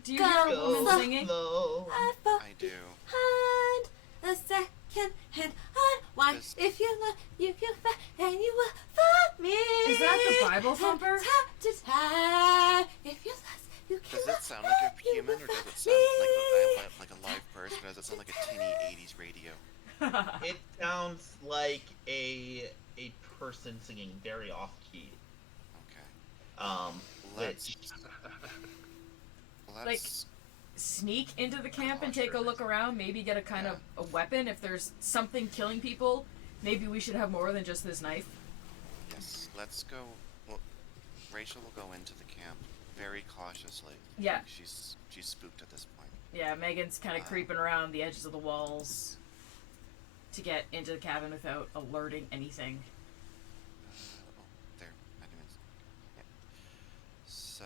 Do you hear a woman Go singing? slow. I do. Hand a second hand on why Does- if you look you can find and you will find me. Is that the Bible thumper? Time to time. If you lost you can Does it sound like a human, or does it sound like a live person, or does it sound like a tinny 80s radio? It sounds like a person singing very off key. Okay. Which Let's Sneak into the camp and take a look around. Maybe get a kind of a weapon. If there's something killing people, maybe we should have more than just this knife. yes, let's go. Well, Rachel will go into the camp very cautiously. Yeah. She's spooked at this point. Yeah, Megan's kind of creeping around the edges of the walls to get into the cabin without alerting anything. Oh, there. I didn't even. Yeah. So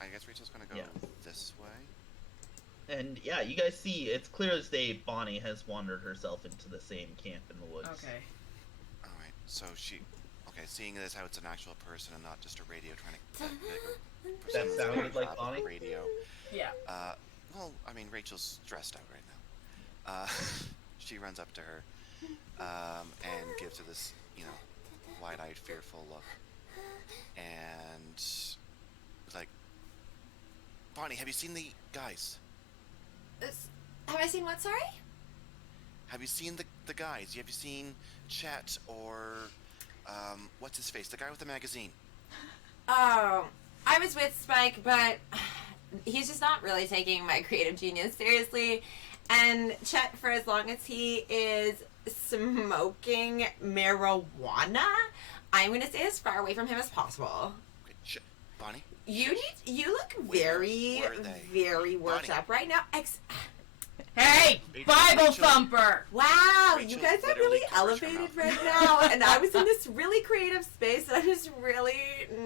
I guess Rachel's gonna go this way. And yeah, you guys see, it's clear as day Bonnie has wandered herself into the same camp in the woods. Okay. Alright, so seeing it as how it's an actual person and not just a radio trying to That sounded like Bonnie? radio. Yeah. Well, I mean, Rachel's stressed out right now. She runs up to her and gives her this, wide-eyed, fearful look. And was like, Bonnie, have you seen the guys? Have I seen what, sorry? Have you seen the guys? Have you seen Chet or, what's his face? The guy with the magazine. Oh, I was with Spike, but he's just not really taking my creative genius seriously. And Chet, for as long as he is smoking marijuana, I'm going to stay as far away from him as possible. Okay, Bonnie? You look very, Where are they? very worked Bonnie. up right now. Hey, Bible Rachel. thumper! Wow, Rachel you guys are literally really covers her elevated mouth. right now, and I was in this really creative space, and I'm just really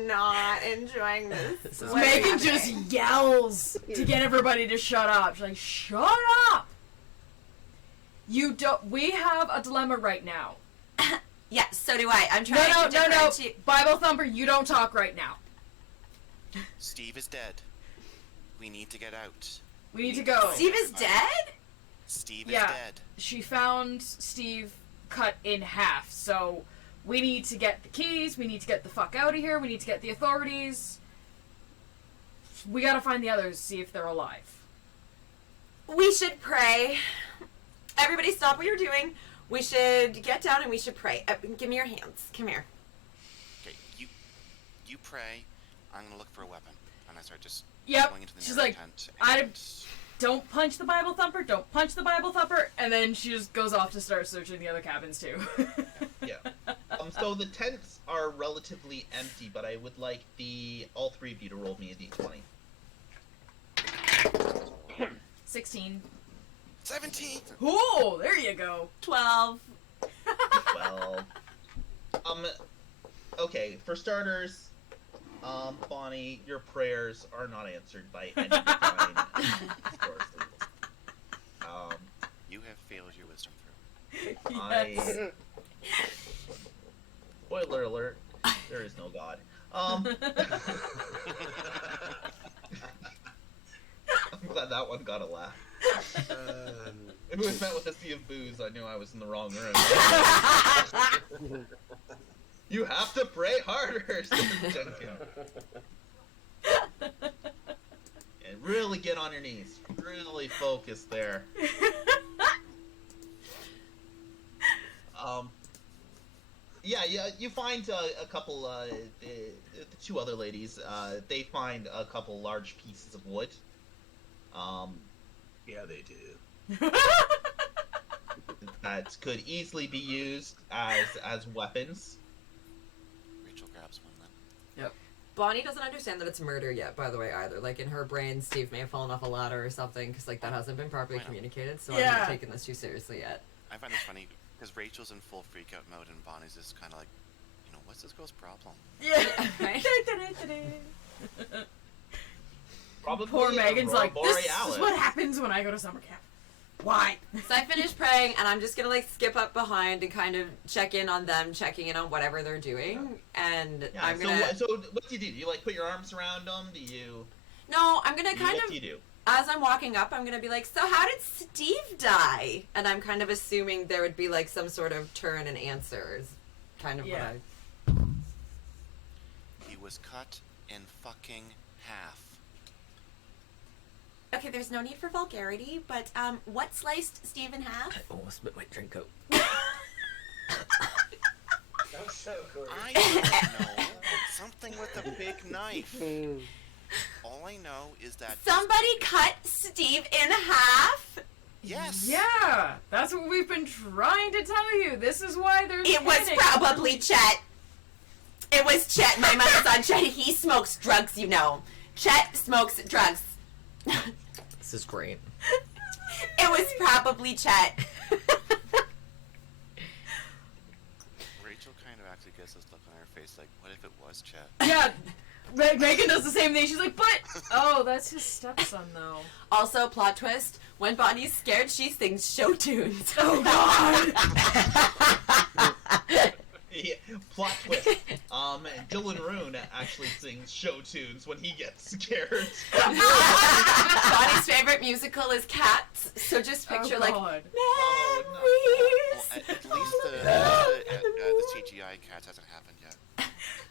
not enjoying this. What's Megan happening? just yells to get everybody to shut up. She's like, shut up! We have a dilemma right now. Yeah, so do I. I'm No, trying no, to no, no. differentiate. Bible thumper, you don't talk right now. Steve is dead. We need to get out. We need to go. Steve is dead? Steve Yeah. is dead. She found Steve cut in half, so we need to get the keys, we need to get the fuck out of here, we need to get the authorities. We gotta find the others, see if they're alive. We should pray. Everybody stop what you're doing. We should get down and we should pray. Give me your hands. Come here. Okay, you pray. I'm gonna look for a weapon, and I start just Yep. going into the She's nearest like, tent. I and- don't punch the Bible thumper, don't punch the Bible thumper, and then she just goes off to start searching the other cabins too. Yeah. So the tents are relatively empty, but I would like all three of you to roll me a d20. 16. 17. Ooh, there you go. 12. Well, okay, for starters, Bonnie, your prayers are not answered by any divine sources. You have failed your wisdom through. Yes. Spoiler alert, there is no God. I'm glad that one got a laugh. If it was met with a sea of booze, I knew I was in the wrong room. You have to pray harder. Yeah. And really get on your knees. Really focus there. Yeah, you find a couple, the two other ladies, they find a couple large pieces of wood. Yeah, they do. That could easily be used as weapons. Rachel grabs one then. Bonnie doesn't understand that it's murder yet, by the way, either. Like, in her brain, Steve may have fallen off a ladder or something, because, like, that hasn't been properly communicated, so I'm not taking this too seriously yet. I find this funny because Rachel's in full freak out mode and Bonnie's just kind of like, you know, what's this girl's problem? Yeah. Right? Probably Poor Megan's Aurora like, this is Borealis. what happens when I go to summer camp. Why? So I finished praying, and I'm just gonna, like, skip up behind and kind of check in on them, checking in on whatever they're doing, and Yeah, I'm gonna... so what do you do? Do you, like, put your arms around them? Do you... No, I'm gonna kind what of... do you do? As I'm walking up, I'm gonna be like, so how did Steve die? And I'm kind of assuming there would be, like, some sort of turn and answer, is kind of what I... He was cut in fucking half. Okay, there's no need for vulgarity, but, what sliced Steve in half? I almost spit my drink out. That's so cool. I don't know. Something with a big knife. All I know is that Somebody cut Steve in half? yes. Yeah, that's what we've been trying to tell you. This is why there's It was panic. probably Chet. It was Chet. My mother's on Chet. He smokes drugs, you know. Chet smokes drugs. This is great. It was probably Chet. Rachel kind of actually gets this look on her face like, what if it was Chet? Yeah, Megan does the same thing. She's like, but oh, that's his stepson though. Also, plot twist, when Bonnie's scared, she sings show tunes. Oh God! Yeah, plot twist. Dylan Rune actually sings show tunes when he gets scared. Bonnie's favorite musical is Cats, so just picture, Oh, like, God. Oh, no. Well, memories. at least the CGI cats hasn't happened yet.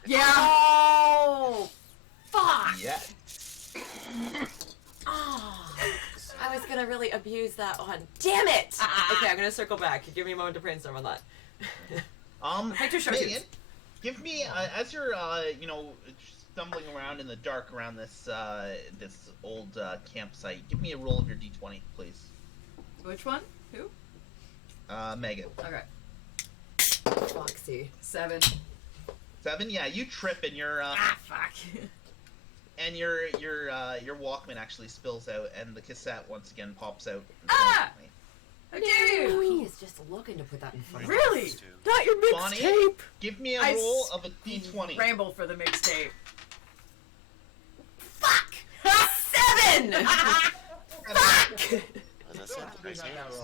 Yeah. Oh, fuck. Yeah. Oh, I was gonna really abuse that one. Damn it! Okay, I'm gonna circle back. Give me a moment to brainstorm on that. Picture show Megan, tunes. give me as you're stumbling around in the dark around this this old campsite. Give me a roll of your d20, please. Which one? Who? Megan. Okay. Foxy. 7. 7. Yeah, you trip and your Fuck. and your Walkman actually spills out, and the cassette once again pops out. Ah! How dare Oh, you? he is just looking to put that in front of us. Really? Not your Bonnie, mixtape. give me a I roll of a d20. Ramble for the mixtape. Fuck! 7! Fuck! As I said, the dice hands.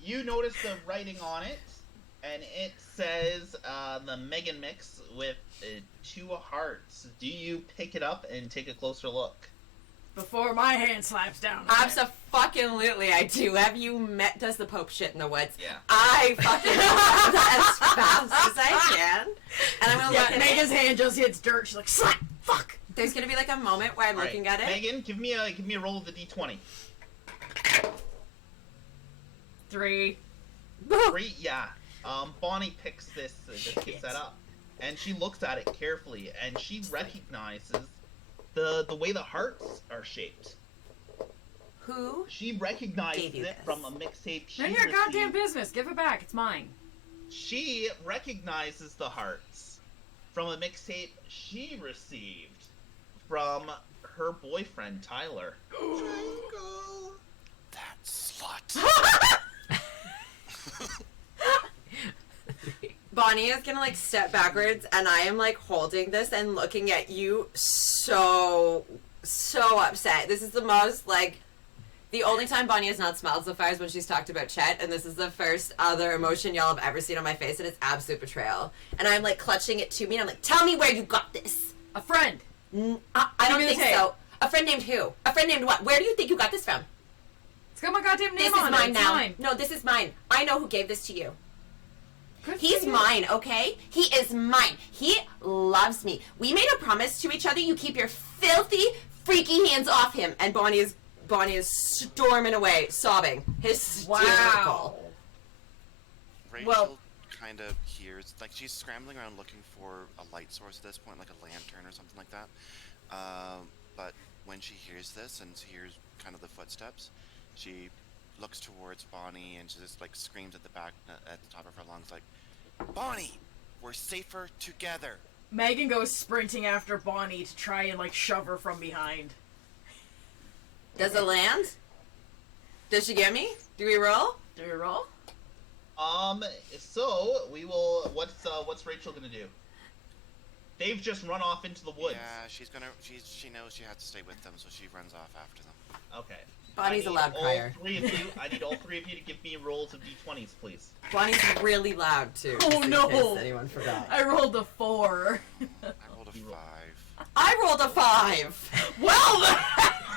You notice the writing on it, and it says the Megan mix with 2 hearts. Do you pick it up and take a closer look? Before my hand slaps down. Absolutely, I do. Have you met Does the Pope shit in the woods? Yeah. I fucking grab that as fast as I can. And I'm gonna look at Megan's it. hand just hits dirt. She's like, slap! Fuck! There's gonna be like a moment where I'm All looking right, at it. Megan, give me a roll of the d20. 3. 3, yeah. Bonnie picks this cassette up, and she looks at it carefully, and she recognizes the way the hearts are shaped. Who? She recognizes Gave you it this. from a mixtape she None of your received. goddamn business. Give it back. It's mine. She recognizes the hearts from a mixtape she received from her boyfriend Tyler. That slut. Bonnie is gonna like step backwards, and I am like holding this and looking at you so upset. This is the most like the only time Bonnie has not smiled so far is when she's talked about Chet, and this is the first other emotion y'all have ever seen on my face, and it's absolute betrayal. And I'm like clutching it to me, and I'm like, tell me where you got this. A friend. I don't me the think tape. so. A friend named who? A friend named what? Where do you think you got this from? It's got my goddamn name This is on mine it. It's now. mine. No, this is mine. I know who gave this to you. Good He's for you. mine, okay? He is mine. He loves me. We made a promise to each other. You keep your filthy, freaky hands off him, and Bonnie is storming away, sobbing, hysterical. Wow. Rachel Well- kind of hears, like, she's scrambling around looking for a light source at this point, like a lantern or something like that. But when she hears this and hears kind of the footsteps, she looks towards Bonnie and she just like screams at the top of her lungs, like, "Bonnie, we're safer together." Megan goes sprinting after Bonnie to try and like shove her from behind. Does it land? Does she get me? Do we roll? Do we roll? So we will. What's Rachel gonna do? They've just run off into the woods. Yeah, she knows she has to stay with them, so she runs off after them. Okay. Bonnie's a loud crier. I need all three of you to give me rolls of d20s, please. Bonnie's really loud too. Oh, just in no. case anyone forgot. I rolled a 4. I rolled a 5. I rolled a 5. Well,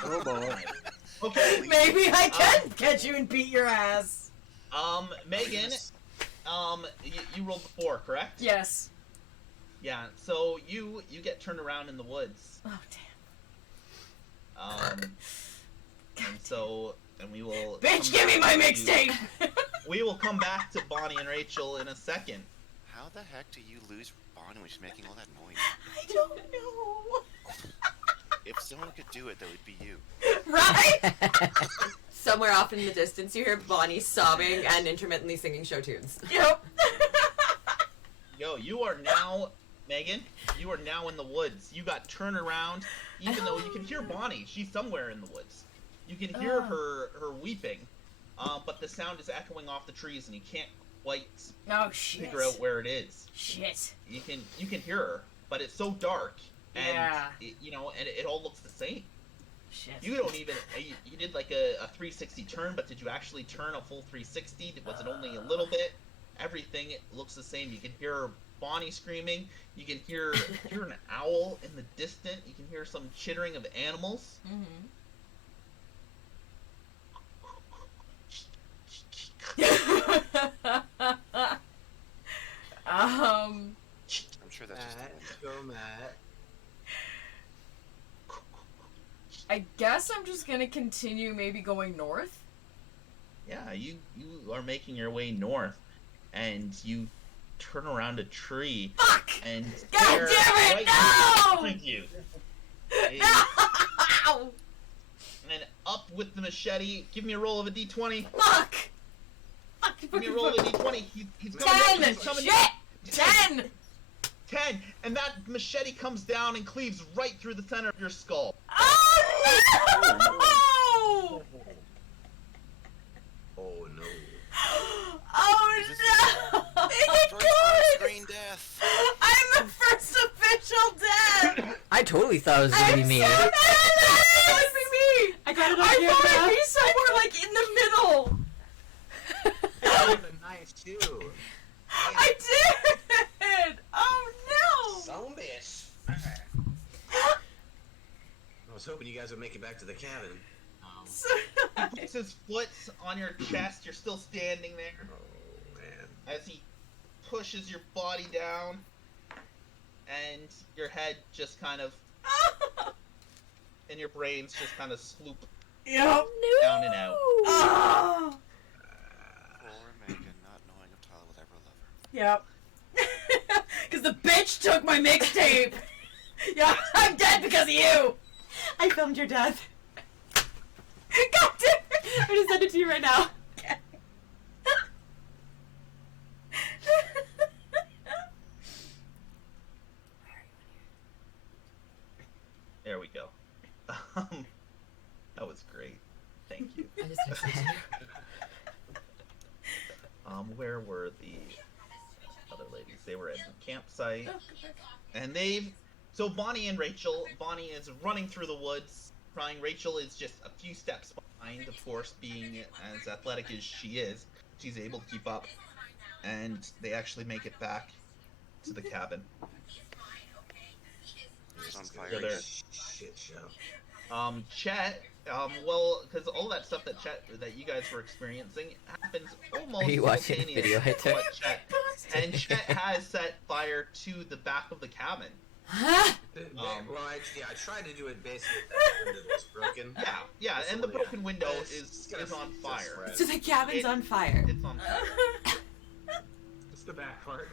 Oh boy. Okay. maybe I can catch you and beat your ass. Megan, you rolled a 4, correct? Yes. Yeah. So you get turned around in the woods. Oh damn. And we will. Bitch, give me my mixtape. We will come back to Bonnie and Rachel in a second. How the heck do you lose Bonnie when she's making all that noise? I don't know. If someone could do it, that would be you. Right? Somewhere off in the distance, you hear Bonnie sobbing and intermittently singing show tunes. Yep. Yo, you are now, Megan. You are now in the woods. You got turned around, even though you can hear Bonnie. She's somewhere in the woods. You can hear her weeping, but the sound is echoing off the trees, and you can't quite Oh shit. figure out where it is. Shit. You can hear her, but it's so dark, and Yeah. it all looks the same. Shit. You don't even you did like a 360 turn, but did you actually turn a full 360? Was it only a little bit? Everything looks the same. You can hear Bonnie screaming. You can hear an owl in the distance. You can hear some chittering of animals. Mm-hmm. I'm sure that's just Matt, the wind. go Matt. I guess I'm just gonna continue maybe going north. Yeah, you are making your way north, and you turn around a tree, Fuck! and God there, damn it, right no! behind you, No! and up with the machete. Give me a roll of a d20. Fuck! Fuck! Give me a roll of a d20. He's coming. 10! He's coming. Shit! 10! 10, and that machete comes down and cleaves right through the center of your skull. Oh no! Oh no. Oh no! First on-screen death. I'm the first official death! I totally thought it was gonna be I'm me. so mad that it would be me! I got it on I camera. thought I'd be somewhere like in the middle! That was a knife too. I did! Oh no! Some bitch. I was hoping you guys would make it back to the cabin. So He puts his foot on your chest. You're still standing there Oh man. as he pushes your body down, and your head just kind of, and your brains just kind of sloop Yep. down and out. Oh. Poor Megan, not knowing if Tyler will ever love her. Yep. Because the bitch took my mixtape! Yeah, I'm dead because of you! I filmed your death. God damn it! I'm gonna send it to you right now. There we go. That was great. Thank you. I just texted you. Where were the other ladies? They were at the campsite, and so Bonnie and Rachel. Bonnie is running through the woods, crying. Rachel is just a few steps behind, of course, being as athletic as she is. She's able to keep up, and they actually make it back to the cabin. He's on So fire. they're- Shit show. Chet, well, because all that stuff that you guys were experiencing happens almost Are you watching the simultaneous video I to what took? Chet, and Chet has set fire to the back of the cabin. Well, I tried to do it basically with that window that's broken. Yeah, That's and the all, broken window But it's is gonna on just fire. spread. So the cabin's on fire. It's on fire. It's the back part.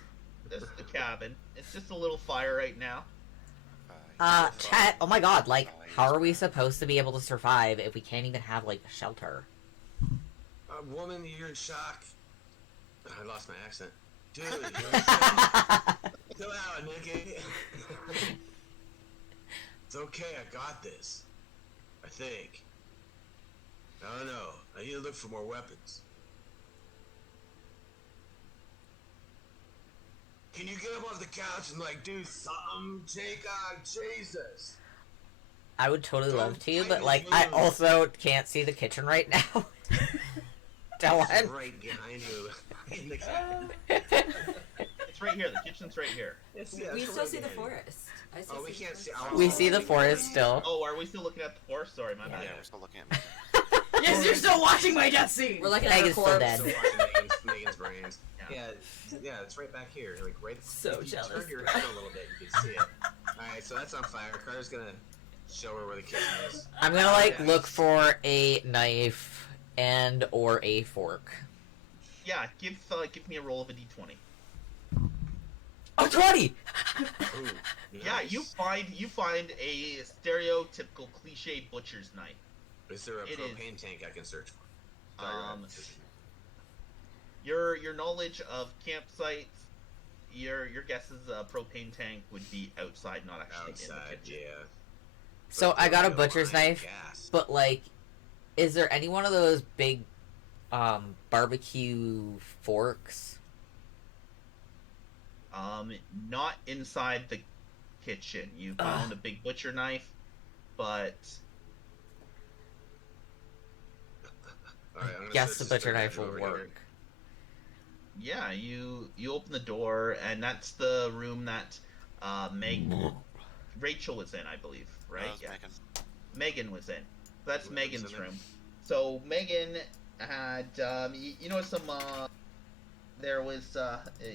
This is the cabin. It's just a little fire right now. Chet, oh my god, like, how are we supposed to be able to survive if we can't even have, like, a shelter? Woman, you're in shock. I lost my accent. Dude, you're in shock. Chill out, nigga. It's okay, I got this. I think. I don't know. I need to look for more weapons. Can you get up off the couch and, like, do something? Jacob, Jesus. I would totally Don't love to, fight but, me, like, I move. also can't see the kitchen right now. It's Dylan. right behind you. In the cabin. It's right here. The kitchen's right here. We still see the forest. I still Oh, we see can't the see. forest. We see the forest still. Oh, are we still looking at the forest? Sorry, my Yeah, bad. we're still looking at. Yes, you're still watching my death scene. We're looking at her Megan's still corpse. dead. Still watching Megan's brains. Yeah. Yeah, it's right back here. Like right. So if you jealous. Turn your head a little bit, you can see it. All right, so that's on fire. Carter's gonna show her where the kitchen is. I'm gonna, like, look for a knife and or a fork. Yeah, give me a roll of a d20. Oh, 20! Ooh, Yeah, nice. you find a stereotypical cliche butcher's knife. Is there a it propane tank I can search for? Your knowledge of campsites, your guess is a propane tank would be outside, not actually in Outside, the kitchen. yeah. So But I got a no butcher's line of knife, gas. but, like, is there any one of those big, barbecue forks? Not inside the kitchen. You found a big butcher knife, but All right, I'm gonna Guess search the this butcher third knife will bedroom over here. work. yeah, you open the door, and that's the room that Rachel was in, I believe, right? That was Yeah. Megan. Megan was in. That's Who Megan's was in it? room. So Megan had, you know, some. There was,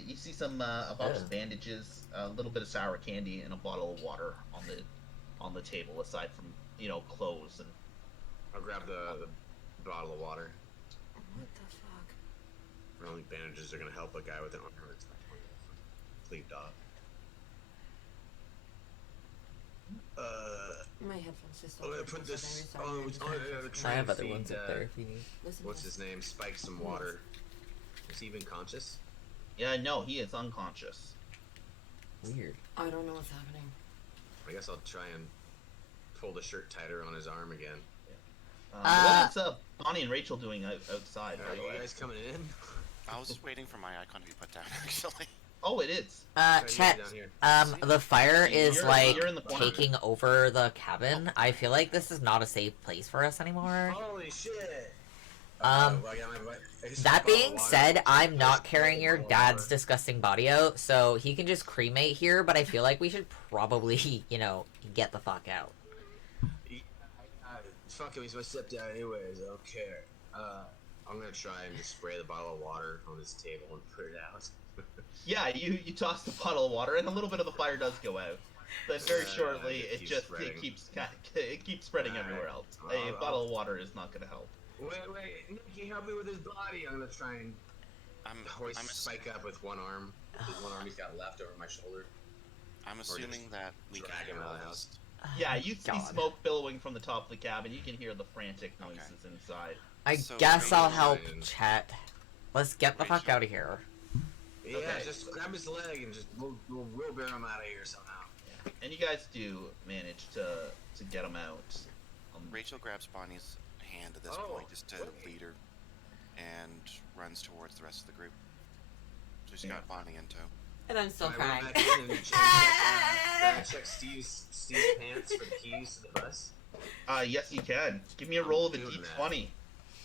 you see some a box of bandages, a little bit of sour candy, and a bottle of water on the table, aside from clothes and. I'll grab the bottle of water. What the fuck? I don't think bandages are gonna help a guy with an arm that's cleaved off. My headphones just. I'm gonna put this on. I have other ones up there if you need. Listen. What's his name? Spike some water. Is he even conscious? Yeah, no, he is unconscious. Weird. I don't know what's happening. I guess I'll try and pull the shirt tighter on his arm again. What's Bonnie and Rachel doing outside? Are By the you way? guys coming in? I was waiting for my icon to be put down, actually. Oh, it is. Chet, Down here. the fire is, you're in the corner. taking over the cabin. I feel like this is not a safe place for us anymore. Holy shit! Um, Well, I got I guess That a bottle of being water. said, I'm not carrying your Bottle of dad's water. disgusting body out, so he can just cremate here, but I feel like we should probably, get the fuck out. Fuck him, he's my stepdad anyways, I don't care. I'm gonna try and just spray the bottle of water on this table and put it out. Yeah, you toss the bottle of water, and a little bit of the fire does go out, but very shortly it keeps it spreading. keeps spreading Alright. everywhere else. I'll- A bottle of water is not going to help. Wait, Nick, can you help me with his body? I'm gonna try and I'm hoist ass- Spike up with one arm. With one arm he's got left over my shoulder. I'm assuming that we can drag him hear out all of the this. Yeah, you see God. smoke billowing from the top of the cabin. You can hear the frantic Okay. noises inside. I So guess I'll Rachel help and- Chet. Let's get the fuck Rachel. out of here. Yeah, Okay. just grab his leg and just we'll wheelbarrow him out of here somehow. And you guys do manage to get him out. Rachel grabs Bonnie's hand at this Oh, point just to wait. lead her and runs towards the rest of the group. So she's Yeah. got Bonnie in tow. And I'm still Can I run crying. back in and check Steve's pants for the keys to the bus? Yes, you can. Give me a roll of a doing that. d20,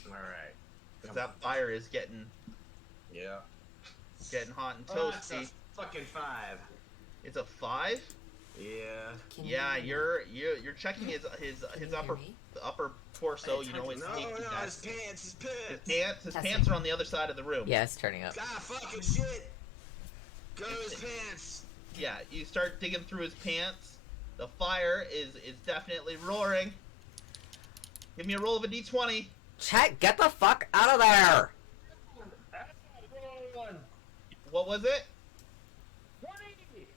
Alright. because that fire is getting Yeah. hot and Oh, it's a toasty. fucking 5. It's a 5. Yeah. Can you Yeah, hear me? you're checking his Can you upper hear me? torso. It's You know, hard his to- No, safety his vest. pants, his His pants. pants. His Testing. pants are on the other side of the room. Yeah, it's turning up. Ah, fucking shit. Go his pants. Yeah, you start digging through his pants. The fire is definitely roaring. Give me a roll of a d20. Chet, get the fuck out of there! What was it? 20!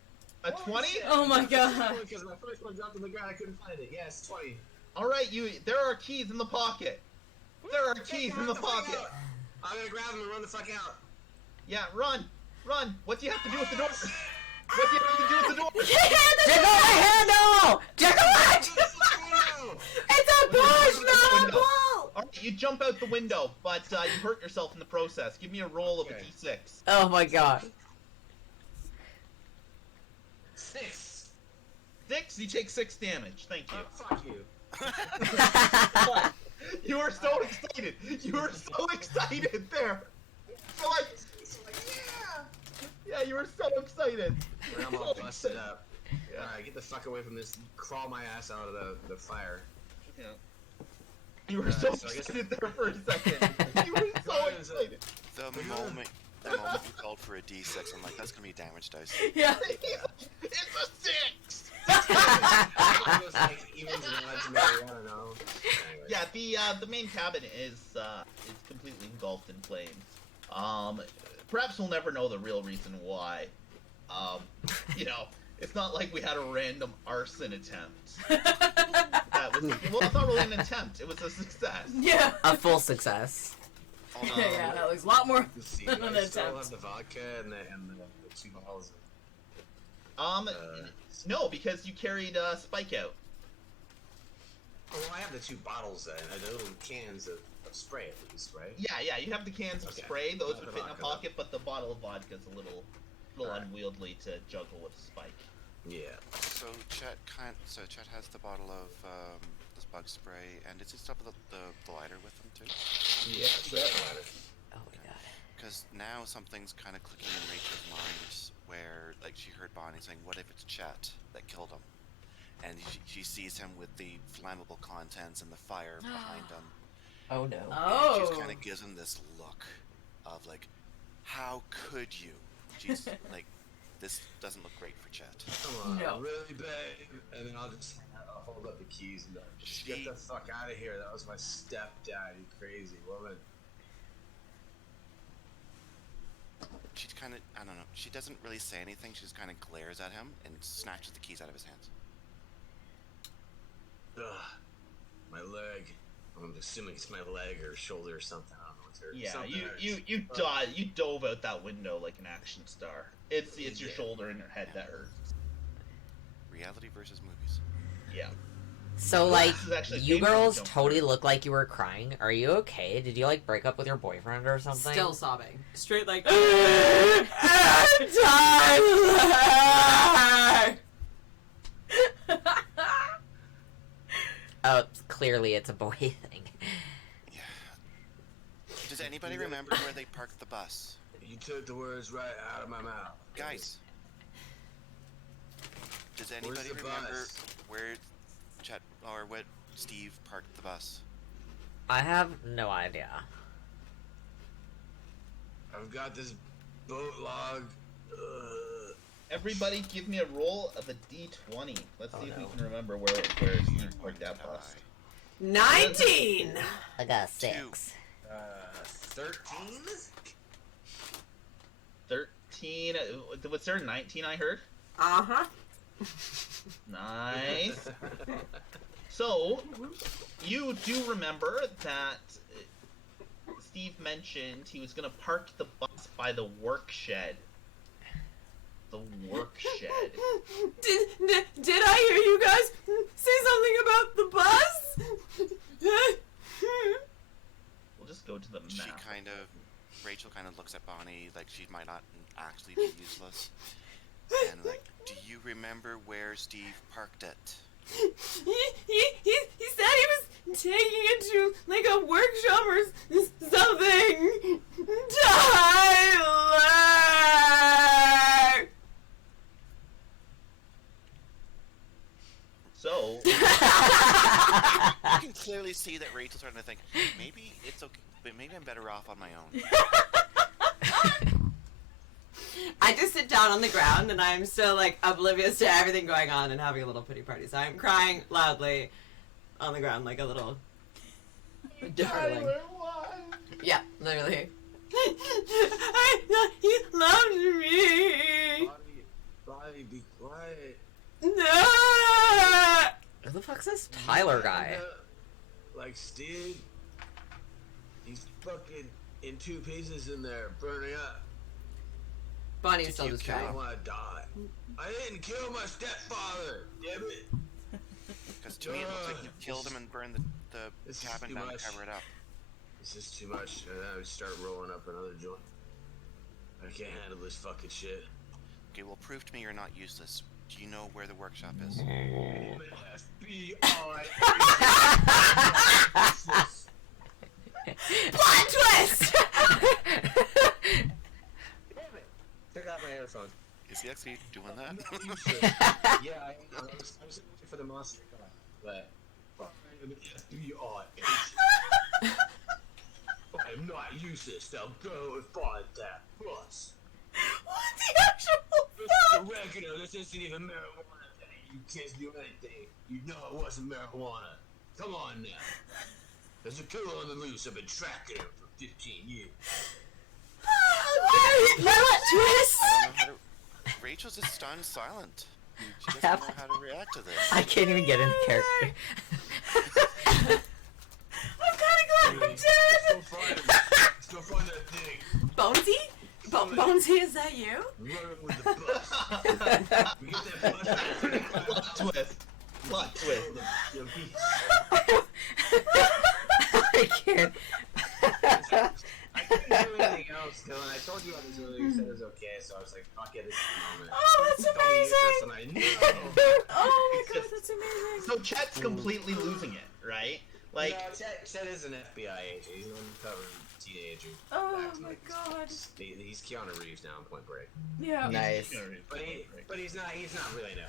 A 20? Oh my god. Because my first one dropped on the ground, I couldn't find it. Yes, 20. All right, there are keys in the pocket. There are keys in the pocket. I'm gonna grab him and run the fuck out. Yeah, run. What do you have to do with the door? What do you have to do with the door? Jiggle the handle! Jiggle it! It's a push, not a pull! Alright, you jump out the window, but you hurt yourself in the process. Give me a roll of a d6. Oh my god. 6. 6, you take 6 damage. Thank you. Fuck you. You were so excited. You were so excited there. So like, yeah, you were so excited. I'm all busted up. Yeah. Alright, get the fuck away from this. Crawl my ass out of the fire. Yeah. You were so So I guess- excited there for a second. You were so excited. The moment you called for a d6, I'm like, that's gonna be damage dice. Yeah. It's a 6. It was like evens and odds, maybe, I don't know. Anyway. Yeah, the main cabin is completely engulfed in flames. Perhaps we'll never know the real reason why. You know, it's not like we had a random arson attempt. That was well, it's not really an attempt. It was a success. Yeah. A full success. Yeah, that was a lot more Let's see, than I an still have attempt. the vodka and the 2 bottles No, because you carried Spike out. Oh, well, I have the 2 bottles then, the little cans of spray at least, right? Yeah, you have the cans of Okay. spray. Those Not would the fit in a vodka, pocket, but the bottle of vodka is a little Alright. unwieldy to juggle with Spike. Yeah. So Chet has the bottle of this bug spray, and does he still have the lighter with him too? Yeah, it's right ladder. Oh my god. Because now something's kind of clicking in Rachel's mind, where like she heard Bonnie saying, "What if it's Chet that killed him?" And she sees him with the flammable contents and the fire behind him. Oh no. Oh. And she kind of gives him this look of like, "How could you?" She's like, "This doesn't look great for Chet." Come on, No. really, babe? And then I'll just hold up the keys and just get the fuck out of here. That was my stepdad, you crazy woman. She kind of, I don't know, she doesn't really say anything, she just kind of glares at him and snatches the keys out of his hands. Ugh, my leg. I'm assuming it's my leg or shoulder or something. I don't know what's hurt. Yeah, Something hurts. you dove out that window like an action star. It's your Yeah. shoulder and your head that hurts. Reality versus movies. Yeah. So, Well, like, this is actually you famous girls jump totally scare. look like you were crying. Are you okay? Did you, like, break up with your boyfriend or something? Still sobbing. Straight like. Tyler! Oh, clearly it's a boy thing. Yeah. Does anybody remember where they parked the bus? You took the words right out of my mouth. Guys. Does Where's anybody the remember bus? where Chet, or what Steve parked the bus? I have no idea. I've got this boat log. Everybody, give me a roll of a d20. Let's Oh, see if no. we can remember where Steve parked that bus. 19! I got a 6. 13? 13. Was there 19? I heard. Uh huh. Nice. So, you do remember that Steve mentioned he was going to park the bus by the work shed. The work shed. Did I hear you guys say something about the bus? We'll just go to the She map. Rachel kind of looks at Bonnie like she might not actually be useless. And like, do you remember where Steve parked it? He said he was taking it to like a workshop or something. Tyler! So, You can clearly see that Rachel's starting to think, maybe it's okay, but maybe I'm better off on my own. I just sit down on the ground and I'm still like oblivious to everything going on and having a little pity party. So I'm crying loudly on the ground like a little darling. Yeah, literally. I thought he loved me. Bobby, be quiet. No. Who the fuck's this Tyler guy? Like Steve, he's fucking in 2 pieces in there, burning up. Bonnie's Did still you just I trying. don't want to die. I didn't kill my stepfather. Damn it. Because to me it looks like you killed him and burned the This is cabin too down much. and covered it up. This is too much. And then I would start rolling up another joint. I can't handle this fucking shit. Okay, well, prove to me you're not useless. Do you know where the workshop is? FBI. Plot twist. Damn it. Took out my earphones. Is he actually doing that? Yeah, I was looking for the monster guy, but I'm an FBI agent. I'm not useless. Now go and find that bus. What the actual Mr. fuck? Oregano, this isn't even marijuana. You can't do anything. You know it wasn't marijuana. Come on now. There's a killer on the loose. I've been tracking him for 15 years. Plot twist. I don't know how to... Rachel's just stunned silent. She doesn't know how to react to this. I can't even get into character. I'm kinda glad I'm Let's dead! go find him. Let's go find that thing. Bonesy? Bonesy, is that you? Running with the bus. We get that bus. Plot twist. Plot twist. I can't. I couldn't do anything else, Dylan. I told you I was earlier. You said it was okay, so I was like, fuck it, this is the moment. Oh, that's Tell me useless, and amazing! I know. Oh my god, that's amazing. So Chet's completely losing it, right? Like, no, Chet is an FBI agent. He's an undercover teenager. Oh Back to my the- god. He's Keanu Reeves now in Point Break. Yeah. Nice. But he's not really no.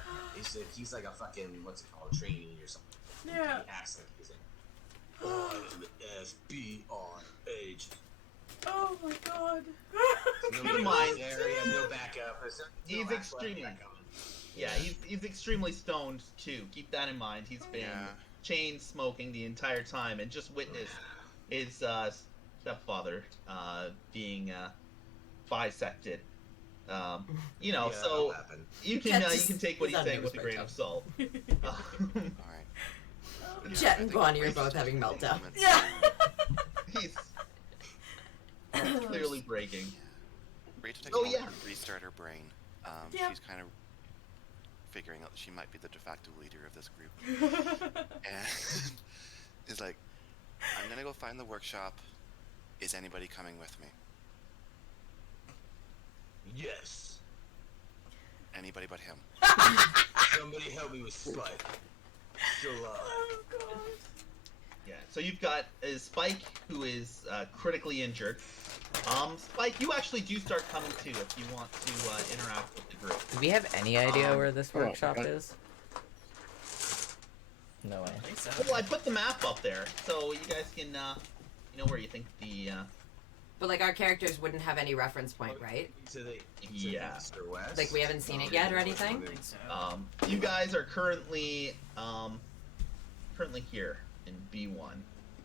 He's like a fucking what's it called, trainee or something. Yeah. He acts like he's like, oh, I'm an FBI agent. Oh my god. Nobody in mind- there. He has no backup. There's no He's back extremely- back on. yeah, he's extremely stoned too. Keep that in mind. He's been Yeah. chain smoking the entire time and just witnessed his stepfather being bisected. You know, Yeah, so that'll happen. you can take what he's he's on saying with a newsprint grain of job. salt. Alright. Jet and Bonnie are both having meltdown. Yeah. He's clearly breaking. Rachel takes Oh, a moment yeah. to restart her brain. Yeah. She's kind of figuring out that she might be the de facto leader of this group. And is like, I'm gonna go find the workshop. Is anybody coming with me? Yes. Anybody but him. Somebody help me with Spike. Still alive. Oh god. Yeah. So you've got Spike, who is critically injured. Spike, you actually do start coming too if you want to interact with the group. Do we have any idea where this right, workshop okay. is? No way. I think so. Well, I put the map up there, so you guys can, you know where you think the, But like our characters wouldn't have any reference point, right? To the Yeah. east or west. Like we haven't seen it yet or anything? I think so. you guys are currently here in B1.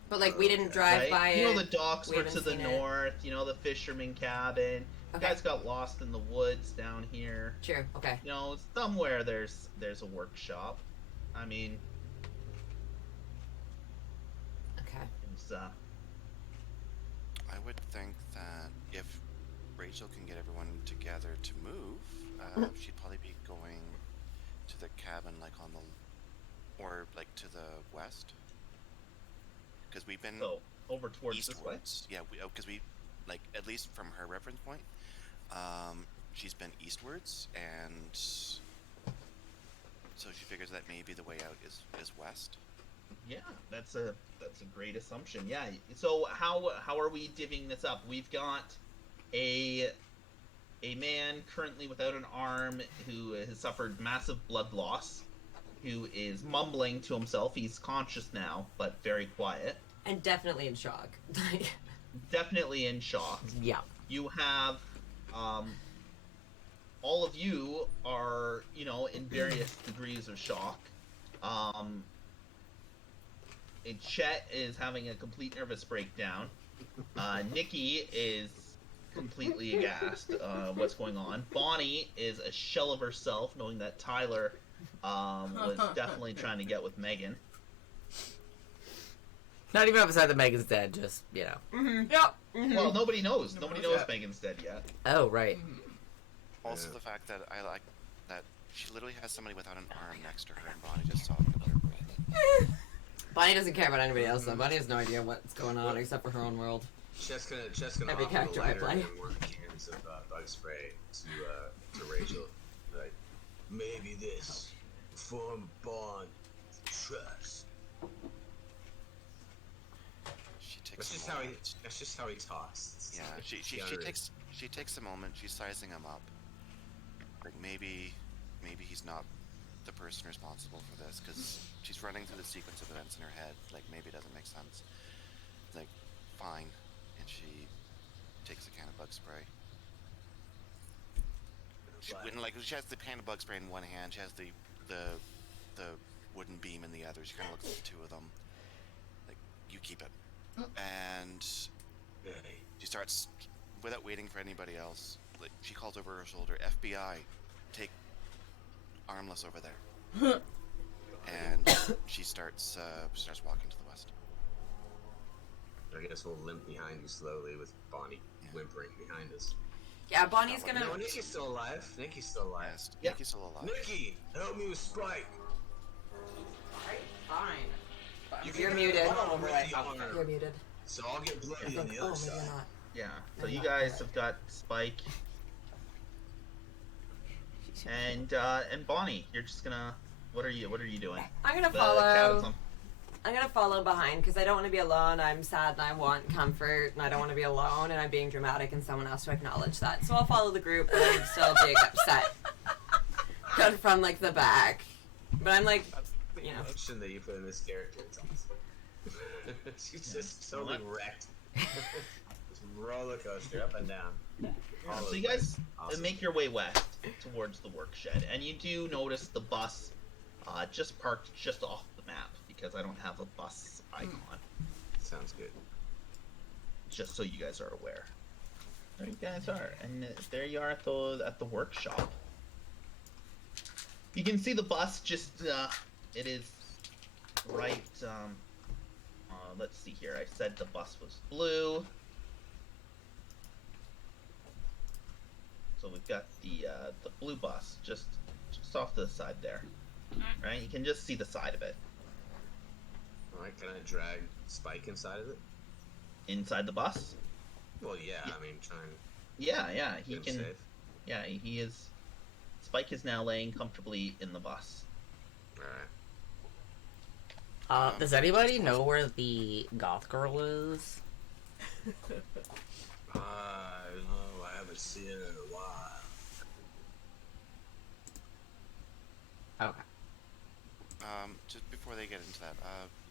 But like we didn't drive Right? by You know it. the docks we were to haven't the seen it. north, you know the fisherman cabin. You Okay. guys got lost in the woods down here. True. Okay. You know, somewhere there's a workshop. I mean, Okay. it's, I would think that if Rachel can get everyone together to move, she'd probably be going to the cabin, like on the, or like to the west. Because we've been so over towards this way. eastwards. Yeah, because we, like, at least from her reference point, she's been eastwards, and so she figures that maybe the way out is west. Yeah, that's a great assumption. Yeah. So how are we divvying this up? We've got a man currently without an arm who has suffered massive blood loss, who is mumbling to himself. He's conscious now, but very quiet. And definitely in shock. Definitely in shock. Yeah. You have of you are, in various degrees of shock. And Chet is having a complete nervous breakdown. Nikki is completely aghast. What's going on? Bonnie is a shell of herself, knowing that Tyler was definitely trying to get with Megan. Not even upset that Megan's dead, just, Yep. Well, nobody knows. Nobody knows Yeah. Megan's dead yet. Oh, right. Also, Yeah. the fact that I like that she literally has somebody without an arm next to her, and Bonnie just talking about her. Bonnie doesn't care about anybody else though. Bonnie has no idea what's going on except for her own world. Chess gonna Every offer character a I lighter play. and more cans of bug spray to Rachel. Like, maybe this form bond trust. She takes. That's a just how he. moment. That's just how he talks. It's Yeah, like she honoring. takes a moment. She's sizing him up. Like maybe he's not the person responsible for this, because she's running through the sequence of events in her head. Like maybe it doesn't make sense. Like fine, and she takes a can of bug spray. She has the can of bug spray in one hand. She has the wooden beam in the other. She kind of looks at the two of them. Like you keep it, and Hey, she starts without waiting for anybody else. Like she calls over her shoulder, "FBI, take Armless over there." And she starts walking to the west. I guess we'll limp behind you slowly with Bonnie whimpering behind us. Yeah, Bonnie's gonna. No, Nikki's still alive. Nikki's still alive. Yes, Yeah. Nikki's still alive. Nikki, help me with Spike. Alright, fine. You You're can muted. follow with the arm. You're muted. So I'll get bloody I on think. the Oh, other maybe side. not. Yeah. So you guys have got Spike and Bonnie. You're just gonna. What are you doing? I'm gonna The follow. cabin's on- I'm gonna follow behind because I don't want to be alone. I'm sad and I want comfort and I don't want to be alone and I'm being dramatic and someone else to acknowledge that. So I'll follow the group and I'm still being upset. Good from like the back, but I'm like, The you know. emotion that you put in this character, it's awesome. She's just totally wrecked. Just roller coaster up and down. All So over you the guys place. Awesome. make your way west towards the work shed, and you do notice the bus just parked just off the map because I don't have a bus icon. Sounds good. Just so you guys are aware. There you guys are, and there you are at the workshop. You can see the bus. Just it is right. Let's see here. I said the bus was blue. So we've got the blue bus just off to the side there, right? You can just see the side of it. Alright, can I drag Spike inside of it? Inside the bus? Well, yeah, I mean, try and Yeah, he get him can. safe. Yeah, he is. Spike is now laying comfortably in the bus. Alright. Does anybody know where the goth girl is? I don't know, I haven't seen her in a while. Okay. Just before they get into that,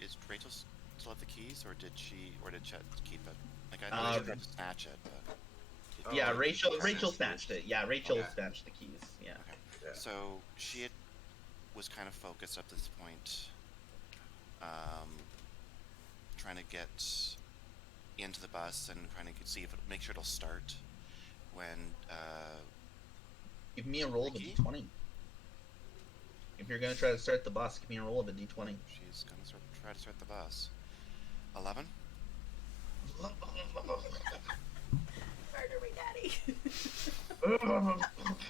is Rachel still have the keys, or did Chet keep it? Like I know she tried to snatch it, but Oh, Yeah, okay. Rachel snatched it. Yeah, Rachel Okay. snatched the keys. Yeah. Yeah. so she was kind of focused at this point, trying to get into the bus and trying to see if make sure it'll start. When Give me a roll of a Nikki? d20. If you're gonna try to start the bus, give me a roll of a d20. she's gonna try to start the bus. 11. Murder me, daddy.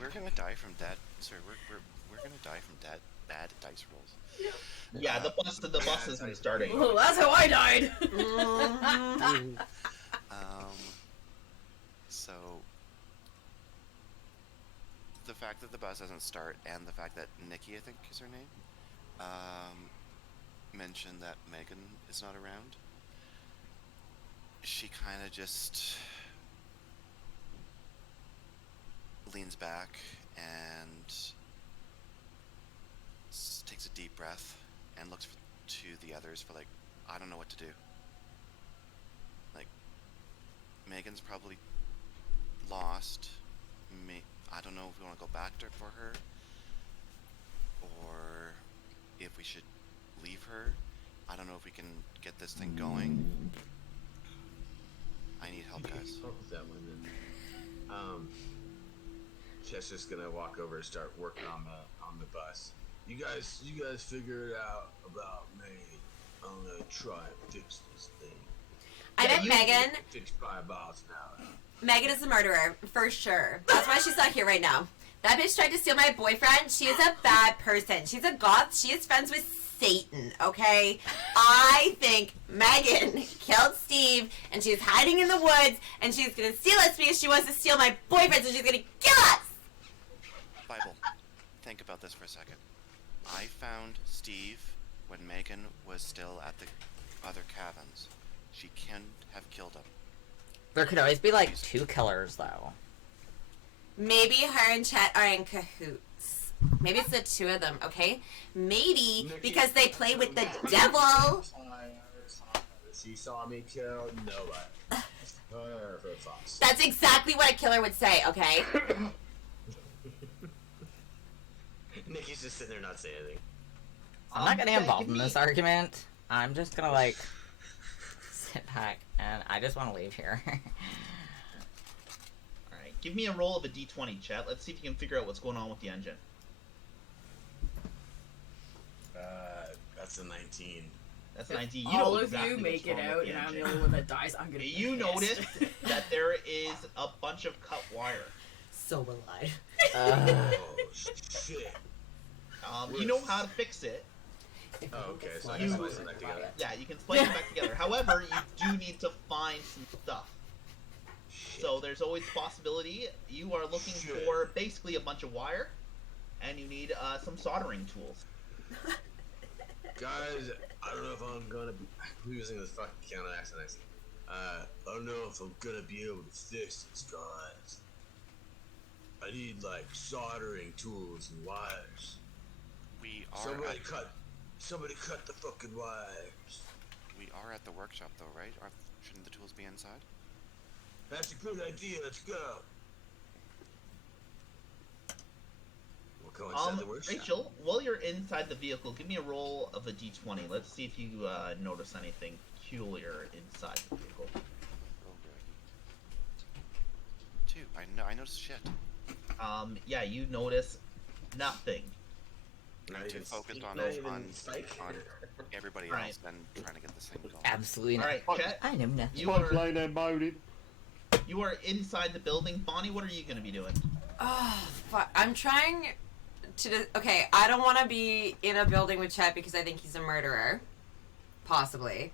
We're gonna die from dead. Sorry, we're gonna die from bad dice rolls. Yeah, the bus isn't starting. Well, that's how I died. So the fact that the bus doesn't start, and the fact that Nikki, I think is her name, mentioned that Megan is not around, she kind of just leans back and takes a deep breath and looks to the others for like, I don't know what to do. Like, Megan's probably lost. I don't know if we want to go back to for her, or if we should leave her. I don't know if we can get this thing going. I need help, guys. Start with that one then. Chet's just gonna walk over and start working on the bus. You guys figure it out about me. I'm gonna try and fix this thing. I met Megan. 55 miles an hour. Megan is a murderer, for sure. That's why she's not here right now. That bitch tried to steal my boyfriend. She is a bad person. She's a goth. She is friends with Satan, okay? I think Megan killed Steve, and she's hiding in the woods, and she's gonna steal us because she wants to steal my boyfriend, so she's gonna kill us! Bible, think about this for a second. I found Steve when Megan was still at the other cabins. She can't have killed him. There could always be like 2 killers, though. Maybe her and Chet are in cahoots. Maybe it's the 2 of them, okay? Maybe because they play with the devil. She saw me kill nobody. That's exactly what a killer would say, okay? Nikki's just sitting there not saying anything. I'm not gonna get involved give in me- this argument. I'm just gonna, like, sit back, and I just want to leave here. Alright, give me a roll of a d20, chat. Let's see if you can figure out what's going on with the engine. That's a 19. That's an idea. You All know of exactly you what's make it wrong out, with the and I'm the engine. only one that dies. I'm gonna. You be notice pissed. that there is a bunch of cut wire. So will I. Oh, shit. You know how to fix it. Oh, okay, so I You- can slice it back together. Yeah, you can splice it back together. However, you do need to find some stuff. So there's always possibility. You are looking Shit. for basically a bunch of wire, and you need some soldering tools. Guys, I don't know if I'm gonna be using this fucking counter accent. I don't know if I'm gonna be able to fix this, guys. I need like soldering tools and wires. We are Somebody cut the fucking wires. we are at the workshop though, right? Shouldn't the tools be inside? That's a good idea. Let's go. We'll go inside the workshop. Rachel, while you're inside the vehicle, give me a roll of a d20. Let's see if you notice anything peculiar inside the vehicle. Oh, Greggy. 2. I noticed shit. Yeah, you notice nothing. Not I'm too even focused Spike, on not even on Spike. everybody Right. else than trying to get this thing going. Absolutely not. Alright, Chet, I know nothing. you Spike's are, laying there moaning. you are inside the building. Bonnie, what are you going to be doing? Oh, fuck. I'm trying to. Okay, I don't want to be in a building with Chet because I think he's a murderer. Possibly.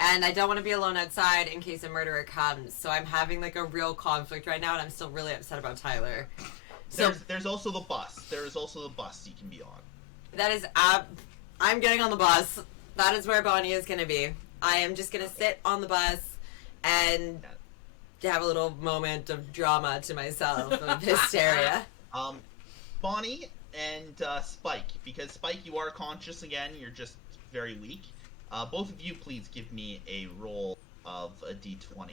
And I don't want to be alone outside in case a murderer comes. So I'm having like a real conflict right now, and I'm still really upset about Tyler. So There's also the bus. There is also the bus you can be on. that is. I'm getting on the bus. That is where Bonnie is going to be. I am just going to sit on the bus and have a little moment of drama to myself, of hysteria. Bonnie and Spike, because Spike, you are conscious again. You're just very weak. Both of you, please give me a roll of a d20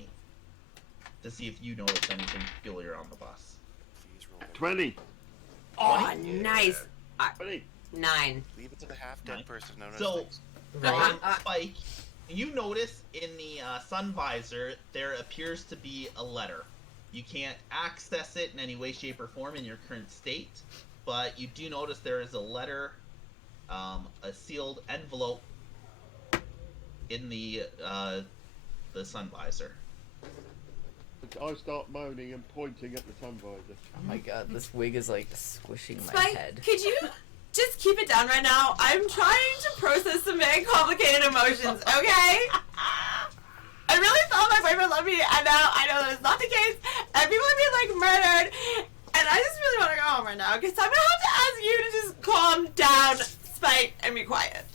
to see if you notice anything peculiar on the bus. Please roll it. 20. Oh, nice. 20. 9. Leave it to the half-dead Nine. person to notice So, things. Spike, you notice in the sun visor there appears to be a letter. You can't access it in any way, shape, or form in your current state, but you do notice there is a letter, a sealed envelope in the sun visor. I start moaning and pointing at the sun visor. Oh my god, this wig is like squishing my Spike, head. could you just keep it down right now? I'm trying to process some very complicated emotions, okay? I really thought my boyfriend loved me, and now I know that's not the case, and people are being, like, murdered, and I just really want to go home right now, because I'm going to have to ask you to just calm down, Spike, and be quiet.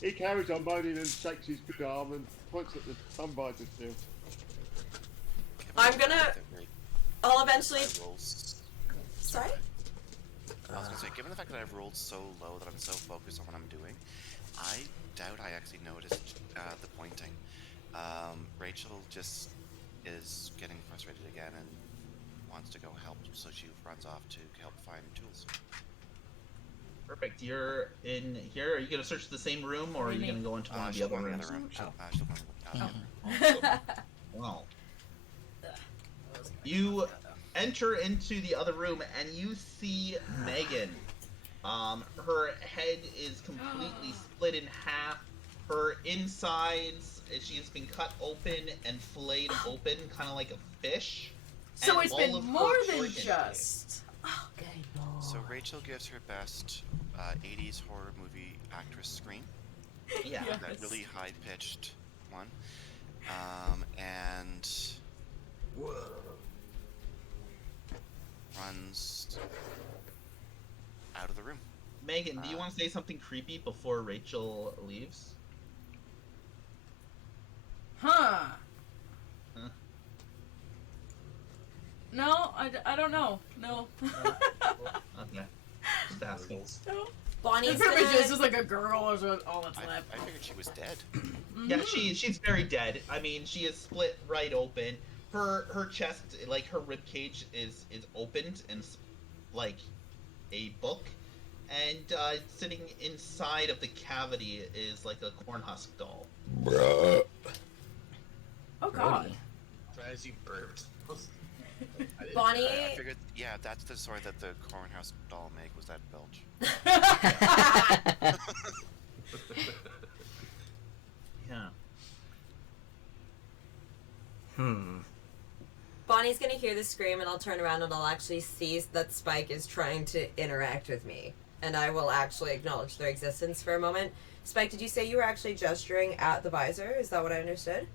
He carries on moaning and shakes his good arm and points at the sun visor still. I'm gonna- I'll eventually... I roll Sorry? I was gonna say, given the fact that I've rolled so low that I'm so focused on what I'm doing, I doubt I actually noticed the pointing. Rachel just is getting frustrated again, and wants to go help, so she runs off to help find tools. Perfect. You're in here. Are you gonna search the same room, or are you gonna go into one of the She'll other go in the rooms? other room. She'll go in the other room. Wow. You enter into the other room and you see Megan. Her head is completely split in half. Her insides, she has been cut open and filleted open, kind of like a fish. So And it's all been of her more than organs- just. So Rachel gives her best 80s horror movie actress scream. Yeah. Yes. That really high-pitched one. And Whoa. runs out of the room. Megan, do you want to say something creepy before Rachel leaves? Huh. Huh? No, I don't know. No. Okay. Just asking. No. Bonnie's It's probably gonna... just like a girl or all that's left. I figured she was dead. Yeah, she's very dead. I mean, she is split right open. Her chest, like her rib cage, is opened and like a book, and sitting inside of the cavity is like a corn husk doll. Oh god. As you burped. Bonnie... I figured, yeah, that's the story that the Cornhouse doll make, was that belch. Yeah. Bonnie's gonna hear the scream, and I'll turn around and I'll actually see that Spike is trying to interact with me. And I will actually acknowledge their existence for a moment. Spike, did you say you were actually gesturing at the visor? Is that what I understood?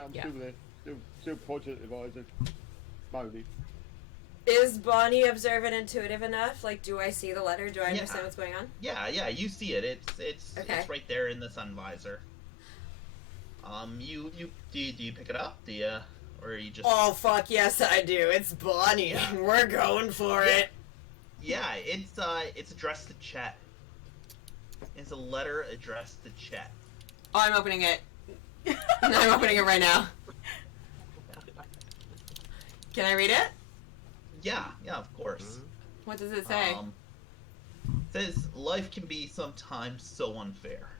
I'm Yeah. still there. Still positive, Isaac. Moaning. Is Bonnie observant intuitive enough? Like, do I see the letter? Do I understand Yeah. what's going on? Yeah, you see it. It's Okay. right there in the sun visor. Do you pick it up? Do you, or are you just? Oh, fuck, yes I do. It's Bonnie. We're going for it. Yeah, it's addressed to Chet. It's a letter addressed to Chet. Oh, I'm opening it. I'm opening it right now. Can I read it? Yeah, of course. What does it say? It says, life can be sometimes so unfair.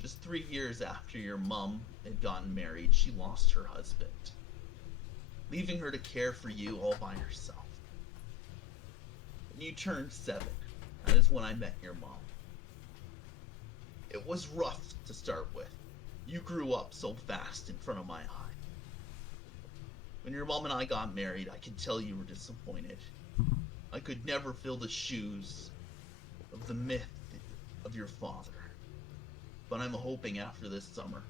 Just 3 years after your mom had gotten married, she lost her husband, leaving her to care for you all by herself. When you turned 7, that is when I met your mom. It was rough to start with. You grew up so fast in front of my eye. When your mom and I got married, I could tell you were disappointed. I could never fill the shoes of the myth of your father. But I'm hoping after this summer,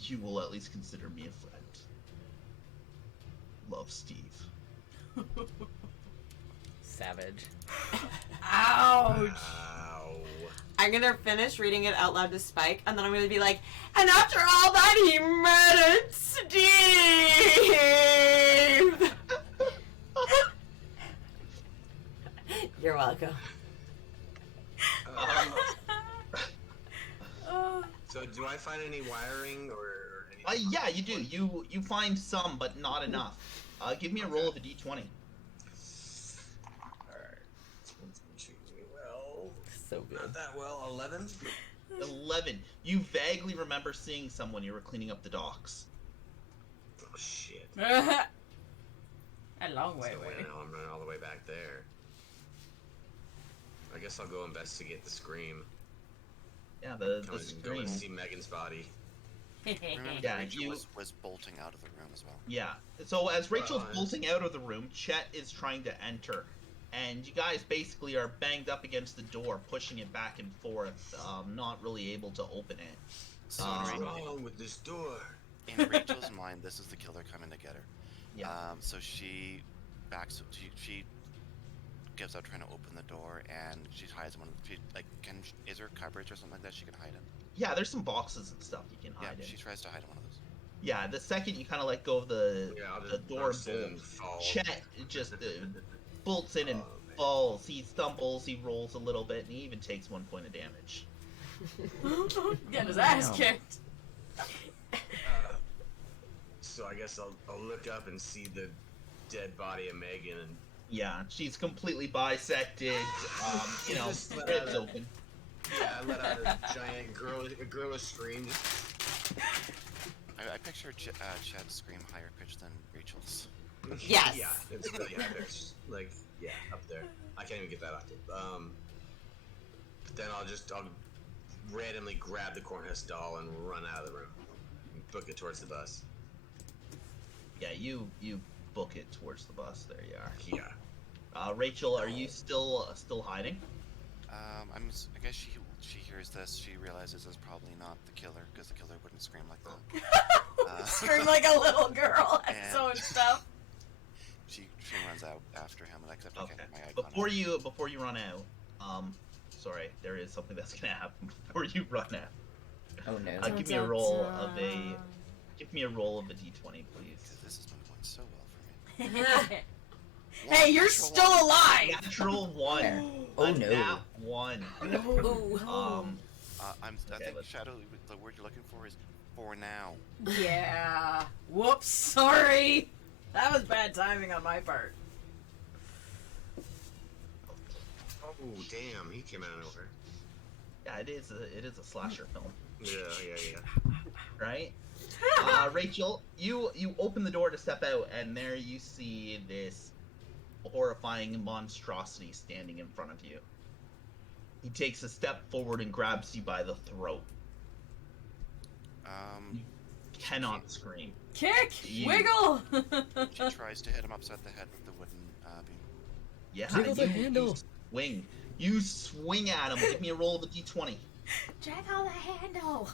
you will at least consider me a friend. Love, Steve. Savage. Ouch. Ow. I'm gonna finish reading it out loud to Spike, and then I'm gonna be like, and after all that, he murdered Steve! You're welcome. So do I find any wiring or anything? Yeah, you do. You find some, but not enough. Give me a roll of a d20. Alright. Treat me well. So good. Not that well. 11? 11. You vaguely remember seeing someone you were cleaning up the docks. Oh shit. A long way So away. now I'm running all the way back there. I guess I'll go investigate the scream. Yeah, the Go scream. and see Megan's body. Remember, Yeah, Rachel you- was bolting out of the room as well. Yeah. So as Rachel's Right. bolting out of the room, Chet is trying to enter. And you guys basically are banged up against the door, pushing it back and forth, not really able to open it. So What's in, wrong with this door? in Rachel's mind, this is the killer coming to get her. Yeah. So she backs. She gives up trying to open the door, and she hides in one. Is there cupboards or something like that she can hide in? Yeah, there's some boxes and stuff you can Yeah, hide in. she tries to hide in one of those. Yeah, the second you kind of let go of the Yeah, I'll the just door burst in and bolt, fall. Chet just bolts in and Oh, man. falls. He stumbles, he rolls a little bit, and he even takes 1 point of damage. Getting his ass Wow. kicked. So I guess I'll look up and see the dead body of Megan and Yeah, she's completely bisected. You know, Just let ribs out a- open. yeah, I let out a giant gorilla scream. I picture Chad's scream higher pitched than Rachel's. Yes. Yeah, it's really high pitched. Like, yeah, up there. I can't even get that octave. Then I'll randomly grab the Cornhusk doll and run out of the room. And book it towards the bus. Yeah, you book it towards the bus. There you are. Yeah. Rachel, are you still hiding? I guess she hears this. She realizes it's probably not the killer because the killer wouldn't scream like that. Scream like a little girl and And- so and stuff. She runs out after him, and except I Okay. can't get my icon. Before you run out, sorry, there is something that's gonna happen before you run out. Oh no. Give me a roll of a d20, please. Because this has been going so well for me. Hey, you're Natural still one. alive! Natural one. There. Oh A no. nat one. Ooh. I Okay, think let's- Shadow. The word you're looking for is for now. Yeah. Whoops, sorry. That was bad timing on my part. Oh, damn, he came out of nowhere. Yeah, it is a slasher film, Yeah. right? Rachel, you open the door to step out, and there you see this horrifying monstrosity standing in front of you. He takes a step forward and grabs you by the throat. Cannot scream. Kick! You- Wiggle! She tries to hit him upside the head with the wooden beam. Yeah, Jiggle the handle. You swing. You swing at him. Give me a roll of a d20. Jiggle the handle!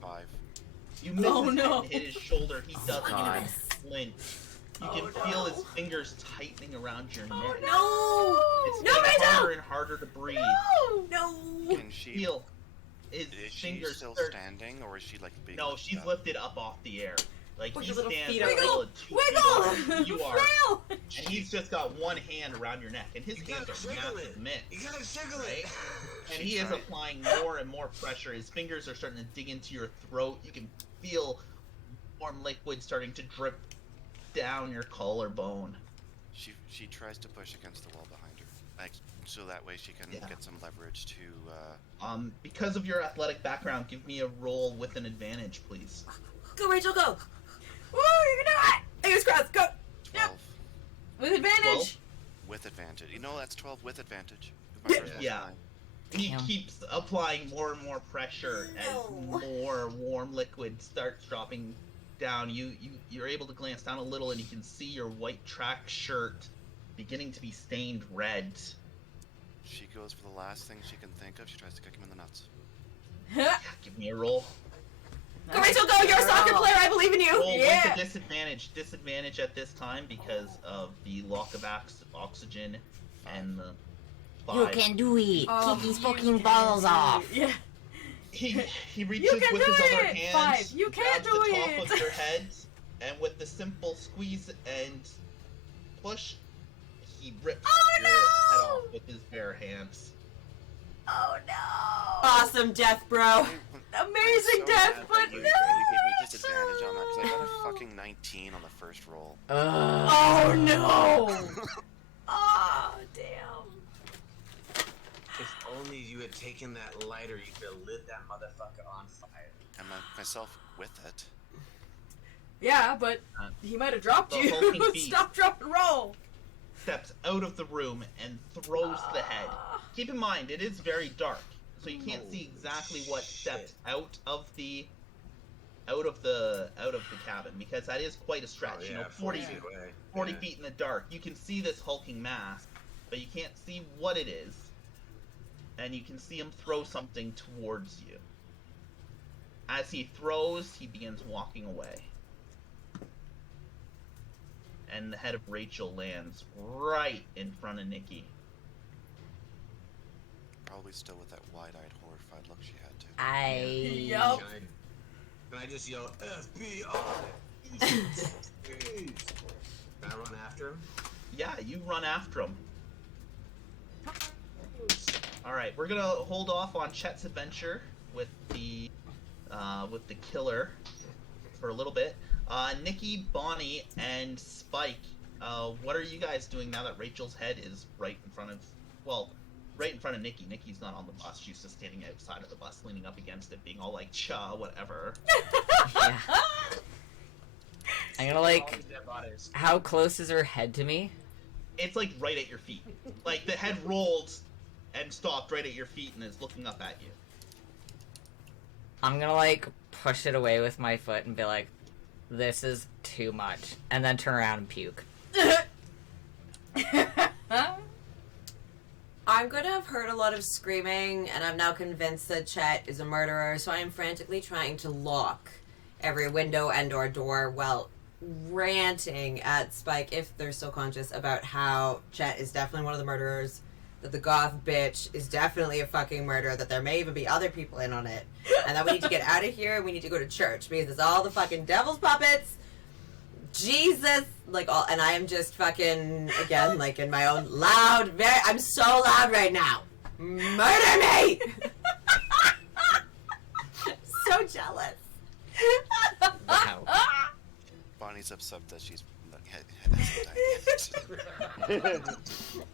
5. You miss Oh, his head no. and hit his shoulder. He doesn't God. even flinch. You Oh, can feel his no. fingers tightening around your neck. Oh It's no! No, getting Rachel! harder and harder to breathe. No! Can she? Feel his Is she fingers still start. standing, or is she like being? No, lifted she's up? lifted up off the air. Like Put he your little stands feet a out. little Wiggle! at 2 feet higher than Wiggle! you are, Flail! and he's just got one hand around your neck, and his You hands gotta are jiggle massive it. mitts. You gotta jiggle Right? it. And She he is tried. applying more and more pressure. His fingers are starting to dig into your throat. You can feel warm liquid starting to drip down your collarbone. She tries to push against the wall behind her, like so that way she can Yeah. get some leverage to. Because of your athletic background, give me a roll with an advantage, please. Go, Rachel, go. Woo, you can do it! Fingers crossed, go. 12 With advantage! with advantage. You know that's 12 with advantage. Yeah. He Damn. keeps applying more and more pressure as more warm liquid starts dropping down. You're able to glance down a little, and you can see your white track shirt beginning to be stained red. She goes for the last thing she can think of. She tries to kick him in the nuts. Give me a roll. Go, Rachel, go. You're a soccer player. I believe in you. Roll Yeah. with a disadvantage. Disadvantage at this time because of the lock of oxygen and the 5. You can do it. Oh, Kick his You fucking can balls do off. it. Yeah. He reaches You can with his do other it! hand, 5. You can't grabs do the top it! of your head, and with the simple squeeze and push, he rips Oh, your head no! off with his bare hands. Oh no! Awesome death, bro. Amazing so death, mad but that no! you gave me disadvantage on that because I got a fucking 19 on the first roll. Oh no! Oh damn! If only you had taken that lighter, you could have lit that motherfucker on fire. And myself with it. Yeah, but he might have dropped The you. hulking beast. Stop, drop, and roll. Steps out of the room and throws the head. Keep in mind, it is very dark, so you can't see exactly what stepped out of the cabin because that is quite a stretch. Oh, You know, yeah, 40 feet away. 40 Yeah. feet in the dark. You can see this hulking mass, but you can't see what it is. And you can see him throw something towards you. As he throws, he begins walking away. And the head of Rachel lands right in front of Nikki. Probably still with that wide-eyed, horrified look she had too. Yup. Can I just yell FBI? Can I run after him? Yeah, you run after him. Alright, we're gonna hold off on Chet's adventure with the killer for a little bit. Nikki, Bonnie, and Spike. What are you guys doing now that Rachel's head is right in front of? Well, right in front of Nikki. Nikki's not on the bus. She's just standing outside of the bus, leaning up against it, being all like, "Cha, whatever." Yeah. I'm gonna like. How close is her head to me? It's like right at your feet. Like the head rolled and stopped right at your feet and is looking up at you. I'm gonna like push it away with my foot and be like, "This is too much," and then turn around and puke. I'm going to have heard a lot of screaming, and I'm now convinced that Chet is a murderer, so I am frantically trying to lock every window and or door while ranting at Spike, if they're still conscious, about how Chet is definitely one of the murderers, that the goth bitch is definitely a fucking murderer, that there may even be other people in on it, and that we need to get out of here and we need to go to church because it's all the fucking devil's puppets. Jesus, like all, and I am just fucking again, like in my own loud, I'm so loud right now. Murder me! So jealous. Wow. Bonnie's upset that she's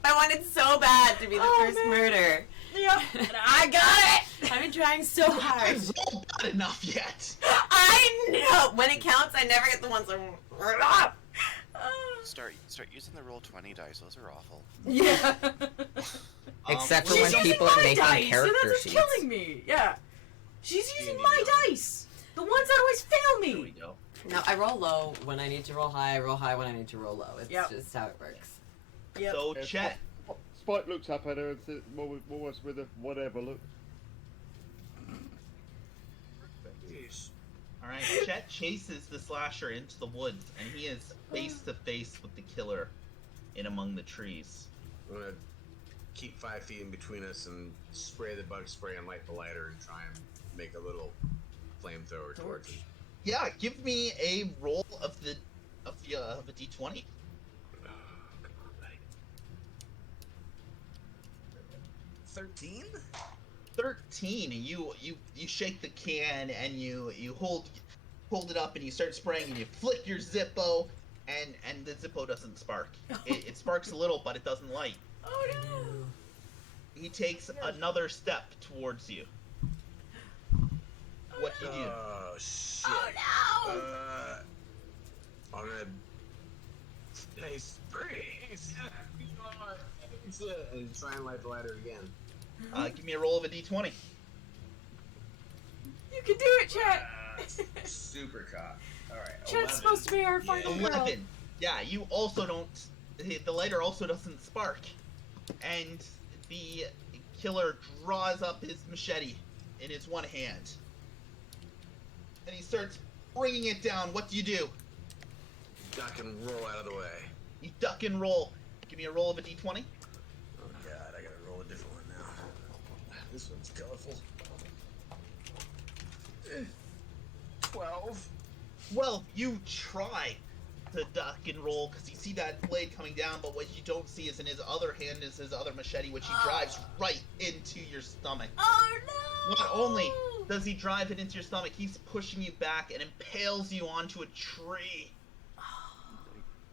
I wanted so bad to be the first murder. Yep. And I got it. I've been trying so hard. It's not bad enough yet. I know. When it counts, I never get the ones I'm. Start using the roll 20 dice. Those are awful. Yeah. Except for She's when using people are my making dice, character and that's sheets. what's killing me. Yeah. She's using D&D my now. dice. The ones that always fail There we me. go. No, I roll low when I need to roll high. I roll high when I need to roll low. It's Yep. just how it works. Yep. So Yeah, Chet, Spike looks up at her and says, more with a whatever look. all right, Chet chases the slasher into the woods, and he is face to face with the killer in among the trees. I'm gonna keep 5 feet in between us and spray the bug spray and light the lighter and try and make a little flamethrower towards him. Yeah, give me a roll of a d20. Oh, come on, buddy. 13? 13. You shake the can and you hold it up and you start spraying and you flick your Zippo and the Zippo doesn't spark. It sparks a little, but it doesn't light. Oh no. He takes another step towards you. What do you do? Oh, shit. Oh no. I'm gonna... Hey, freeze! And try and light the lighter again. Give me a roll of a d20. You can do it, Chet. Super cock. Alright, Chet's supposed to be our final girl. 11. Yeah, you also don't. The lighter also doesn't spark, and the killer draws up his machete in his one hand, and he starts bringing it down. What do you do? Duck and roll out of the way. You duck and roll. Give me a roll of a d20. Oh god, I gotta roll a different one now. This one's colorful. 12. Well, you try to duck and roll because you see that blade coming down, but what you don't see is in his other hand is his other machete, which he drives right into your stomach. Oh no. Not only does he drive it into your stomach, he's pushing you back and impales you onto a tree.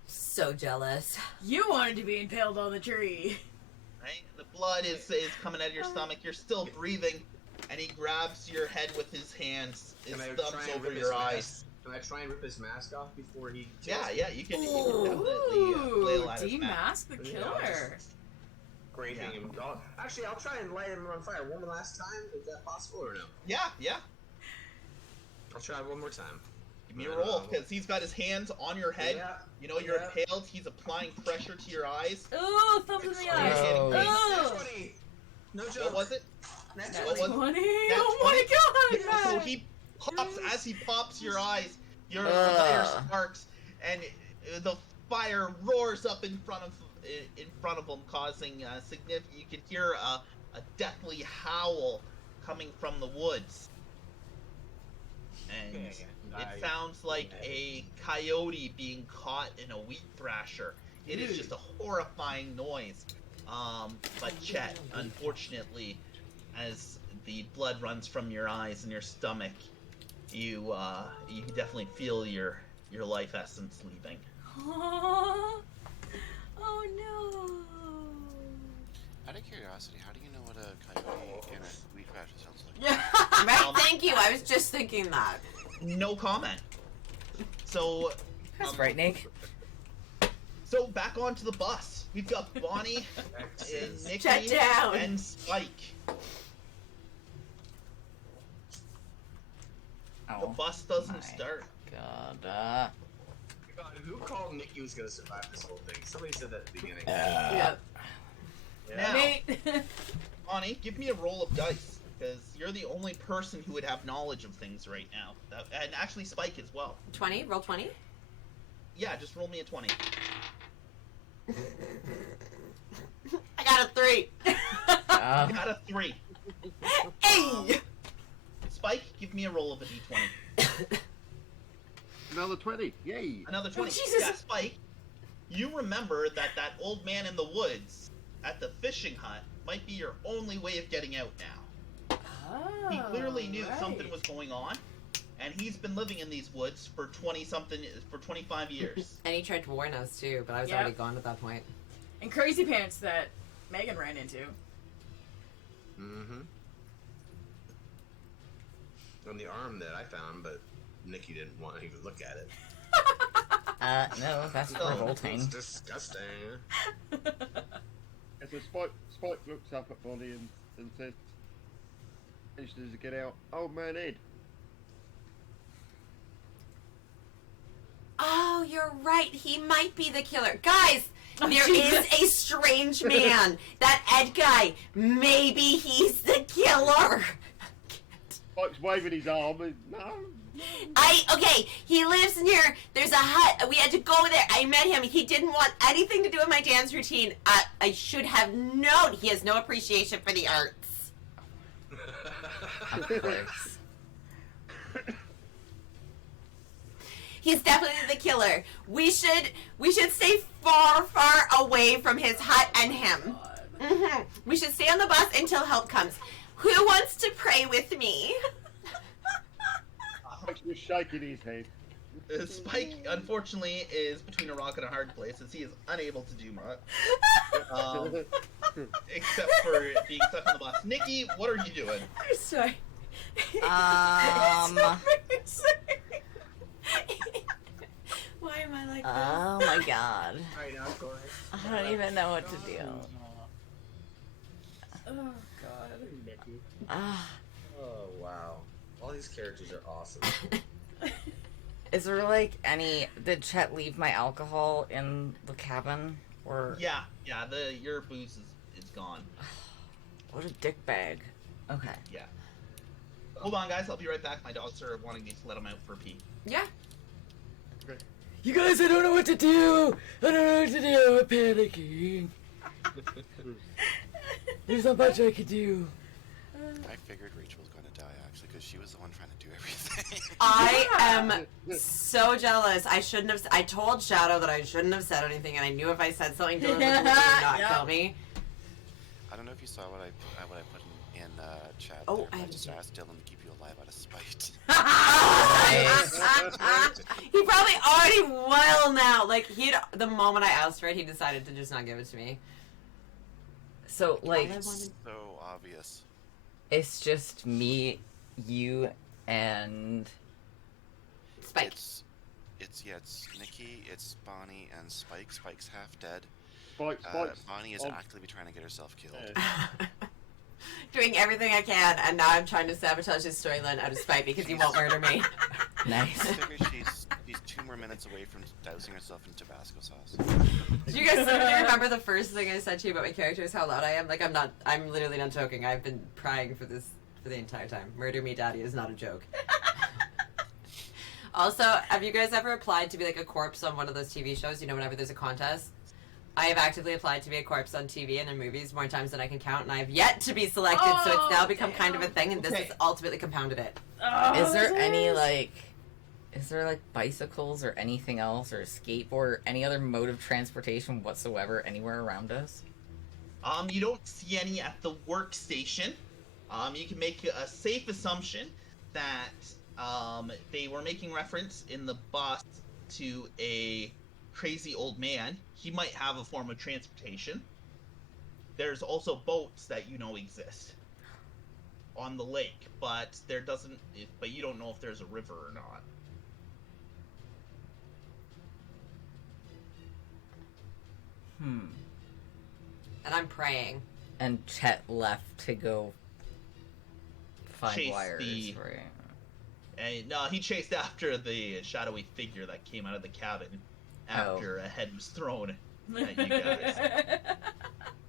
So jealous. You wanted to be impaled on the tree. Right? The blood is coming out of your stomach. You're still breathing, and he grabs your head with his hands. His Can I thumbs try and over rip your his eyes. mask? Can I try and rip his mask off before he Yeah, kills me? yeah, you can definitely flail at his mask. Demask the Yeah, I'll killer. just Grazing Yeah. him. Actually, I'll try and light him on fire one last time. Is that possible or no? Yeah, yeah. I'll try one more time. Give me a roll, because he's got his hands on your head. Yeah. You know you're Yeah. impaled. He's applying pressure to your eyes. Ooh, thumbs in the eyes. Oh. Oh. 20. No joke. What was it? Next What one. was 20. Nat Oh my 20? god, So man. he pops, as he pops your eyes, your Ugh. fire sparks, and the fire roars up in front of him, causing significant. You can hear a deathly howl coming from the woods, and it sounds like a coyote being caught in a wheat thrasher. It is just a horrifying noise. But Chet, unfortunately, as the blood runs from your eyes and your stomach, you definitely feel your your life essence leaving. Oh no. Out of curiosity, how do you know what a coyote and a weed crasher sounds like? Yeah. Right, thank you. I was just thinking that. No comment. So, That's frightening. so back onto the bus. We've got Bonnie, Nikki, Shut down. and Spike. The Oh, bus doesn't my start. God. God, who called Nikki was gonna survive this whole thing? Somebody said that at the beginning. Yep. Now, Nate. Bonnie, give me a roll of dice, because you're the only person who would have knowledge of things right now. And actually Spike as well. 20? Roll 20? Yeah, just roll me a 20. I got a 3. Uh, You got a 3. Hey! Spike, give me a roll of a d20. Another 20. Yay. Another 20. Jesus. Yeah, Spike, you remember that old man in the woods at the fishing hut might be your only way of getting out now. Oh, He clearly knew right. something was going on, and he's been living in these woods for 25 years. And he tried to warn us too, but I was Yep. already gone at that point. And Crazy Pants that Megan ran into. Mm-hmm. On the arm that I found, but Nikki didn't want to even look at it. no, that's Oh, revolting. It's disgusting. And so Spike looks up at Bonnie and says, "As soon as I get out, old man Ed." Oh, you're right. He might be the killer. Guys, Oh, there Jesus. is a strange man. That Ed guy. Maybe he's the killer. Spike's waving his arm and, no. Okay, he lives near, there's a hut, we had to go there, I met him, he didn't want anything to do with my dance routine. I should have known, he has no appreciation for the arts. Of course. He's definitely the killer. We should stay far, far away from his hut and him. We should stay on the bus until help comes. Who wants to pray with me? Spike's just shaking his head. Spike, unfortunately, is between a rock and a hard place, as he is unable to do much. Except for being stuck on the bus. Nikki, what are you doing? I'm sorry. Um, It's so embarrassing. Why am I like this? Oh my God. Right now, Corey. I don't even know what to do. Oh god. Ah, Oh wow. All these characters are awesome. is there like any? Did Chet leave my alcohol in the cabin, or Yeah, your booze is gone. what a dick bag? Okay. Yeah. Hold on, guys. I'll be right back. My dogs are wanting me to let them out for a pee. Yeah. You guys, I don't know what to do. I don't know what to do. I'm panicking. There's not much I can do. I figured Rachel was going to die, actually, because she was the one trying to do everything. I am so jealous. I told Shadow that I shouldn't have said anything, and I knew if I said something, Dylan would not Yeah. kill me. I don't know if you saw what I put in chat Oh, there, I but I haven't just seen it. asked Dylan to keep you alive out of spite. He probably already will now. Like the moment I asked for it, he decided to just not give it to me. So like, I wanted- So obvious. it's just me, you, and Spike. It's Nikki, it's Bonnie, and Spike. Spike's half dead. Spike's Bonnie is on- actively trying to get herself killed. Yeah. Doing everything I can, and now I'm trying to sabotage his storyline out of spite because he won't murder me. I nice. figure she's 2 more minutes away from dousing herself in Tabasco sauce. Do you guys literally remember the first thing I said to you about my character is how loud I am? Like, I'm literally not joking. I've been crying for this for the entire time. Murder Me Daddy is not a joke. Also, have you guys ever applied to be like a corpse on one of those TV shows? You know, whenever there's a contest? I have actively applied to be a corpse on TV and in movies more times than I can count, and I have yet to be selected, so it's now become kind of a thing, and this Okay. has ultimately compounded it. Oh, Is there any yes. like, is there like bicycles or anything else, or a skateboard, or any other mode of transportation whatsoever anywhere around us? You don't see any at the workstation. You can make a safe assumption that they were making reference in the bus to a crazy old man. He might have a form of transportation. There's also boats that you know exist on the lake, but but you don't know if there's a river or not. And I'm praying. And Chet left to go find Chase wires. Right. And no, he chased after the shadowy figure that came out of the cabin after a head was thrown at you guys.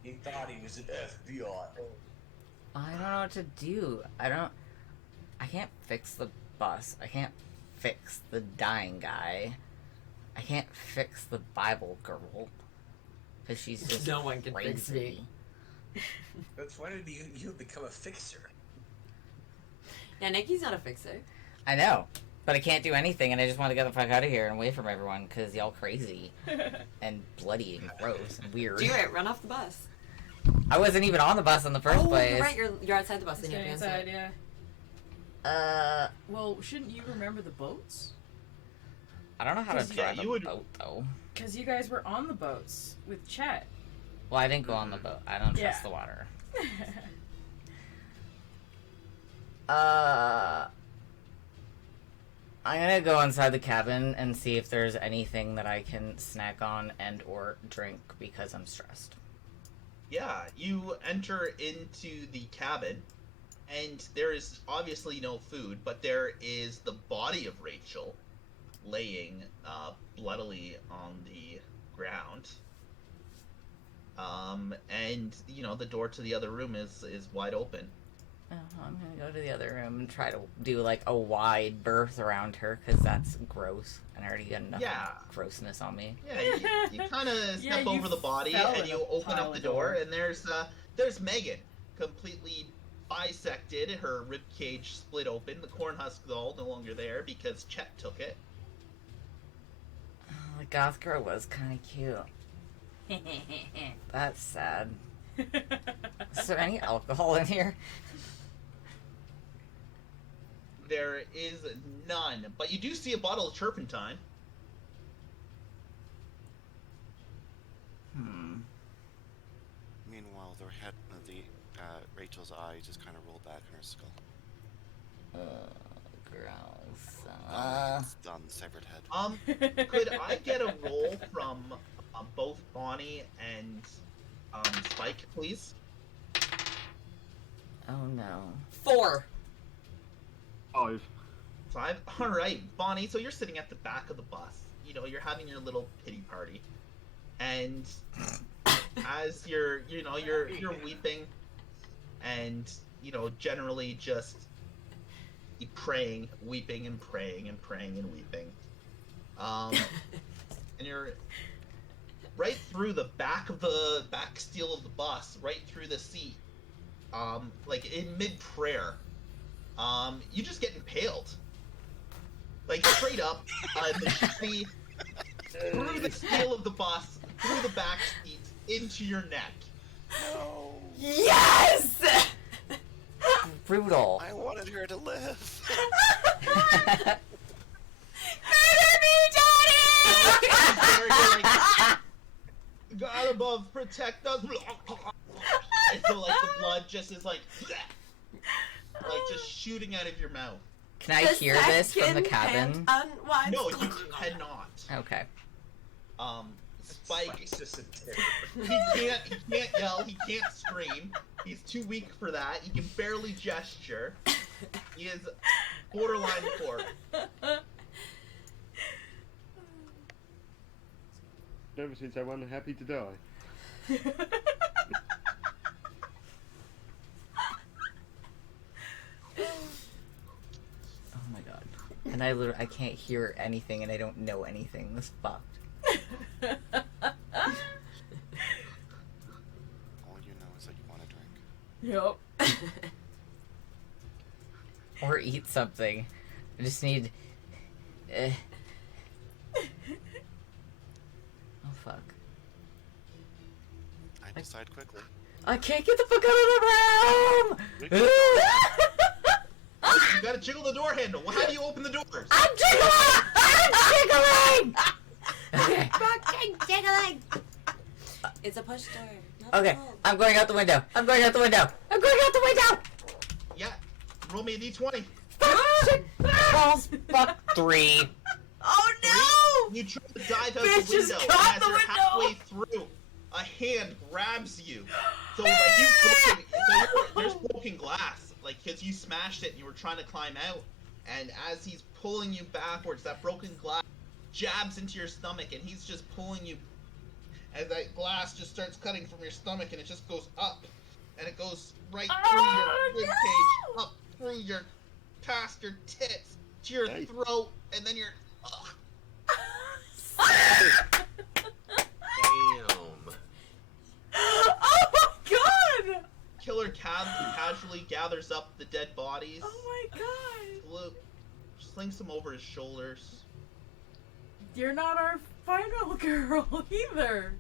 He thought he was an FBI. I don't know what to do. I can't fix the bus. I can't fix the dying guy. I can't fix the Bible girl. Because she's just No one can fix crazy. me. That's why did you become a fixer? Yeah, Nikki's not a fixer. I know. But I can't do anything, and I just want to get the fuck out of here and away from everyone, because y'all crazy. And bloody and gross and weird. Do it. Run off the bus. I wasn't even on the bus in the first place. You're right. You're outside the bus. Let's And get you have to inside, answer. yeah. Well, shouldn't you remember the boats? I don't know how to 'Cause, drive yeah, a you would- boat, though. Because you guys were on the boats with Chet. Well, I didn't go on the boat. I don't trust Yeah. the water. I'm gonna go inside the cabin and see if there's anything that I can snack on and or drink because I'm stressed. Yeah, you enter into the cabin, and there is obviously no food, but there is the body of Rachel laying bloodily on the ground. And you know the door to the other room is wide open. Oh, I'm gonna go to the other room and try to do like a wide berth around her because that's gross, and I already got enough grossness on me. Yeah, you kind of Yeah, step you over the body fell and in you a open pile up the of door, gore. and there's Megan, completely bisected, her rib cage split open. The corn husk doll no longer there because Chet took it. Oh, the goth girl was kind of cute. That's sad. Is there any alcohol in here? There is none, but you do see a bottle of turpentine. Meanwhile, Rachel's eye just kind of rolled back in her skull. Gross. It's done, severed head. Could I get a roll from both Bonnie and Spike, please? Oh no. 4. 5. 5. All right, Bonnie. So you're sitting at the back of the bus. You know, you're having your little pity party, and as you're weeping, and generally just praying, weeping and praying and praying and weeping, and you're right through the back steel of the bus, right through the seat, like in mid prayer. You just get impaled. Like, straight up, through the steel of the bus, through the back seat, into your neck. No! Yes! Brutal. I wanted her to live. Murder me, Daddy! You're like, God above, protect us. And so, like, the blood just is like just shooting out of your mouth. Can I hear this from the cabin? No, you cannot. Okay. Spike, Spike's just a terror. he can't yell, he can't scream. He's too weak for that. He can barely gesture. He is borderline poor. Ever since I won Happy to Die. Oh my god. And I can't hear anything and I don't know anything. This fucked. All you know is that you want to drink. Yep. Or eat something. I just need... Oh fuck. I decide quickly. I can't get the fuck out of the room! You gotta jiggle the door handle. How do you open the doors? I'm jiggling! I'm jiggling! It's a push door. Not Okay, a pull. I'm going out the window. I'm going out the window. I'm going out the window. Yeah. Roll me a d20. Balls. Fuck 3. Oh no! You try to dive out Bitch the just window, caught and as the you're window. halfway through, a hand grabs you. So like there's broken glass, like because you smashed it and you were trying to climb out, and as he's pulling you backwards, that broken glass jabs into your stomach, and he's just pulling you. As that glass just starts cutting from your stomach, and it just goes up, and it goes right through your ribcage, up through your, past your tits, to your Hey. throat, and then your. Damn. Oh my god! Killer casually gathers up the dead bodies, Oh my god! slings them over his shoulders. You're not our final girl either.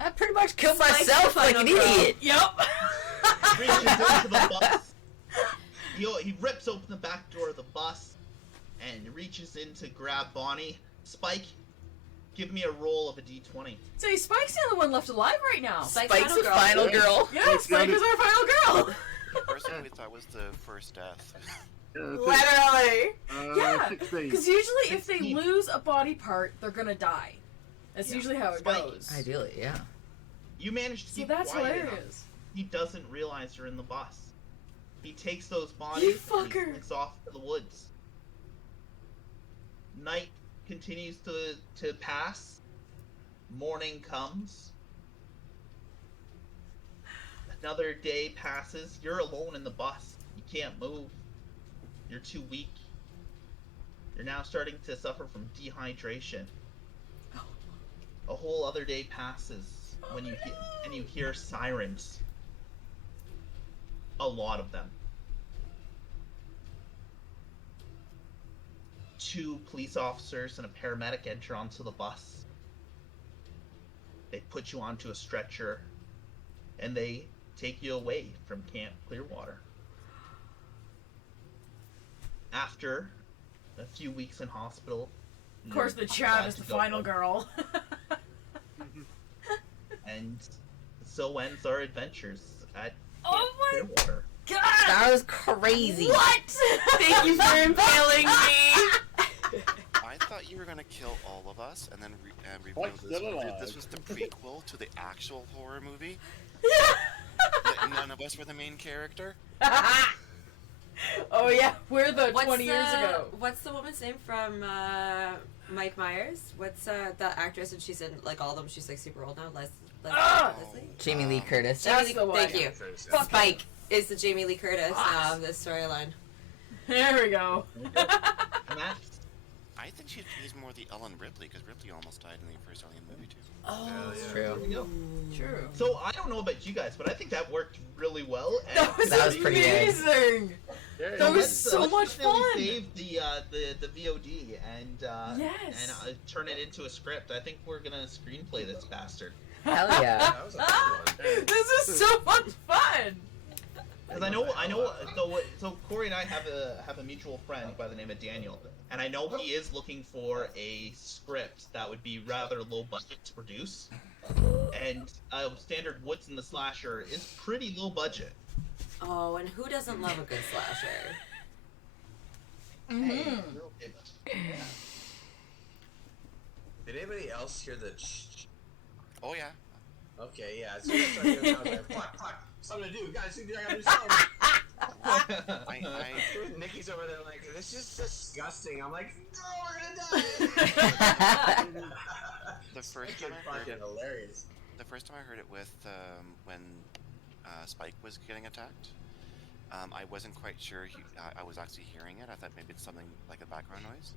I pretty much killed Spike's myself the like an final girl. idiot. Yep. Reaches into the bus. He rips open the back door of the bus and reaches in to grab Bonnie. Spike, give me a roll of a d20. So Spike's the only one left alive right now. Spike's Spike's the girl. final girl. Yeah, Spike is our final girl. The person we thought was the first death. Literally. Yeah, 16. because usually if they 16. lose a body part, they're gonna die. That's Yeah. usually how it Spike. goes. Ideally, yeah. You managed to So keep that's quiet enough. hilarious. He doesn't realize you're in the bus. He takes those You bodies and he fucker. slinks off to the woods. Night continues to pass. Morning comes. Another day passes. You're alone in the bus. You can't move. You're too weak. You're now starting to suffer from dehydration. A whole other day passes when you hear sirens. A lot of them. 2 police officers and a paramedic enter onto the bus. They put you onto a stretcher, and they take you away from Camp Clearwater. After a few weeks in hospital, Of course, the you're Chad glad is to the go final home. girl. And so ends our adventures at Camp Oh my Clearwater. god! That was crazy. What? Thank you for impaling me. I thought you were gonna kill all of us and then reveal Mike's this still movie. alive. This was the prequel to the actual horror movie. That none of us were the main character. Oh yeah, we're the 20 years ago. What's the woman's name from Mike Myers? What's the actress? And she's in like all of them. She's like super old now. Leslie. Jamie Lee Curtis. That's Jamie the Lee, one. thank you. Fuck Spike is the Jamie Lee Curtis Gosh. of this storyline. There we go. And that's I think he's more the Ellen Ripley because Ripley almost died in the first Alien movie too. Oh, It's there true. we go. true. So I don't know about you guys, but I think that worked really well. And That was That was pretty good. amazing. Yeah, That was let's, so let's much definitely fun. Save the VOD and Yes. turn it into a script. I think we're gonna screenplay this bastard. Hell yeah. That was a fun one. This is so much fun. Because I know. So Corey and I have a mutual friend by the name of Daniel, and I know he is looking for a script that would be rather low budget to produce. And standard Woods and the Slasher is pretty low budget. Oh, and who doesn't love a good slasher? Mm-hmm. Did anybody else hear the? Oh yeah. Okay, yeah. As soon as I started hearing, I was like, "Fuck, something to do, guys. I gotta do something." I Nikki's over there like, "This is disgusting." I'm like, "No, we're gonna die." the first It's time I heard fucking it, hilarious. the first time I heard it with when Spike was getting attacked, I wasn't quite sure I was actually hearing it. I thought maybe it's something like a background noise.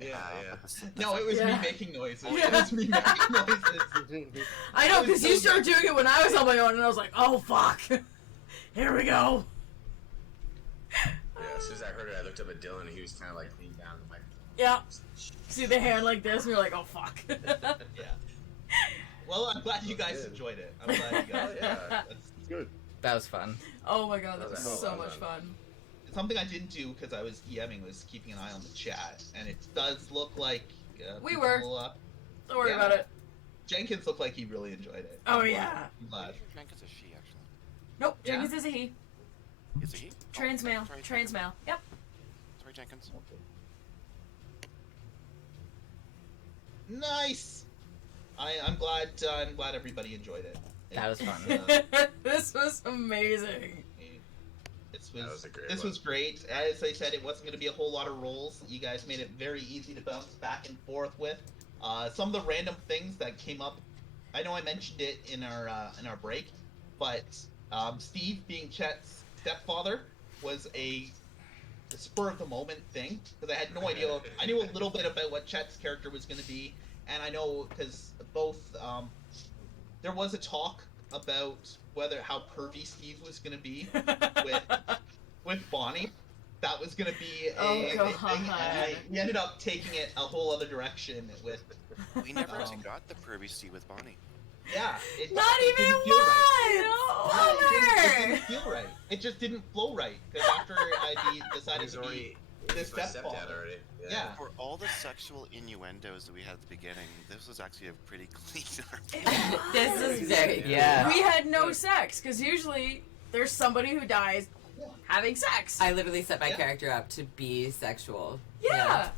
Yeah, yeah. But No, it was me Yeah. making noises. Yeah. It was me making noises. I know, That was because you so started good. doing it when I was on my own, and I was like, oh fuck. Here we go. Yeah, as soon as I heard it, I looked up at Dylan, and he was kind of like leaned down. I'm like, Yeah. See the hand like this, and you're like, oh fuck. Yeah. Well, I'm glad you guys enjoyed it. I'm glad you guys. Oh, yeah. That's That was fun. Oh my god, that was That was a so hell of much fun. fun. something I didn't do because I was EMing was keeping an eye on the chat, and it does look like We were. people, Don't worry Yeah. about it. Jenkins looked like he really enjoyed it. Oh, I'm glad. yeah. I'm glad. Jenkins is she, actually. Nope, Yeah. Jenkins is a he. Is it he? Trans male. Sorry, Trans male. Yep. Sorry, Jenkins. Nice. I'm glad everybody enjoyed it. That was fun. This was amazing. This was great. As I said, it wasn't going to be a whole lot of rolls. You guys made it very easy to bounce back and forth with. Some of the random things that came up, I know I mentioned it in our break, but Steve being Chet's stepfather was a spur of the moment thing because I had no idea. I knew a little bit about what Chet's character was going to be, and I know because both there was a talk about how pervy Steve was going to be with Bonnie. That was going to be a thing, and we ended up taking it a whole other direction with. We never actually got the pervy Steve with Bonnie. Yeah, Not it even didn't feel right. once! No, it Bummer! didn't feel right. It just didn't flow right. Because after I decided He's to be already this my stepdad stepfather. already. Yeah. For all the sexual innuendos that we had at the beginning, this was actually a pretty clean This is very Yeah. We had no sex, because usually there's somebody who dies having sex. I literally set my Yeah. character up to be sexual. Yeah.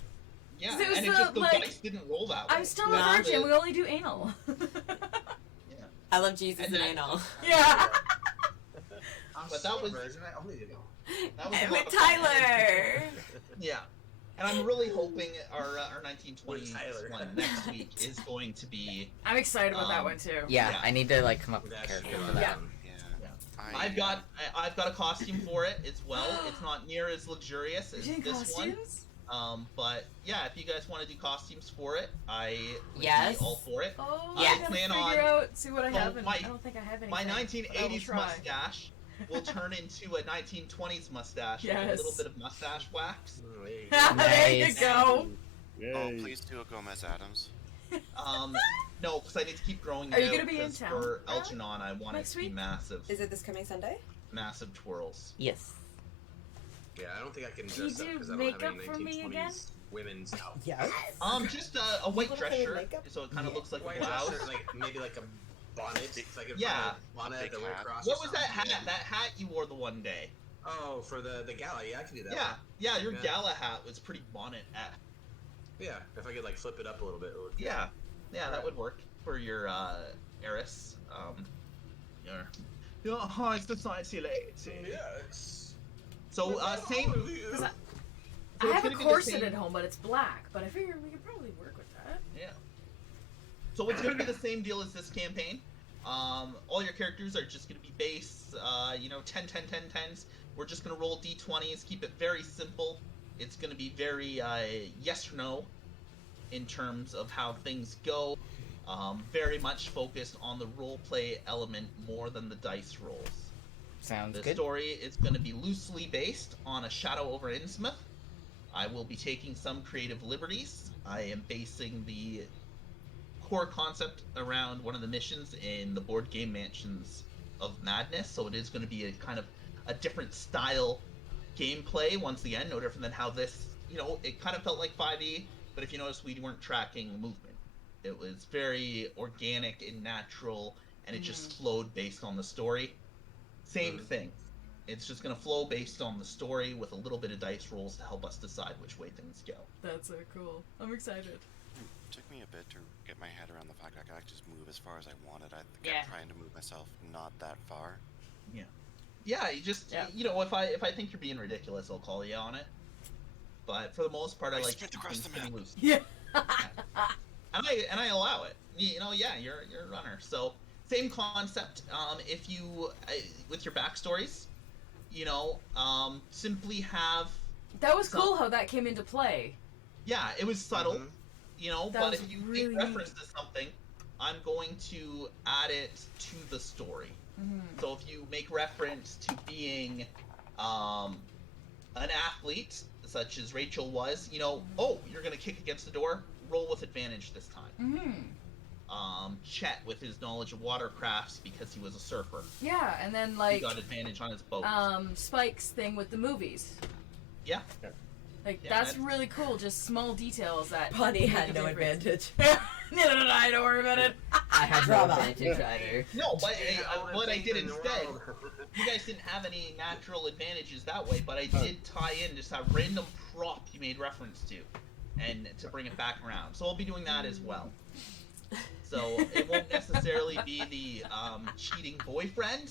Yeah, It was and it the, just the like, dice didn't roll that way. I'm still It a was virgin. the- We only do anal. I love Jesus And and then- anal. Yeah. But that was- I only did it. That was a And lot with of fun. Tyler! Yeah. And I'm really hoping our 1920s Tyler. one next week is going to be. I'm excited about that Um, one too. Yeah, Yeah. I need to like come up with a That's character good. for that Yeah. one. Yeah. I've got a costume for it as well. It's not near as luxurious as You're doing this one. costumes? But yeah, if you guys want to do costumes for it, I would Yes. be all for it. Oh, Yes. I gotta Plan figure on- out, see what I Oh, have. And my- I don't think I have anything. My but I will 1980s try. mustache will turn into a 1920s mustache with a Yes. little bit of mustache wax. Oh, there you There you Nice. go. Yay. Oh, please do a Gomez Adams. No, because I need to keep growing it Are you out, gonna be in 'cause town, for Alan? Elginon, I want it Next to be week? massive, Is it this coming Sunday? massive twirls. Yes. Yeah, I don't think I can Can you dress up do because I don't have any makeup for me 1920s women's outfits. Yes. Just a white People dress play shirt, makeup? so it kind of looks like White a blouse. dress shirt, like maybe like a bonnet. If I could Yeah. find a bonnet Big that went hat. across. What or was that hat? something. That hat you wore the one day. Oh, for the gala. Yeah, I can do that. Yeah, one. yeah, your Yeah. gala hat was pretty bonnet at. Yeah, if I could like flip it up a little bit. It would look good. Yeah, that would work for your heiress. Your high society lady. Yes. So same. Because I So it's have a gonna be the corset same- at home, but it's black. But I figured we could probably work with that. Yeah. So it's going to be the same deal as this campaign. All your characters are just going to be base, 10, 10, 10, 10s. We're just going to roll d20s, keep it very simple. It's going to be very yes or no in terms of how things go. Very much focused on the role play element more than the dice rolls. Sounds The good. story is going to be loosely based on A Shadow over Innsmouth. I will be taking some creative liberties. I am basing the core concept around one of the missions in the board game Mansions of Madness, so it is going to be a kind of a different style gameplay once again, no different than how this, it kind of felt like 5e, but if you notice, we weren't tracking movement. It was very organic and natural, and it just flowed based on the story. Same thing. It's just going to flow based on the story with a little bit of dice rolls to help us decide which way things go. That's so cool. I'm excited. It took me a bit to get my head around the fact that I could actually just move as far as I wanted. I kept Yeah. trying to move myself not that far. Yeah, you just, Yeah. if I think you're being ridiculous, I'll call you on it. But for the most part, I I like sprint keeping across things the pretty map. loose. Yeah. And I allow it. Yeah, you're a runner. So same concept. If you with your backstories, simply have That was cool how that came into play. it was subtle, Mhm. That but was if you really make reference to something, I'm going to add it to the story. So if you make reference to being an athlete, such as Rachel was, oh, you're going to kick against the door, roll with advantage this time. Chet with his knowledge of watercrafts because he was a surfer. Yeah, and then He like got advantage on his boat. Spike's thing with the movies. Yeah. Like, Yeah, that's that's- really cool. Just small details that. Bunny make had a no difference. advantage. Neither did I. Don't worry about it. I had no Drama. advantage either. No, but All the what I faith did in the instead, world. you guys didn't have any natural advantages that way, but I did tie in just a random prop you made reference to, and to bring it back around. So I'll be doing that as well. So it won't necessarily be the cheating boyfriend,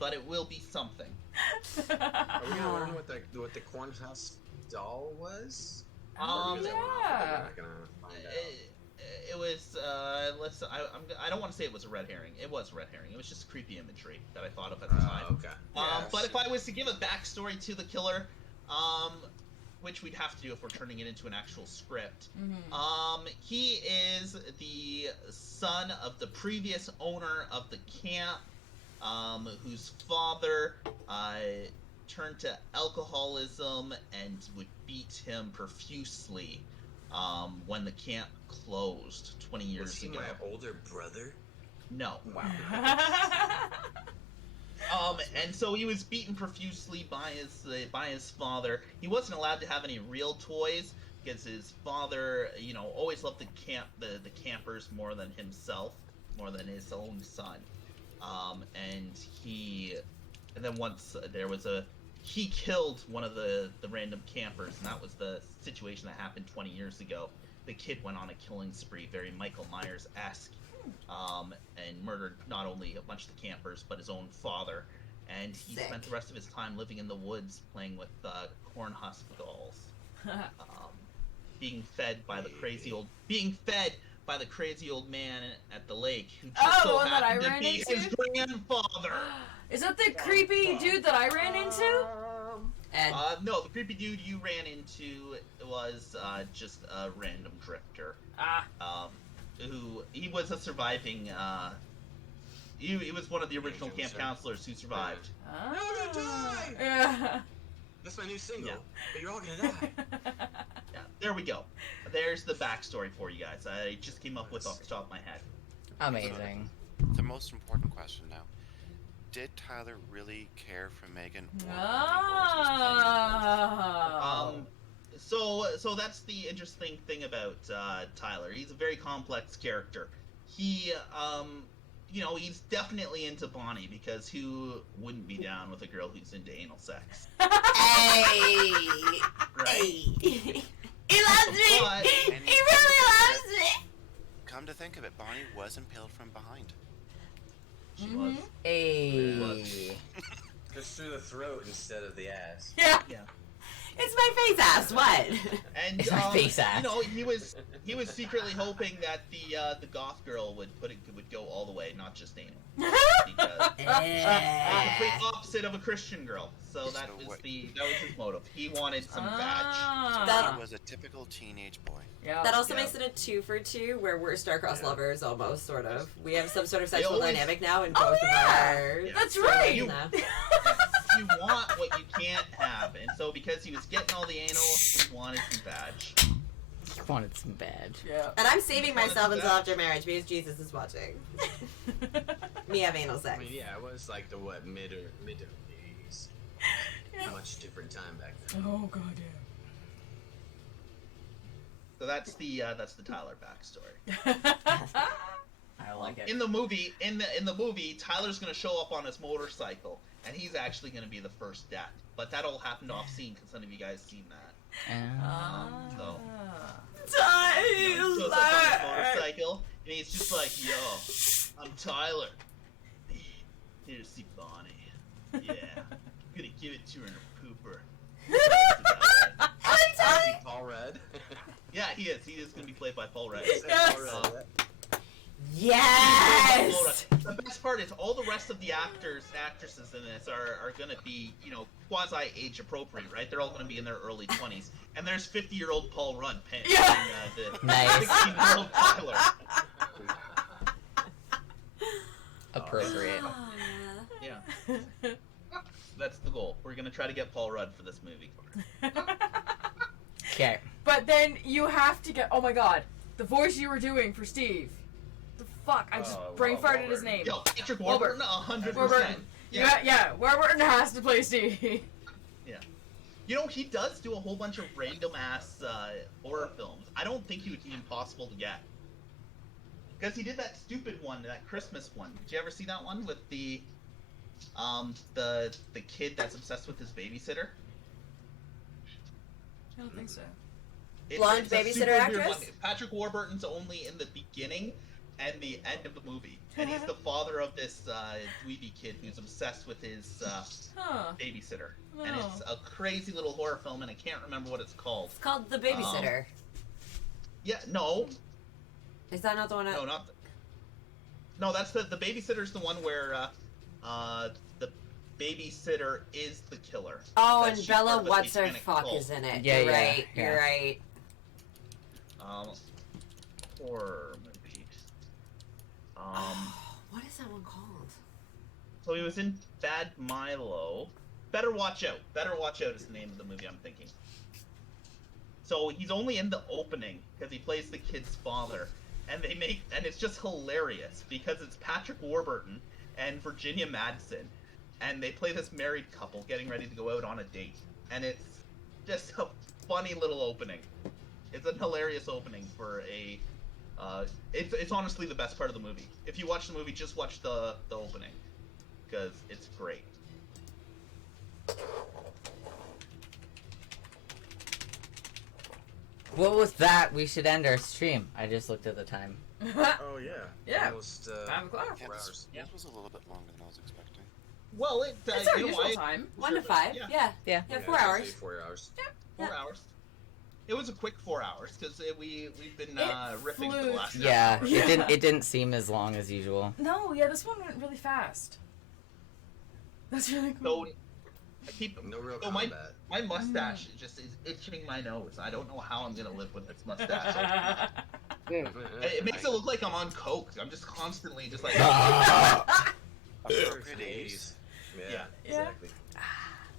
but it will be something. Are we gonna learn what the corn husk doll was? Or Um, is that yeah. we're not gonna find out? It was I don't want to say it was a red herring. It was a red herring. It was just creepy imagery that I thought of at the time. Okay. But if I was to give a backstory to the killer, which we'd have to do if we're turning it into an actual script, he is the son of the previous owner of the camp, whose father turned to alcoholism and would beat him profusely when the camp closed 20 years Was he ago. my older brother? No. Wow. And so he was beaten profusely by his father. He wasn't allowed to have any real toys because his father, always loved the campers more than himself, more than his own son. And then once he killed one of the random campers, and that was the situation that happened 20 years ago. The kid went on a killing spree, very Michael Myers-esque. And murdered not only a bunch of the campers, but his own father. And he Sick. spent the rest of his time living in the woods, playing with corn husk dolls, being fed by the crazy old man at the lake, who just Oh, the so one that I happened to ran be into? his grandfather. Is that the creepy dude that I ran into? Ed. No, the creepy dude you ran into was just a random drifter. Who he was a surviving. He was one of the original camp counselors who survived. You're gonna die! Yeah. That's my new single. Yeah. But you're all gonna die. Yeah, there we go. There's the backstory for you guys. I just came up with off the top of my head. Amazing. The most important question now. Did Tyler really care for Megan? So that's the interesting thing about Tyler. He's a very complex character. He, he's definitely into Bonnie, because who wouldn't be down with a girl who's into anal sex? Hey! Right? Hey! He loves me! But- He really loves me! Come to think of it, Bonnie was impaled from behind. She was. Hey. Just through the throat instead of the ass. Yeah. Yeah. It's my face ass, what? And It's my face ass. he was secretly hoping that the goth girl would go all the way, not just anal. Because the complete opposite of a Christian girl. So that was his motive. He wanted some badge. That- He was a typical teenage boy. Yeah. That also Yeah. makes it a 2 for 2, where we're star-crossed lovers, almost, sort of. We have some sort of They sexual always- dynamic now in Oh, both yeah. of our... Yeah. That's right. You want what you can't have, and so because he was getting all the anal, he wanted some badge. He wanted some badge. Yeah. And I'm saving myself until after marriage, because Jesus is watching. Me have anal I sex. mean, yeah, it was like the mid 80s. Yeah. Much different time back then. Oh god damn. So that's the Tyler backstory. I like it. In the movie, Tyler's gonna show up on his motorcycle, and he's actually gonna be the first death. But that'll happen off scene, because none of you guys seen that. So he shows up on his motorcycle, and he's just like, "Yo, I'm Tyler. Here to see Bonnie. Yeah, I'm gonna give it to her in a pooper." Is he Paul Rudd? Yeah, he is. He is gonna be played by Paul Rudd. Is that Yes. Paul Rudd? Yes! The best part is all the rest of the actresses in this are gonna be, quasi age appropriate, right? They're all gonna be in their early 20s, and there's 50-year-old Paul Rudd playing the Nice. 16-year-old Tyler. Appropriate. Yeah, that's the goal. We're gonna try to get Paul Rudd for this movie. Okay. But then you have to get. Oh my god, the voice you were doing for Steve. The fuck! I just brain farted his name. Yo, Patrick Warburton. Warburton, 100%. Warburton. Yeah, Warburton has to play Steve. You know, he does do a whole bunch of random ass horror films. I don't think he would be impossible to get. Because he did that stupid one, that Christmas one. Did you ever see that one with the kid that's obsessed with his babysitter? I don't think so. Blonde it's a babysitter super weird actress? one. Patrick Warburton's only in the beginning and the end of the movie, and he's the father of this dweeby kid who's obsessed with his babysitter. And it's a crazy little horror film, and I can't remember what it's called. It's called The Babysitter. Yeah, no. Is that not the one? No, not. No, that's the babysitter's the one where the babysitter is the killer. Oh, But and she's Bella part of a what's her satanic fuck cult. is in it. Yeah, You're yeah, right. yeah. You're right. Horror movie. What is that one called? So he was in Bad Milo. Better Watch Out. Better Watch Out is the name of the movie I'm thinking. So he's only in the opening because he plays the kid's father, and it's just hilarious because it's Patrick Warburton and Virginia Madsen, and they play this married couple getting ready to go out on a date, and it's just a funny little opening. It's a hilarious opening for a. It's honestly the best part of the movie. If you watch the movie, just watch the opening because it's great. Well, with that, we should end our stream. I just looked at the time. Oh yeah. Yeah. Almost 5 o'clock. Yeah, 4 this, hours. this was a little bit longer than I was expecting. Well, It's our usual time. 1 to 5. Yeah. Yeah. Yeah. Yeah, I 4 was gonna hours. say 4 hours. 4 hours. It was a quick 4 hours because we've been riffing for flew. the last Yeah, half hour. it didn't seem as long as usual. No, yeah, this one went really fast. That's really cool. So I keep No real so combat. my mustache just is itching my nose. I don't know how I'm gonna live with this mustache. It makes it look like I'm on coke. I'm just constantly just like. Appropriate age. Yeah, Yeah. exactly.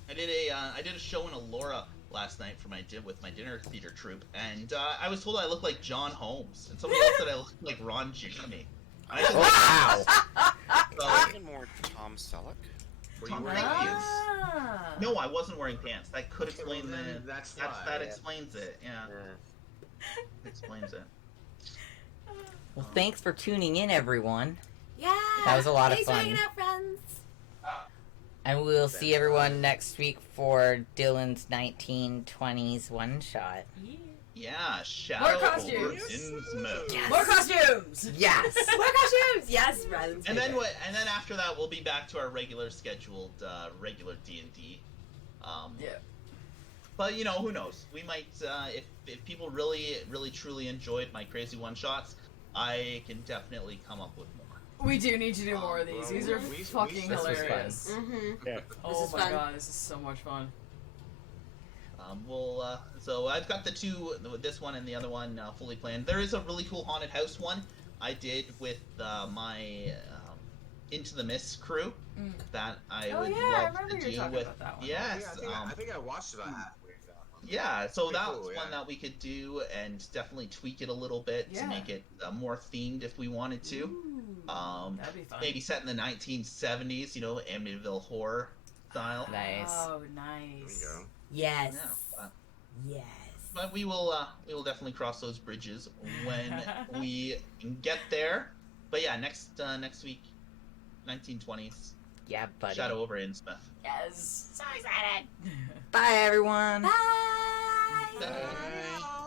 I did a show in Elora last night for my with my dinner theater troupe, and I was told I look like John Holmes, and somebody else said I look like Ron Jeremy. I just, Wow. so, Even more Tom Selleck. Were you Tom wearing Hanks. pants? Ah. no, I wasn't wearing pants. That could explain Well, then the. that's That why. that explains it. Yeah, Yeah. explains it. Well, thanks for tuning in, everyone. Yeah. That was a lot of Thanks for fun. hanging out, friends. And we'll see everyone next week for Dylan's 1920s one-shot. Yeah, Shadow More costumes. in Smoke. More costumes! Yes! More costumes. Yes, friends. And then And then after that, we'll be back to our regular scheduled, regular D&D. Yeah. But you know, who knows? We might, if people really, really, truly enjoyed my crazy one shots, I can definitely come up with more. We do need to do more of these. Well, These are we- fucking this was fun. hilarious. Mm-hmm. Yeah. Oh is my fun. god, this is so much fun. So I've got the two, this one and the other one, fully planned. There is a really cool haunted house one I did with my Into the Mist crew that I Oh would yeah, I love remember to you do talking with. about that one. Yes. I think I watched about halfway. Yeah, so Pretty that cool, was yeah. one that we could do and definitely tweak it a little bit Yeah. to make it more themed if we wanted to. Ooh, that'd be fun. Maybe set in the 1970s, you know, Amityville horror style. Nice. Oh, There nice. you go. Yes. Yeah, Yes. but we will definitely cross those bridges when we get there. But yeah, next week, 1920s, Yeah, buddy. Shadow over Innsmouth. Yes. So excited. Bye, everyone. Bye. Bye.